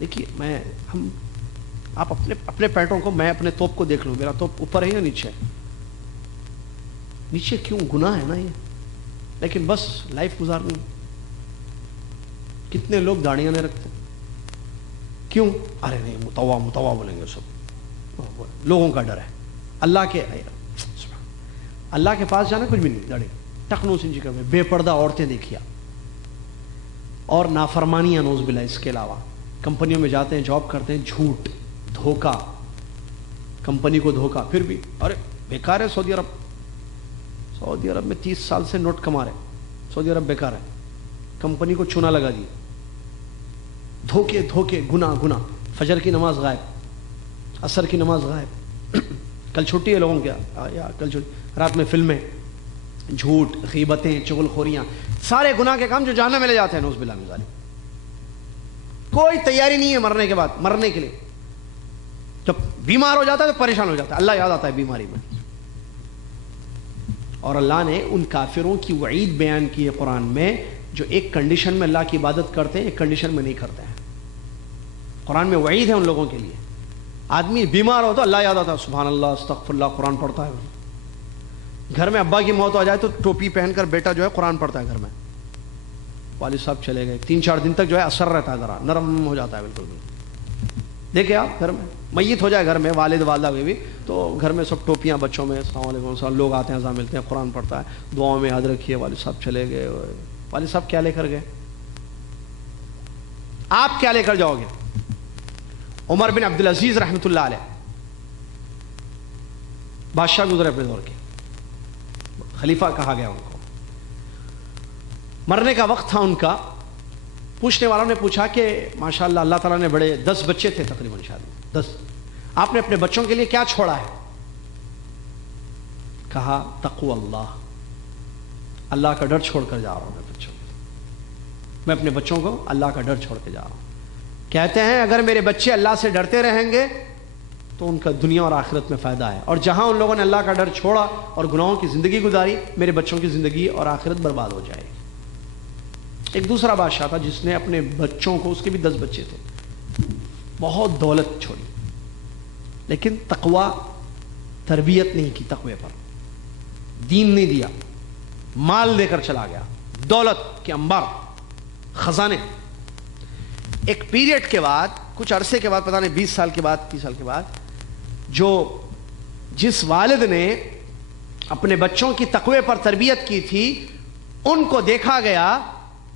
دیکھیے آپ اپنے پیٹوں کو، میں اپنے توپ کو دیکھ لوں، میرا توپ اوپر ہے یا نیچے؟ نیچے کیوں؟ گناہ ہے نا یہ، لیکن بس لائف گزارنی۔ کتنے لوگ داڑیاں نہیں رکھتے، کیوں؟ ارے نہیں، متوا بولیں گے سب، لوگوں کا ڈر ہے، اللہ کے پاس جانا کچھ بھی نہیں، داڑھی ٹخنوں سے نیچے کر، بے پردہ عورتیں دیکھیا، اور نافرمانیاں نوز باللہ، اس کے علاوہ کمپنیوں میں جاتے ہیں، جاب کرتے ہیں، جھوٹ، دھوکہ، کمپنی کو دھوکہ، پھر بھی ارے بیکار ہے سعودی عرب میں 30 سال سے نوٹ کما رہے، سعودی عرب بیکار ہے، کمپنی کو چونا لگا دی، دھوکے، گناہ، فجر کی نماز غائب، عصر کی نماز غائب، کل چھٹی ہے لوگوں کیا، کل چھٹی، رات میں فلمیں، جھوٹ، غیبتیں، چغل خوریاں، سارے گناہ کے کام جو جہنم میں لے جاتے ہیں، نعوذ باللہ من ذالک۔ کوئی تیاری نہیں ہے مرنے کے بعد، مرنے کے لیے جب بیمار ہو جاتا ہے تو پریشان ہو جاتا ہے، اللہ یاد آتا ہے بیماری میں، اور اللہ نے ان کافروں کی وعید بیان کی ہے قرآن میں، جو ایک کنڈیشن میں اللہ کی عبادت کرتے ہیں، ایک کنڈیشن میں نہیں کرتے ہیں، قرآن میں وعید ہے ان لوگوں کے لیے۔ آدمی بیمار ہو تو اللہ یاد آتا ہے، سبحان اللہ، استغفر اللہ، قرآن پڑھتا ہے۔ گھر میں ابا کی موت ہو جائے تو ٹوپی پہن کر بیٹا جو ہے قرآن پڑھتا ہے گھر میں، والد صاحب چلے گئے 3-4 دن تک جو ہے اثر رہتا ہے، ذرا نرم ہو جاتا ہے بالکل۔ دیکھیں آپ گھر میں میت ہو جائے، گھر میں والد والدہ ہوئے بھی، تو گھر میں سب ٹوپیاں بچوں میں، السلام علیکم، سب لوگ آتے ہیں، اذان ملتے ہیں، قرآن پڑھتا ہے، دعاؤں میں یاد رکھیے، والد صاحب چلے گئے۔ والد صاحب کیا لے کر گئے؟ آپ کیا لے کر جاؤ گے؟ عمر بن عبدالعزیز رحمۃ اللہ علیہ، بادشاہ گزرے اپنے دور کے، خلیفہ کہا گیا ان کو. مرنے کا وقت تھا ان کا. پوچھنے والوں نے پوچھا کہ ماشاءاللہ اللہ تعالیٰ نے بڑے 10 بچے تھے تقریباً شاید 10. آپ نے اپنے بچوں کے لیے کیا چھوڑا ہے؟ کہا تقوی اللہ. اللہ کا ڈر چھوڑ کر جا رہا ہوں میں اپنے بچوں کو اللہ کا ڈر چھوڑ کے جا رہا ہوں. کہتے ہیں اگر میرے بچے اللہ سے ڈرتے رہیں گے تو ان کا دنیا اور آخرت میں فائدہ ہے, اور جہاں ان لوگوں نے اللہ کا ڈر چھوڑا اور گناہوں کی زندگی گزاری, میرے بچوں کی زندگی اور آخرت برباد ہو جائے گی. ایک دوسرا بادشاہ تھا جس نے اپنے بچوں کو, اس کے بھی 10 بچے تھے, بہت دولت چھوڑی لیکن تقوی تربیت نہیں کی, تقوی پر دین نہیں دیا, مال دے کر چلا گیا, دولت کے انبار خزانے. ایک پیریڈ کے بعد, کچھ عرصے کے بعد, پتہ نہیں 20 سال کے بعد 30 سال کے بعد, جس والد نے اپنے بچوں کی تقوی پر تربیت کی تھی, ان کو دیکھا گیا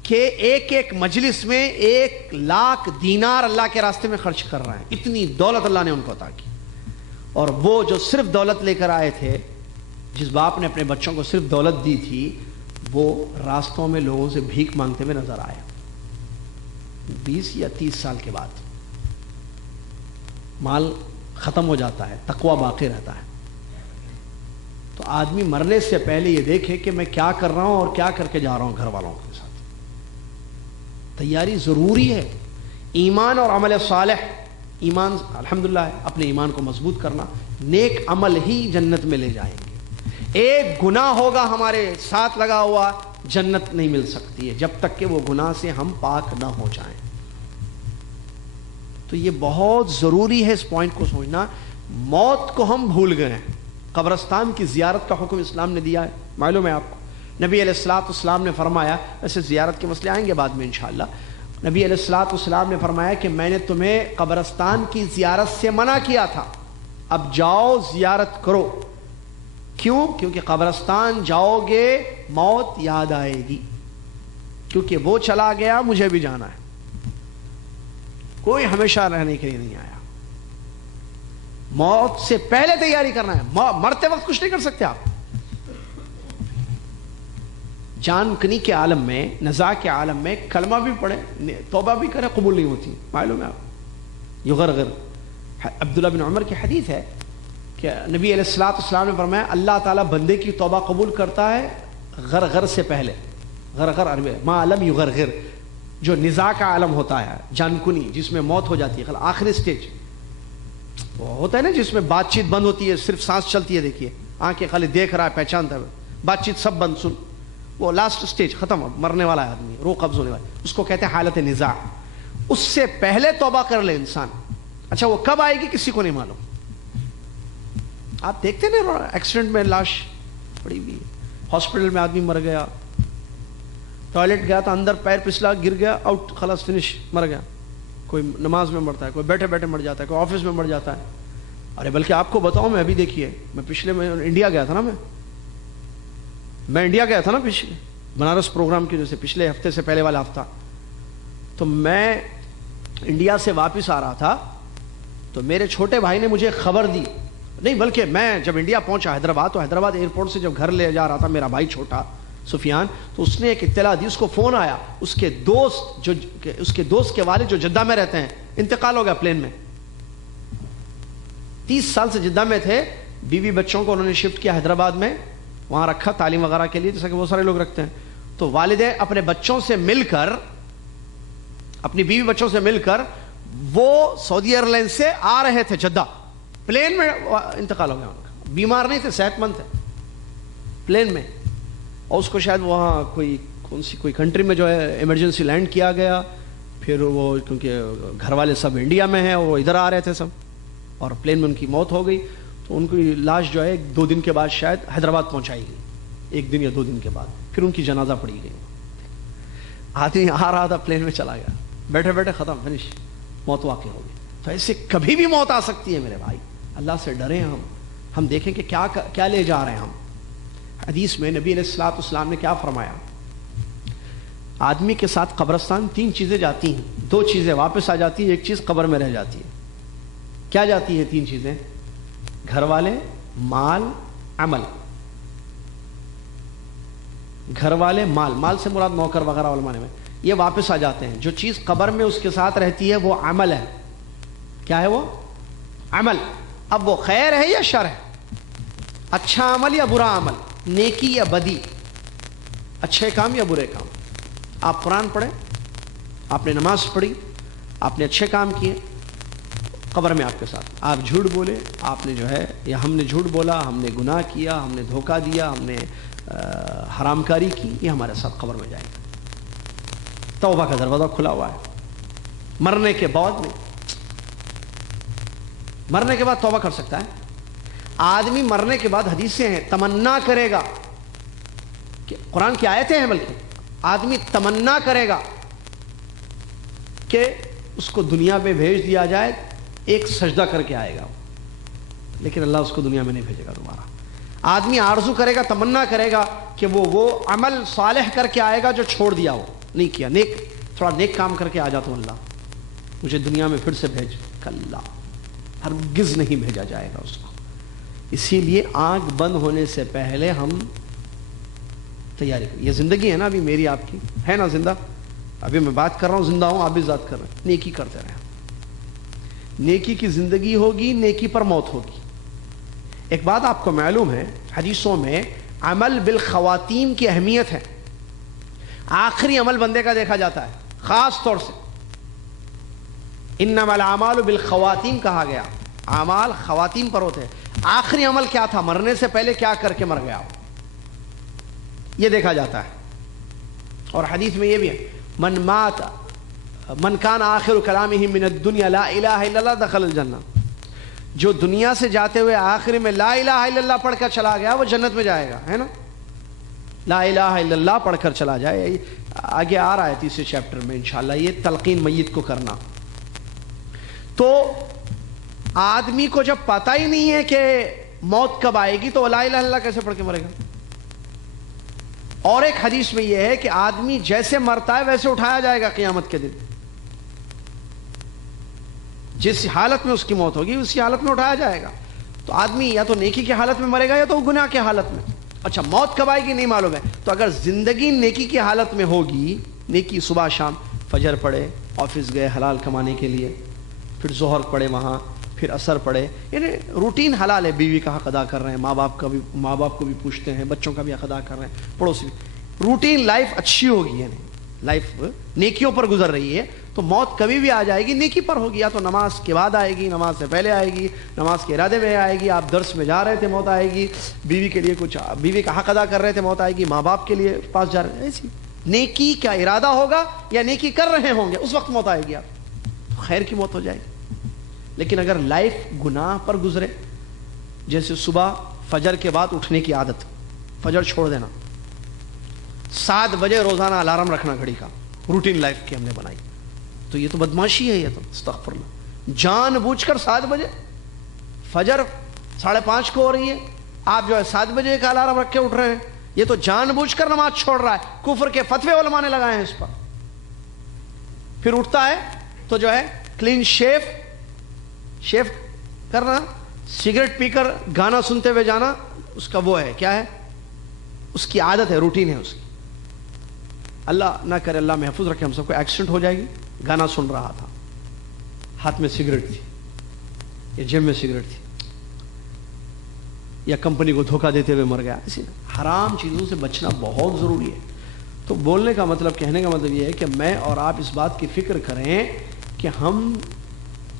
کہ ایک ایک مجلس میں 1 لاکھ دینار اللہ کے راستے میں خرچ کر رہے ہیں. اتنی دولت اللہ نے ان کو عطا کی. اور وہ جو صرف دولت لے کر آئے تھے, جس باپ نے اپنے بچوں کو صرف دولت دی تھی, وہ راستوں میں لوگوں سے بھیک مانگتے ہوئے نظر آئے. 20 یا 30 سال کے بعد مال ختم ہو جاتا ہے, تقوی باقی رہتا ہے. تو آدمی مرنے سے پہلے یہ دیکھے کہ میں کیا کر رہا ہوں اور کیا کر کے جا رہا ہوں گھر والوں کے ساتھ. تیاری ضروری ہے. ایمان اور عمل صالح, ایمان الحمدللہ ہے, اپنے ایمان کو مضبوط کرنا, نیک عمل ہی جنت میں لے جائیں گے. ایک گناہ ہوگا ہمارے ساتھ لگا ہوا, جنت نہیں مل سکتی ہے جب تک کہ وہ گناہ سے ہم پاک نہ ہو جائیں. تو یہ بہت ضروری ہے اس پوائنٹ کو سمجھنا. موت کو ہم بھول گئے ہیں. قبرستان کی زیارت کا حکم اسلام نے دیا ہے, معلوم ہے آپ کو. نبی علیہ الصلوۃ والسلام نے فرمایا, ایسے زیارت کے مسئلے آئیں گے بعد میں انشاءاللہ, نبی علیہ الصلوۃ والسلام نے فرمایا کہ میں نے تمہیں قبرستان کی زیارت سے منع کیا تھا, اب جاؤ زیارت کرو. کیوں؟ کیونکہ قبرستان جاؤ گے موت یاد آئے گی, کیونکہ وہ چلا گیا مجھے بھی جانا ہے. کوئی ہمیشہ رہنے کے لیے نہیں آیا. موت سے پہلے تیاری کرنا ہے, مرتے وقت کچھ نہیں کر سکتے آپ. جان کنی کے عالم میں, نزاع کے عالم میں کلمہ بھی پڑھے, توبہ بھی کرے, قبول نہیں ہوتی. معلوم ہے آپ, یغرغر. عبداللہ بن عمر کی حدیث ہے کہ نبی علیہ الصلوۃ والسلام نے فرمایا اللہ تعالیٰ بندے کی توبہ قبول کرتا ہے غرغر سے پہلے. غرغر عربی ما لم یغرغر, جو نزاع کا عالم ہوتا ہے, جان کنی جس میں موت ہو جاتی ہے, آخری سٹیج وہ ہوتا ہے نا جس میں بات چیت بند ہوتی ہے, صرف سانس چلتی ہے. دیکھیے آنکھیں خالی دیکھ رہا ہے, پہچانتا ہے, بات چیت سب بند, سن, وہ لاسٹ سٹیج ختم, مرنے والا ہے آدمی, روح قبض ہونے والا, اس کو کہتے ہیں حالت نزاع. اس سے پہلے توبہ کر لے انسان. اچھا وہ کب آئے گی کسی کو نہیں معلوم. آپ دیکھتے نا ایکسیڈنٹ میں لاش پڑی ہوئی, ہاسپٹل میں آدمی مر گیا, ٹوائلٹ گیا تو اندر پیر پسلا, گر گیا, آؤٹ, خلاص فنش, مر گیا. کوئی نماز میں مرتا ہے, کوئی بیٹھے بیٹھے مر جاتا ہے, کوئی آفس میں مر جاتا ہے. ارے بلکہ آپ کو بتاؤں, میں ابھی دیکھیے, میں پچھلے میں انڈیا گیا تھا نا, میں انڈیا گیا تھا نا پچھلے بنارس پروگرام کی وجہ سے, پچھلے ہفتے سے پہلے والا ہفتہ. تو میں انڈیا سے واپس آ رہا تھا, تو میرے چھوٹے بھائی نے مجھے خبر دی, نہیں بلکہ میں جب انڈیا پہنچا حیدرآباد, تو حیدرآباد ایئرپورٹ سے جب گھر لے جا رہا تھا میرا بھائی چھوٹا سفیان, تو اس نے ایک اطلاع دی, اس کو فون آیا, اس کے دوست کے والد جو جدہ میں رہتے ہیں, انتقال ہو گیا پلین میں. 30 سال سے جدہ میں تھے, بیوی بچوں کو انہوں نے شفٹ کیا حیدرآباد میں, وہاں رکھا تعلیم وغیرہ کے لیے, جیسا کہ بہت سارے لوگ رکھتے ہیں. تو والدین اپنے بچوں سے مل کر, اپنی بیوی بچوں سے مل کر, وہ سعودی ایئر لائن سے آ رہے تھے جدہ, پلین میں انتقال ہو گیا ان کا. بیمار نہیں تھے, صحت مند تھے, پلین میں. اور اس کو شاید وہاں کوئی کنٹری میں جو ہے ایمرجنسی لینڈ کیا گیا. پھر وہ کیونکہ گھر والے سب انڈیا میں ہیں, وہ ادھر آ رہے تھے سب, اور پلین میں ان کی موت ہو گئی. تو ان کی لاش جو ہے 2 دن کے بعد شاید حیدرآباد پہنچائی گئی, 1 دن یا 2 دن کے بعد. پھر ان کی جنازہ پڑھی گئی. آدمی آ رہا تھا, پلین میں چلا گیا, بیٹھے بیٹھے ختم, فنش, موت واقع ہو گئی. تو ایسے کبھی بھی موت آ سکتی ہے میرے بھائی. اللہ سے ڈریں ہم دیکھیں کہ کیا لے جا رہے ہیں ہم. حدیث میں نبی علیہ الصلوۃ والسلام نے کیا فرمایا, آدمی کے ساتھ قبرستان 3 چیزیں جاتی ہیں, 2 چیزیں واپس آ جاتی ہیں, 1 چیز قبر میں رہ جاتی ہے. کیا جاتی ہے 3 چیزیں؟ گھر والے, مال, عمل. گھر والے، مال سے مراد نوکر وغیرہ علماء میں، یہ واپس آ جاتے ہیں. جو چیز قبر میں اس کے ساتھ رہتی ہے وہ عمل ہے. کیا ہے وہ؟ عمل. اب وہ خیر ہے یا شر ہے، اچھا عمل یا برا عمل، نیکی یا بدی، اچھے کام یا برے کام. آپ قرآن پڑھیں، آپ نے نماز پڑھی، آپ نے اچھے کام کیے، قبر میں آپ کے ساتھ. آپ جھوٹ بولے، آپ نے جو ہے، یا ہم نے جھوٹ بولا، ہم نے گناہ کیا، ہم نے دھوکہ دیا، ہم نے حرام کاری کی، یہ ہمارے ساتھ قبر میں جائے گا. توبہ کا دروازہ کھلا ہوا ہے. مرنے کے بعد نہیں، مرنے کے بعد توبہ کر سکتا ہے آدمی. مرنے کے بعد حدیثیں ہیں، تمنا کرے گا، کہ قرآن کی آیتیں ہیں، بلکہ آدمی تمنا کرے گا کہ اس کو دنیا میں بھیج دیا جائے، ایک سجدہ کر کے آئے گا، لیکن اللہ اس کو دنیا میں نہیں بھیجے گا دوبارہ. آدمی آرزو کرے گا، تمنا کرے گا کہ وہ عمل صالح کر کے آئے گا جو چھوڑ دیا ہو، نہیں کیا، تھوڑا نیک کام کر کے آ جاتا ہوں، اللہ مجھے دنیا میں پھر سے بھیج. کلا، ہرگز نہیں بھیجا جائے گا اس کو. اسی لیے آنکھ بند ہونے سے پہلے ہم تیاری کریں. یہ زندگی ہے نا ابھی میری آپ کی، ہے نا زندہ، ابھی میں بات کر رہا ہوں، زندہ ہوں، آپ بھی ذات کر رہے ہیں. نیکی کرتے رہیں، نیکی کی زندگی ہوگی، نیکی پر موت ہوگی. ایک بات آپ کو معلوم ہے، حدیثوں میں عمل بالخواتیم کی اہمیت ہے. آخری عمل بندے کا دیکھا جاتا ہے خاص طور سے. انما الاعمال بالخواتیم کہا گیا، اعمال خواتیم پر ہوتے ہیں. آخری عمل کیا تھا، مرنے سے پہلے کیا کر کے مر گیا، یہ دیکھا جاتا ہے. اور حدیث میں یہ بھی ہے، من کان آخر کلامہ من الدنیا لا الہ الا اللہ دخل الجنہ. جو دنیا سے جاتے ہوئے آخر میں لا الہ الا اللہ پڑھ کر چلا گیا وہ جنت میں جائے گا، ہے نا. لا الہ الا اللہ پڑھ کر چلا جائے. آگے آ رہا ہے تیسرے چیپٹر میں انشاءاللہ یہ تلقین میت کو کرنا. تو آدمی کو جب پتہ ہی نہیں ہے کہ موت کب آئے گی تو لا الہ الا اللہ کیسے پڑھ کے مرے گا. اور ایک حدیث میں یہ ہے کہ آدمی جیسے مرتا ہے ویسے اٹھایا جائے گا قیامت کے دن. جس حالت میں اس کی موت ہوگی اسی حالت میں اٹھایا جائے گا. تو آدمی یا تو نیکی کی حالت میں مرے گا یا تو گناہ کی حالت میں. اچھا موت کب آئے گی نہیں معلوم ہے. تو اگر زندگی نیکی کی حالت میں ہوگی، نیکی صبح شام، فجر پڑھے، آفس گئے حلال کمانے کے لیے، پھر ظہر پڑھے وہاں، پھر عصر پڑھے، یعنی روٹین حلال ہے. بیوی کا حق ادا کر رہے ہیں، ماں باپ کو بھی پوچھتے ہیں، بچوں کا بھی حق ادا کر رہے ہیں، پڑوسی بھی. روٹین لائف اچھی ہوگی، یعنی لائف نیکیوں پر گزر رہی ہے. تو موت کبھی بھی آ جائے گی نیکی پر ہوگی. یا تو نماز کے بعد آئے گی، نماز سے پہلے آئے گی، نماز کے ارادے میں آئے گی، آپ درس میں جا رہے تھے موت آئے گی، بیوی کے لیے کچھ، بیوی کا حق ادا کر رہے تھے موت آئے گی، ماں باپ کے لیے پاس جا رہے. ایسی نیکی کا ارادہ ہوگا یا نیکی کر رہے ہوں گے اس وقت موت آئے گی، آپ خیر کی موت ہو جائے گی. لیکن اگر لائف گناہ پر گزرے، جیسے صبح فجر کے بعد اٹھنے کی عادت، فجر چھوڑ دینا، 7 بجے روزانہ الارم رکھنا گھڑی کا، روٹین لائف کی ہم نے بنائی، تو یہ تو بدماشی ہے. یہ تو استغفر اللہ، جان بوجھ کر 7 بجے، فجر 5:30 کو ہو رہی ہے، آپ جو ہے 7 بجے کا الارم رکھ کے اٹھ رہے ہیں، یہ تو جان بوجھ کر نماز چھوڑ رہا ہے. کفر کے فتوے علماء نے لگائے ہیں اس پر. پھر اٹھتا ہے تو جو ہے کلین شیف کرنا، سگریٹ پی کر گانا سنتے ہوئے جانا، اس کا وہ ہے، کیا ہے، اس کی عادت ہے، روٹین ہے اس کی. اللہ نہ کرے، اللہ محفوظ رکھے ہم سب کو، ایکسیڈنٹ ہو جائے گی، گانا سن رہا تھا، ہاتھ میں سگریٹ تھی یا جیب میں سگریٹ تھی، یا کمپنی کو دھوکہ دیتے ہوئے مر گیا. اسی حرام چیزوں سے بچنا بہت ضروری ہے. تو بولنے کا مطلب، کہنے کا مطلب یہ ہے کہ میں اور آپ اس بات کی فکر کریں کہ ہم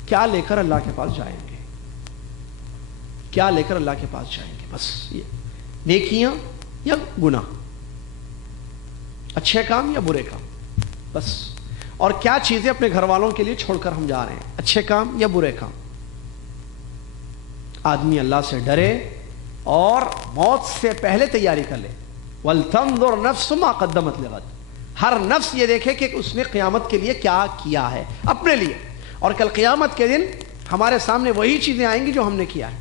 کیا لے کر اللہ کے پاس جائیں گے، کیا لے کر اللہ کے پاس جائیں گے. بس یہ نیکیاں یا گناہ، اچھے کام یا برے کام، بس. اور کیا چیزیں اپنے گھر والوں کے لیے چھوڑ کر ہم جا رہے ہیں، اچھے کام یا برے کام. آدمی اللہ سے ڈرے اور موت سے پہلے تیاری کر لے. وَلْتَنْظُرْ نَفْسُ مَا قَدَّمَتْ لِغَدٍ. ہر نفس یہ دیکھے کہ اس نے قیامت کے لیے کیا کیا ہے اپنے لیے. اور کل قیامت کے دن ہمارے سامنے وہی چیزیں آئیں گی جو ہم نے کیا ہے.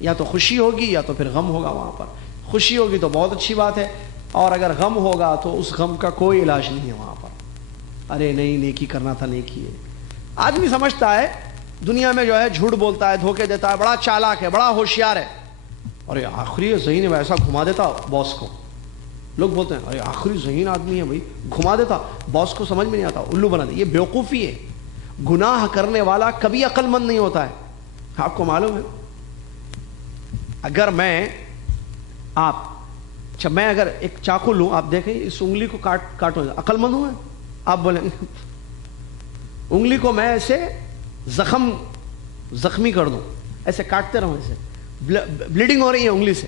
یا تو خوشی ہوگی یا تو پھر غم ہوگا. وہاں پر خوشی ہوگی تو بہت اچھی بات ہے، اور اگر غم ہوگا تو اس غم کا کوئی علاج نہیں ہے وہاں پر. ارے نہیں، نیکی کرنا تھا، نیکی ہے. آدمی سمجھتا ہے دنیا میں جو ہے جھوٹ بولتا ہے، دھوکے دیتا ہے، بڑا چالاک ہے، بڑا ہوشیار ہے، اور آخری ذہن میں ایسا گھما دیتا باس کو، لوگ بولتے ہیں ارے آخری ذہین آدمی ہے بھائی, گھما دیتا, باس کو سمجھ میں نہیں آتا, الو بنا دے. یہ بیوقوفی ہے. گناہ کرنے والا کبھی عقل مند نہیں ہوتا ہے. آپ کو معلوم ہے, اگر میں اگر ایک چاقو لوں, آپ دیکھیں اس انگلی کو کاٹو, عقل مند ہوں آپ بولیں انگلی کو میں ایسے زخمی کر دوں, ایسے کاٹتے رہوں, ایسے بلیڈنگ ہو رہی ہے انگلی سے,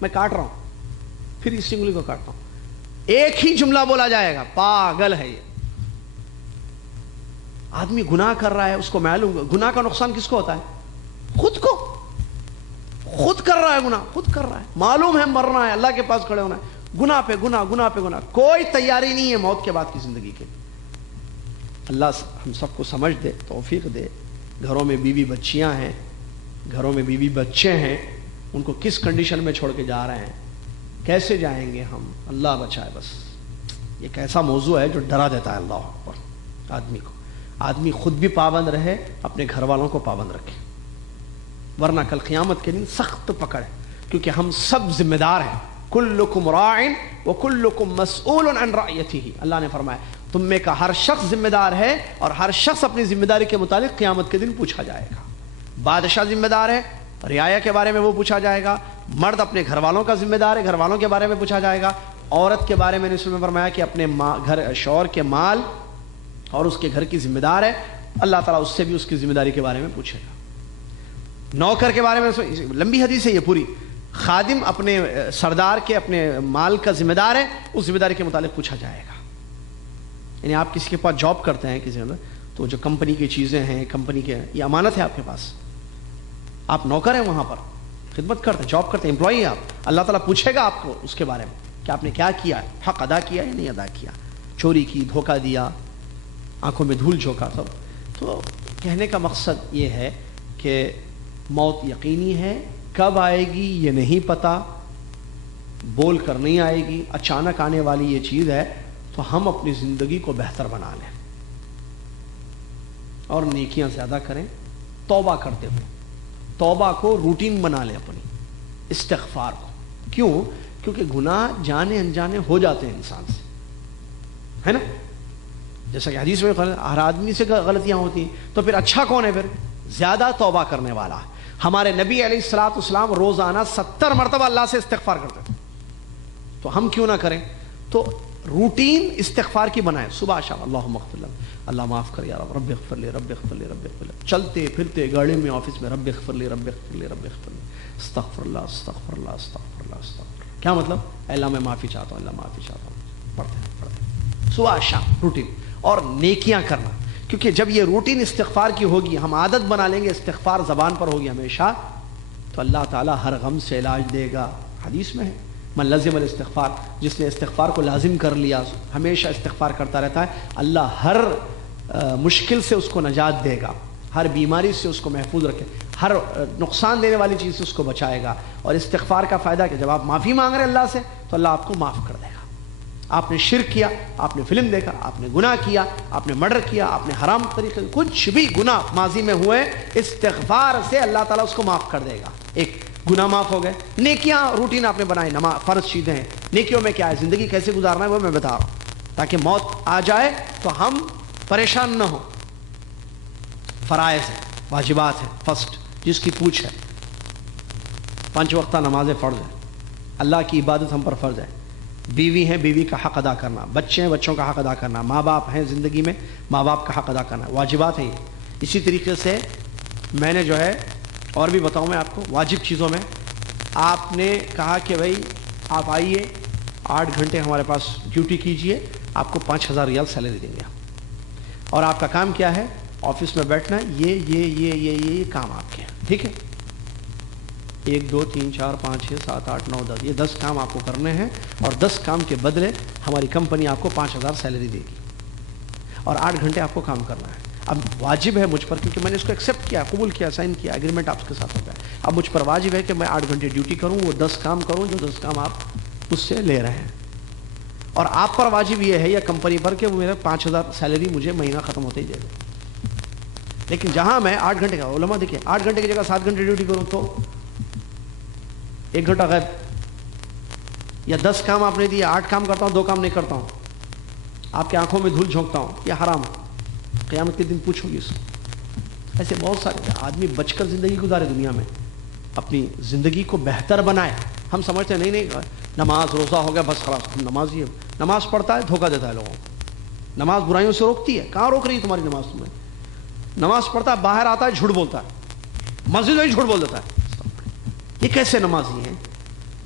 میں کاٹ رہا ہوں, پھر اس انگلی کو کاٹتا ہوں, ایک ہی جملہ بولا جائے گا, پاگل ہے یہ آدمی. گناہ کر رہا ہے, اس کو معلوم. گناہ کا نقصان کس کو ہوتا ہے؟ خود کو. خود کر رہا ہے گناہ, خود کر رہا ہے, معلوم ہے مرنا ہے, اللہ کے پاس کھڑے ہونا ہے, گناہ پہ گناہ, گناہ پہ گناہ, کوئی تیاری نہیں ہے موت کے بعد کی زندگی کے. اللہ ہم سب کو سمجھ دے, توفیق دے. گھروں میں بیوی بچیاں ہیں, گھروں میں بیوی بچے ہیں, ان کو کس کنڈیشن میں چھوڑ کے جا رہے ہیں, کیسے جائیں گے ہم؟ اللہ بچائے. بس یہ ایک ایسا موضوع ہے جو ڈرا دیتا ہے اللہ اکبر آدمی کو. آدمی خود بھی پابند رہے, اپنے گھر والوں کو پابند رکھے, ورنہ کل قیامت کے دن سخت پکڑ ہے. کیونکہ ہم سب ذمہ دار ہیں. کلکم راع وکلکم مسئول عن رعیتہ. اللہ نے فرمایا تم میں کا ہر شخص ذمہ دار ہے, اور ہر شخص اپنی ذمہ داری کے متعلق قیامت کے دن پوچھا جائے گا. بادشاہ ذمہ دار ہے, رعایا کے بارے میں وہ پوچھا جائے گا. مرد اپنے گھر والوں کا ذمہ دار ہے, گھر والوں کے بارے میں پوچھا جائے گا. عورت کے بارے میں رسول نے فرمایا کہ اپنے گھر شوہر کے مال اور اس کے گھر کی ذمہ دار ہے, اللہ تعالیٰ اس سے بھی اس کی ذمہ داری کے بارے میں پوچھے گا. نوکر کے بارے میں لمبی حدیث ہے یہ پوری. خادم اپنے سردار کے اپنے مال کا ذمہ دار ہے, اس ذمہ داری کے متعلق پوچھا جائے گا. یعنی آپ کسی کے پاس جاب کرتے ہیں کسی میں, تو جو کمپنی کی چیزیں ہیں, کمپنی کے, یہ امانت ہے آپ کے پاس, آپ نوکر ہیں وہاں پر, خدمت کرتے ہیں, جاب کرتے ہیں, امپلائی ہیں آپ. اللہ تعالیٰ پوچھے گا آپ کو اس کے بارے میں کہ آپ نے کیا کیا, حق ادا کیا یا نہیں ادا کیا, چوری کی, دھوکہ دیا, آنکھوں میں دھول جھونکا سب. تو کہنے کا مقصد یہ ہے کہ موت یقینی ہے, کب آئے گی یہ نہیں پتا, بول کر نہیں آئے گی, اچانک آنے والی یہ چیز ہے. تو ہم اپنی زندگی کو بہتر بنا لیں اور نیکیاں زیادہ کریں, توبہ کرتے ہوئے. توبہ کو روٹین بنا لیں اپنی, استغفار کو. کیوں؟ کیونکہ گناہ جانے انجانے ہو جاتے ہیں انسان سے, ہے نا. جیسا کہ حدیث میں ہر آدمی سے غلطیاں ہوتی ہیں, تو پھر اچھا کون ہے؟ پھر زیادہ توبہ کرنے والا. ہمارے نبی علیہ الصلوۃ والسلام روزانہ 70 مرتبہ اللہ سے استغفار کرتے تھے, تو ہم کیوں نہ کریں؟ تو روٹین استغفار کی بنائیں, صبح شام اللہم اغفر لنا, اللہ معاف کر یا رب, رب اغفر لی, رب اغفر لی, رب اغفر لی. چلتے پھرتے گاڑی میں, آفس میں, رب اغفر لی, رب اغفر لی, رب اغفر لی, استغفر اللہ, استغفر اللہ, استغفر اللہ, استغفر. کیا مطلب؟ اللہ میں معافی چاہتا ہوں, اللہ معافی چاہتا ہوں. پڑھتے صبح شام روٹین. اور نیکیاں کرنا, کیونکہ جب یہ روٹین استغفار کی ہوگی, ہم عادت بنا لیں گے, استغفار زبان پر ہوگی ہمیشہ, تو اللہ تعالیٰ ہر غم سے علاج دے گا. حدیث میں ہے من لزم الاستغفار, جس نے استغفار کو لازم کر لیا, ہمیشہ استغفار کرتا رہتا ہے, اللہ ہر مشکل سے اس کو نجات دے گا, ہر بیماری سے اس کو محفوظ رکھے, ہر نقصان دینے والی چیز سے اس کو بچائے گا. اور استغفار کا فائدہ کہ جب آپ معافی مانگ رہے ہیں اللہ سے, تو اللہ آپ کو معاف کر دے گا. آپ نے شرک کیا, آپ نے فلم دیکھا, آپ نے گناہ کیا, آپ نے مرڈر کیا, آپ نے حرام طریقے, کچھ بھی گناہ ماضی میں ہوئے, استغفار سے اللہ تعالیٰ اس کو معاف کر دے گا. ایک گناہ معاف ہو گئے. نیکیاں روٹین آپ نے بنائی, نماز فرض چیزیں ہیں, نیکیوں میں کیا ہے, زندگی کیسے گزارنا ہے وہ میں بتا رہا ہوں, تاکہ موت آ جائے تو ہم پریشان نہ ہوں. فرائض ہیں, واجبات ہیں, فرسٹ جس کی پوچھ ہے, 5 وقتہ نمازیں فرض ہیں, اللہ کی عبادت ہم پر فرض ہے. بیوی ہیں, بیوی کا حق ادا کرنا, بچے ہیں, بچوں کا حق ادا کرنا, ماں باپ ہیں زندگی میں, ماں باپ کا حق ادا کرنا, واجبات ہیں یہ. اسی طریقے سے میں نے جو ہے اور بھی بتاؤں میں آپ کو, واجب چیزوں میں آپ نے کہا کہ بھائی آپ آئیے 8 گھنٹے ہمارے پاس ڈیوٹی کیجئے, آپ کو 5000 ریال سیلری دیں گے, اور آپ کا کام کیا ہے, آفس میں بیٹھنا ہے, یہ کام آپ کے ہیں, ٹھیک ہے. 1 2 3 4 5 6 7 8 9 10 یہ 10 کام آپ کو کرنے ہیں, اور 10 کام کے بدلے ہماری کمپنی آپ کو 5000 سیلری دے گی, اور 8 گھنٹے آپ کو کام کرنا ہے. اب واجب ہے مجھ پر, کیونکہ میں نے اس کو ایکسیپٹ کیا, قبول کیا, سائن کیا, ایگریمنٹ آپ کے ساتھ ہو گیا. اب مجھ پر واجب ہے کہ میں 8 گھنٹے ڈیوٹی کروں, وہ 10 کام کروں جو 10 کام آپ اس سے لے رہے ہیں. اور آپ پر واجب یہ ہے یا کمپنی پر کہ وہ میرا 5000 سیلری مجھے مہینہ ختم ہوتے ہی دے دے. لیکن جہاں میں 8 گھنٹے کا, علماء دیکھیں 8 گھنٹے کی جگہ 7 گھنٹے ڈیوٹی کروں تو 1 گھنٹہ غائب, یا 10 کام آپ نے دیے 8 کام کرتا ہوں 2 کام نہیں کرتا ہوں, آپ کی آنکھوں میں دھول جھونکتا ہوں, یہ حرام ہے, قیامت کے دن پوچھو گی اس کو. ایسے بہت سارے آدمی بچ کر زندگی گزارے دنیا میں, اپنی زندگی کو بہتر بنائے. ہم سمجھتے ہیں نہیں نماز روزہ ہو گیا بس خلاص ہم نمازی ہے. نماز پڑھتا ہے دھوکہ دیتا ہے لوگوں کو. نماز برائیوں سے روکتی ہے, کہاں روک رہی ہے تمہاری نماز تمہیں؟ نماز پڑھتا ہے باہر آتا ہے جھوٹ بولتا ہے, مسجد میں جھوٹ بول دیتا ہے. یہ کیسے نمازی ہیں؟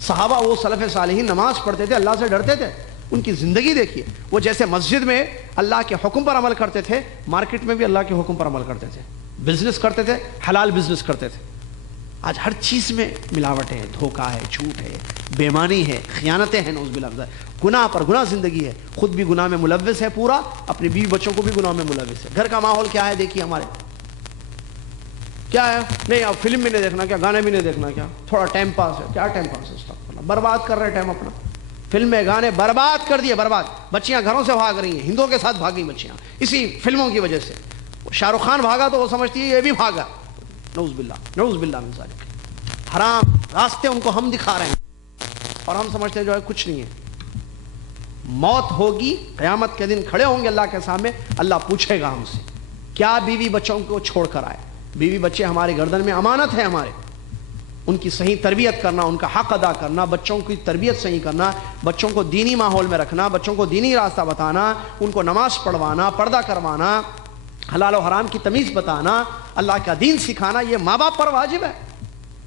صحابہ وہ سلف صالحین نماز پڑھتے تھے, اللہ سے ڈرتے تھے. ان کی زندگی دیکھیے, وہ جیسے مسجد میں اللہ کے حکم پر عمل کرتے تھے, مارکیٹ میں بھی اللہ کے حکم پر عمل کرتے تھے, بزنس کرتے تھے, حلال بزنس کرتے تھے. آج ہر چیز میں ملاوٹ ہے, دھوکہ ہے, جھوٹ ہے, بےمانی ہے, خیانتیں ہیں, نعوذ باللہ, گناہ پر گناہ زندگی ہے. خود بھی گناہ میں ملوث ہے پورا, اپنے بیوی بچوں کو بھی گناہ میں ملوث ہے. گھر کا ماحول کیا ہے دیکھیے ہمارے, کیا ہے؟ نہیں اب فلم بھی نہیں دیکھنا کیا, گانے بھی نہیں دیکھنا کیا, تھوڑا ٹائم پاس ہے. کیا ٹائم پاس ہے؟ استغفر اللہ, برباد کر رہے ٹائم اپنا. فلمیں گانے برباد کر دیے, برباد. بچیاں گھروں سے بھاگ رہی ہیں, ہندوؤں کے ساتھ بھاگی بچیاں اسی فلموں کی وجہ سے. شاہ رخ خان بھاگا تو وہ سمجھتی ہے یہ بھی بھاگا. نعوذ باللہ, نعوذ باللہ من ذالک. حرام راستے ان کو ہم دکھا رہے ہیں اور ہم سمجھتے ہیں جو ہے کچھ نہیں ہے. موت ہوگی, قیامت کے دن کھڑے ہوں گے اللہ کے سامنے, اللہ پوچھے گا ہم سے کیا بیوی بچوں کو چھوڑ کر آئے. بیوی بچے ہمارے گردن میں امانت ہے ہمارے, ان کی صحیح تربیت کرنا, ان کا حق ادا کرنا, بچوں کی تربیت صحیح کرنا, بچوں کو دینی ماحول میں رکھنا, بچوں کو دینی راستہ بتانا, ان کو نماز پڑھوانا, پردہ کروانا, حلال و حرام کی تمیز بتانا, اللہ کا دین سکھانا, یہ ماں باپ پر واجب ہے.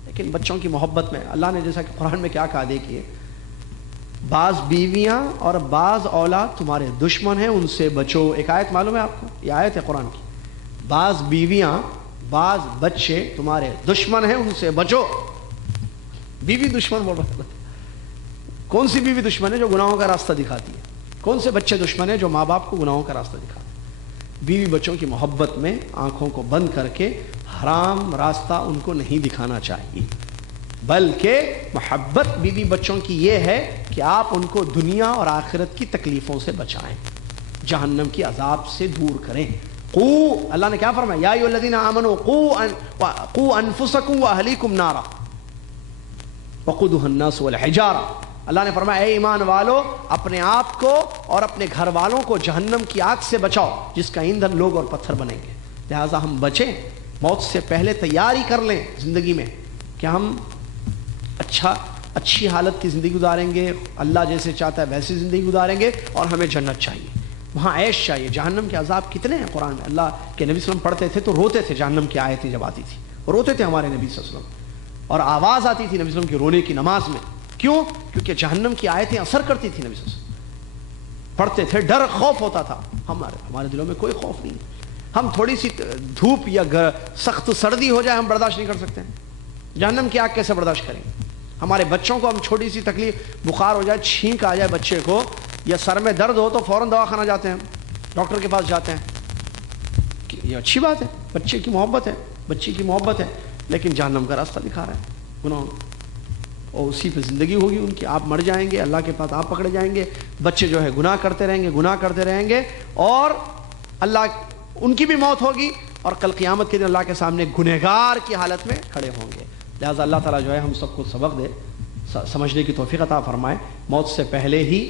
لیکن بچوں کی محبت میں اللہ نے جیسا کہ قرآن میں کیا کہا دیکھیے, بعض بیویاں اور بعض اولاد تمہارے دشمن ہیں, ان سے بچو. ایک آیت معلوم ہے آپ کو, یہ آیت ہے قرآن کی, بعض بیویاں بعض بچے تمہارے دشمن ہیں, ان سے بچو. بیوی دشمن بول رہا ہے. کون سی بیوی دشمن ہے؟ جو گناہوں کا راستہ دکھاتی ہے. کون سے بچے دشمن ہیں؟ جو ماں باپ کو گناہوں کا راستہ دکھاتے ہیں. بیوی بچوں کی محبت میں آنکھوں کو بند کر کے حرام راستہ ان کو نہیں دکھانا چاہیے, بلکہ محبت بیوی بچوں کی یہ ہے کہ آپ ان کو دنیا اور آخرت کی تکلیفوں سے بچائیں, جہنم کی عذاب سے دور کریں. اللہ نے کیا فرمایا, یا ایھا الذین آمنوا قوا انفسکم واہلیکم نارا وقودھا الناس والحجارہ. اللہ نے فرمایا اے ایمان والو, اپنے آپ کو اور اپنے گھر والوں کو جہنم کی آگ سے بچاؤ جس کا ایندھن لوگ اور پتھر بنیں گے. لہٰذا ہم بچیں, موت سے پہلے تیاری کر لیں زندگی میں کہ ہم اچھی حالت کی زندگی گزاریں گے, اللہ جیسے چاہتا ہے ویسی زندگی گزاریں گے, اور ہمیں جنت چاہیے, وہاں عیش چاہیے. جہنم کے عذاب کتنے ہیں قرآن میں. اللہ کے نبی صلی اللہ علیہ وسلم پڑھتے تھے تو روتے تھے, جہنم کی آیتیں جب آتی تھی روتے تھے ہمارے نبی صلی اللہ علیہ وسلم, اور آواز آتی تھی نبی صلی اللہ علیہ وسلم کی رونے کی نماز میں. کیوں؟ کیونکہ جہنم کی آیتیں اثر کرتی تھی. نبی صلی اللہ علیہ وسلم پڑھتے تھے, ڈر خوف ہوتا تھا. ہمارے دلوں میں کوئی خوف نہیں. ہم تھوڑی سی دھوپ یا سخت سردی ہو جائے ہم برداشت نہیں کر سکتے ہیں, جہنم کی آگ کیسے برداشت کریں گے؟ ہمارے بچوں کو ہم چھوٹی سی تکلیف, بخار ہو جائے, چھینک آ جائے بچے کو, یا سر میں درد ہو تو فوراً دواخانہ جاتے ہیں, ڈاکٹر کے پاس جاتے ہیں. یہ اچھی بات ہے, بچے کی محبت ہے, بچی کی محبت ہے, لیکن جہنم کا راستہ دکھا رہا ہے گناہ, اور اسی پہ زندگی ہوگی ان کی. آپ مر جائیں گے, اللہ کے پاس آپ پکڑے جائیں گے, بچے جو ہے گناہ کرتے رہیں گے, اور اللہ ان کی بھی موت ہوگی, اور کل قیامت کے دن اللہ کے سامنے گنہگار کی حالت میں کھڑے ہوں گے. لہٰذا اللہ تعالیٰ جو ہے ہم سب کو سبق دے, سمجھنے کی توفیق عطا فرمائے, موت سے پہلے ہی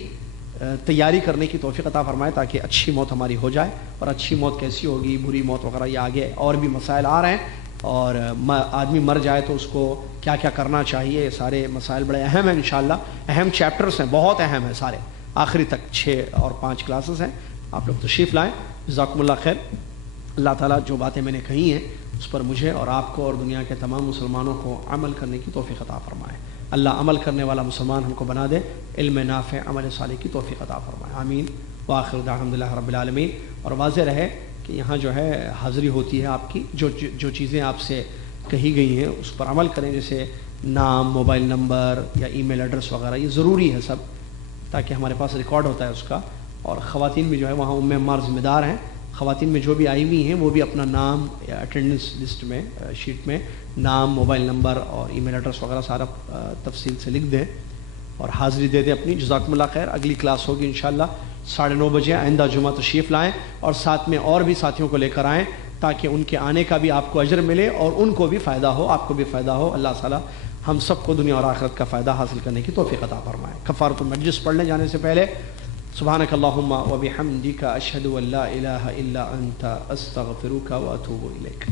تیاری کرنے کی توفیق عطا فرمائے, تاکہ اچھی موت ہماری ہو جائے. اور اچھی موت کیسی ہوگی, بری موت وغیرہ, یہ آگے اور بھی مسائل آ رہے ہیں, اور آدمی مر جائے تو اس کو کیا کیا کرنا چاہیے, یہ سارے مسائل بڑے اہم ہیں انشاءاللہ. اہم چیپٹرز ہیں, بہت اہم ہیں سارے, آخری تک 6 اور 5 کلاسز ہیں. آپ لوگ تشریف لائیں, جزاکم اللہ خیر. اللہ تعالیٰ جو باتیں میں نے کہی ہیں اس پر مجھے اور آپ کو اور دنیا کے تمام مسلمانوں کو عمل کرنے کی توفیق عطا فرمائے. اللہ عمل کرنے والا مسلمان ہم کو بنا دے, علم نافع عمل صالح کی توفیق عطا فرمائے. آمین. وآخر دعوانا الحمدللہ رب العالمین. اور واضح رہے کہ یہاں جو ہے حاضری ہوتی ہے آپ کی, جو چیزیں آپ سے کہی گئی ہیں اس پر عمل کریں, جیسے نام, موبائل نمبر یا ای میل ایڈریس وغیرہ, یہ ضروری ہے سب, تاکہ ہمارے پاس ریکارڈ ہوتا ہے اس کا. اور خواتین بھی جو ہے وہاں ام عمار ذمہ دار ہیں, خواتین میں جو بھی آئی ہوئی ہیں وہ بھی اپنا نام یا اٹینڈنس لسٹ میں, شیٹ میں نام, موبائل نمبر اور ای میل ایڈریس وغیرہ سارا تفصیل سے لکھ دیں اور حاضری دے دیں اپنی. جزاکم اللہ خیر. اگلی کلاس ہوگی انشاءاللہ 9:30 بجے. آئندہ جمعہ تشریف لائیں اور ساتھ میں اور بھی ساتھیوں کو لے کر آئیں, تاکہ ان کے آنے کا بھی آپ کو اجر ملے اور ان کو بھی فائدہ ہو, آپ کو بھی فائدہ ہو. اللہ تعالیٰ ہم سب کو دنیا اور آخرت کا فائدہ حاصل کرنے کی توفیق عطا فرمائے۔ کفارۃ المجلس پڑھنے جانے سے پہلے سبحانک اللہم و بحمدک اشہد ان لا الہ الا انت استغفرک و اتوب الیک۔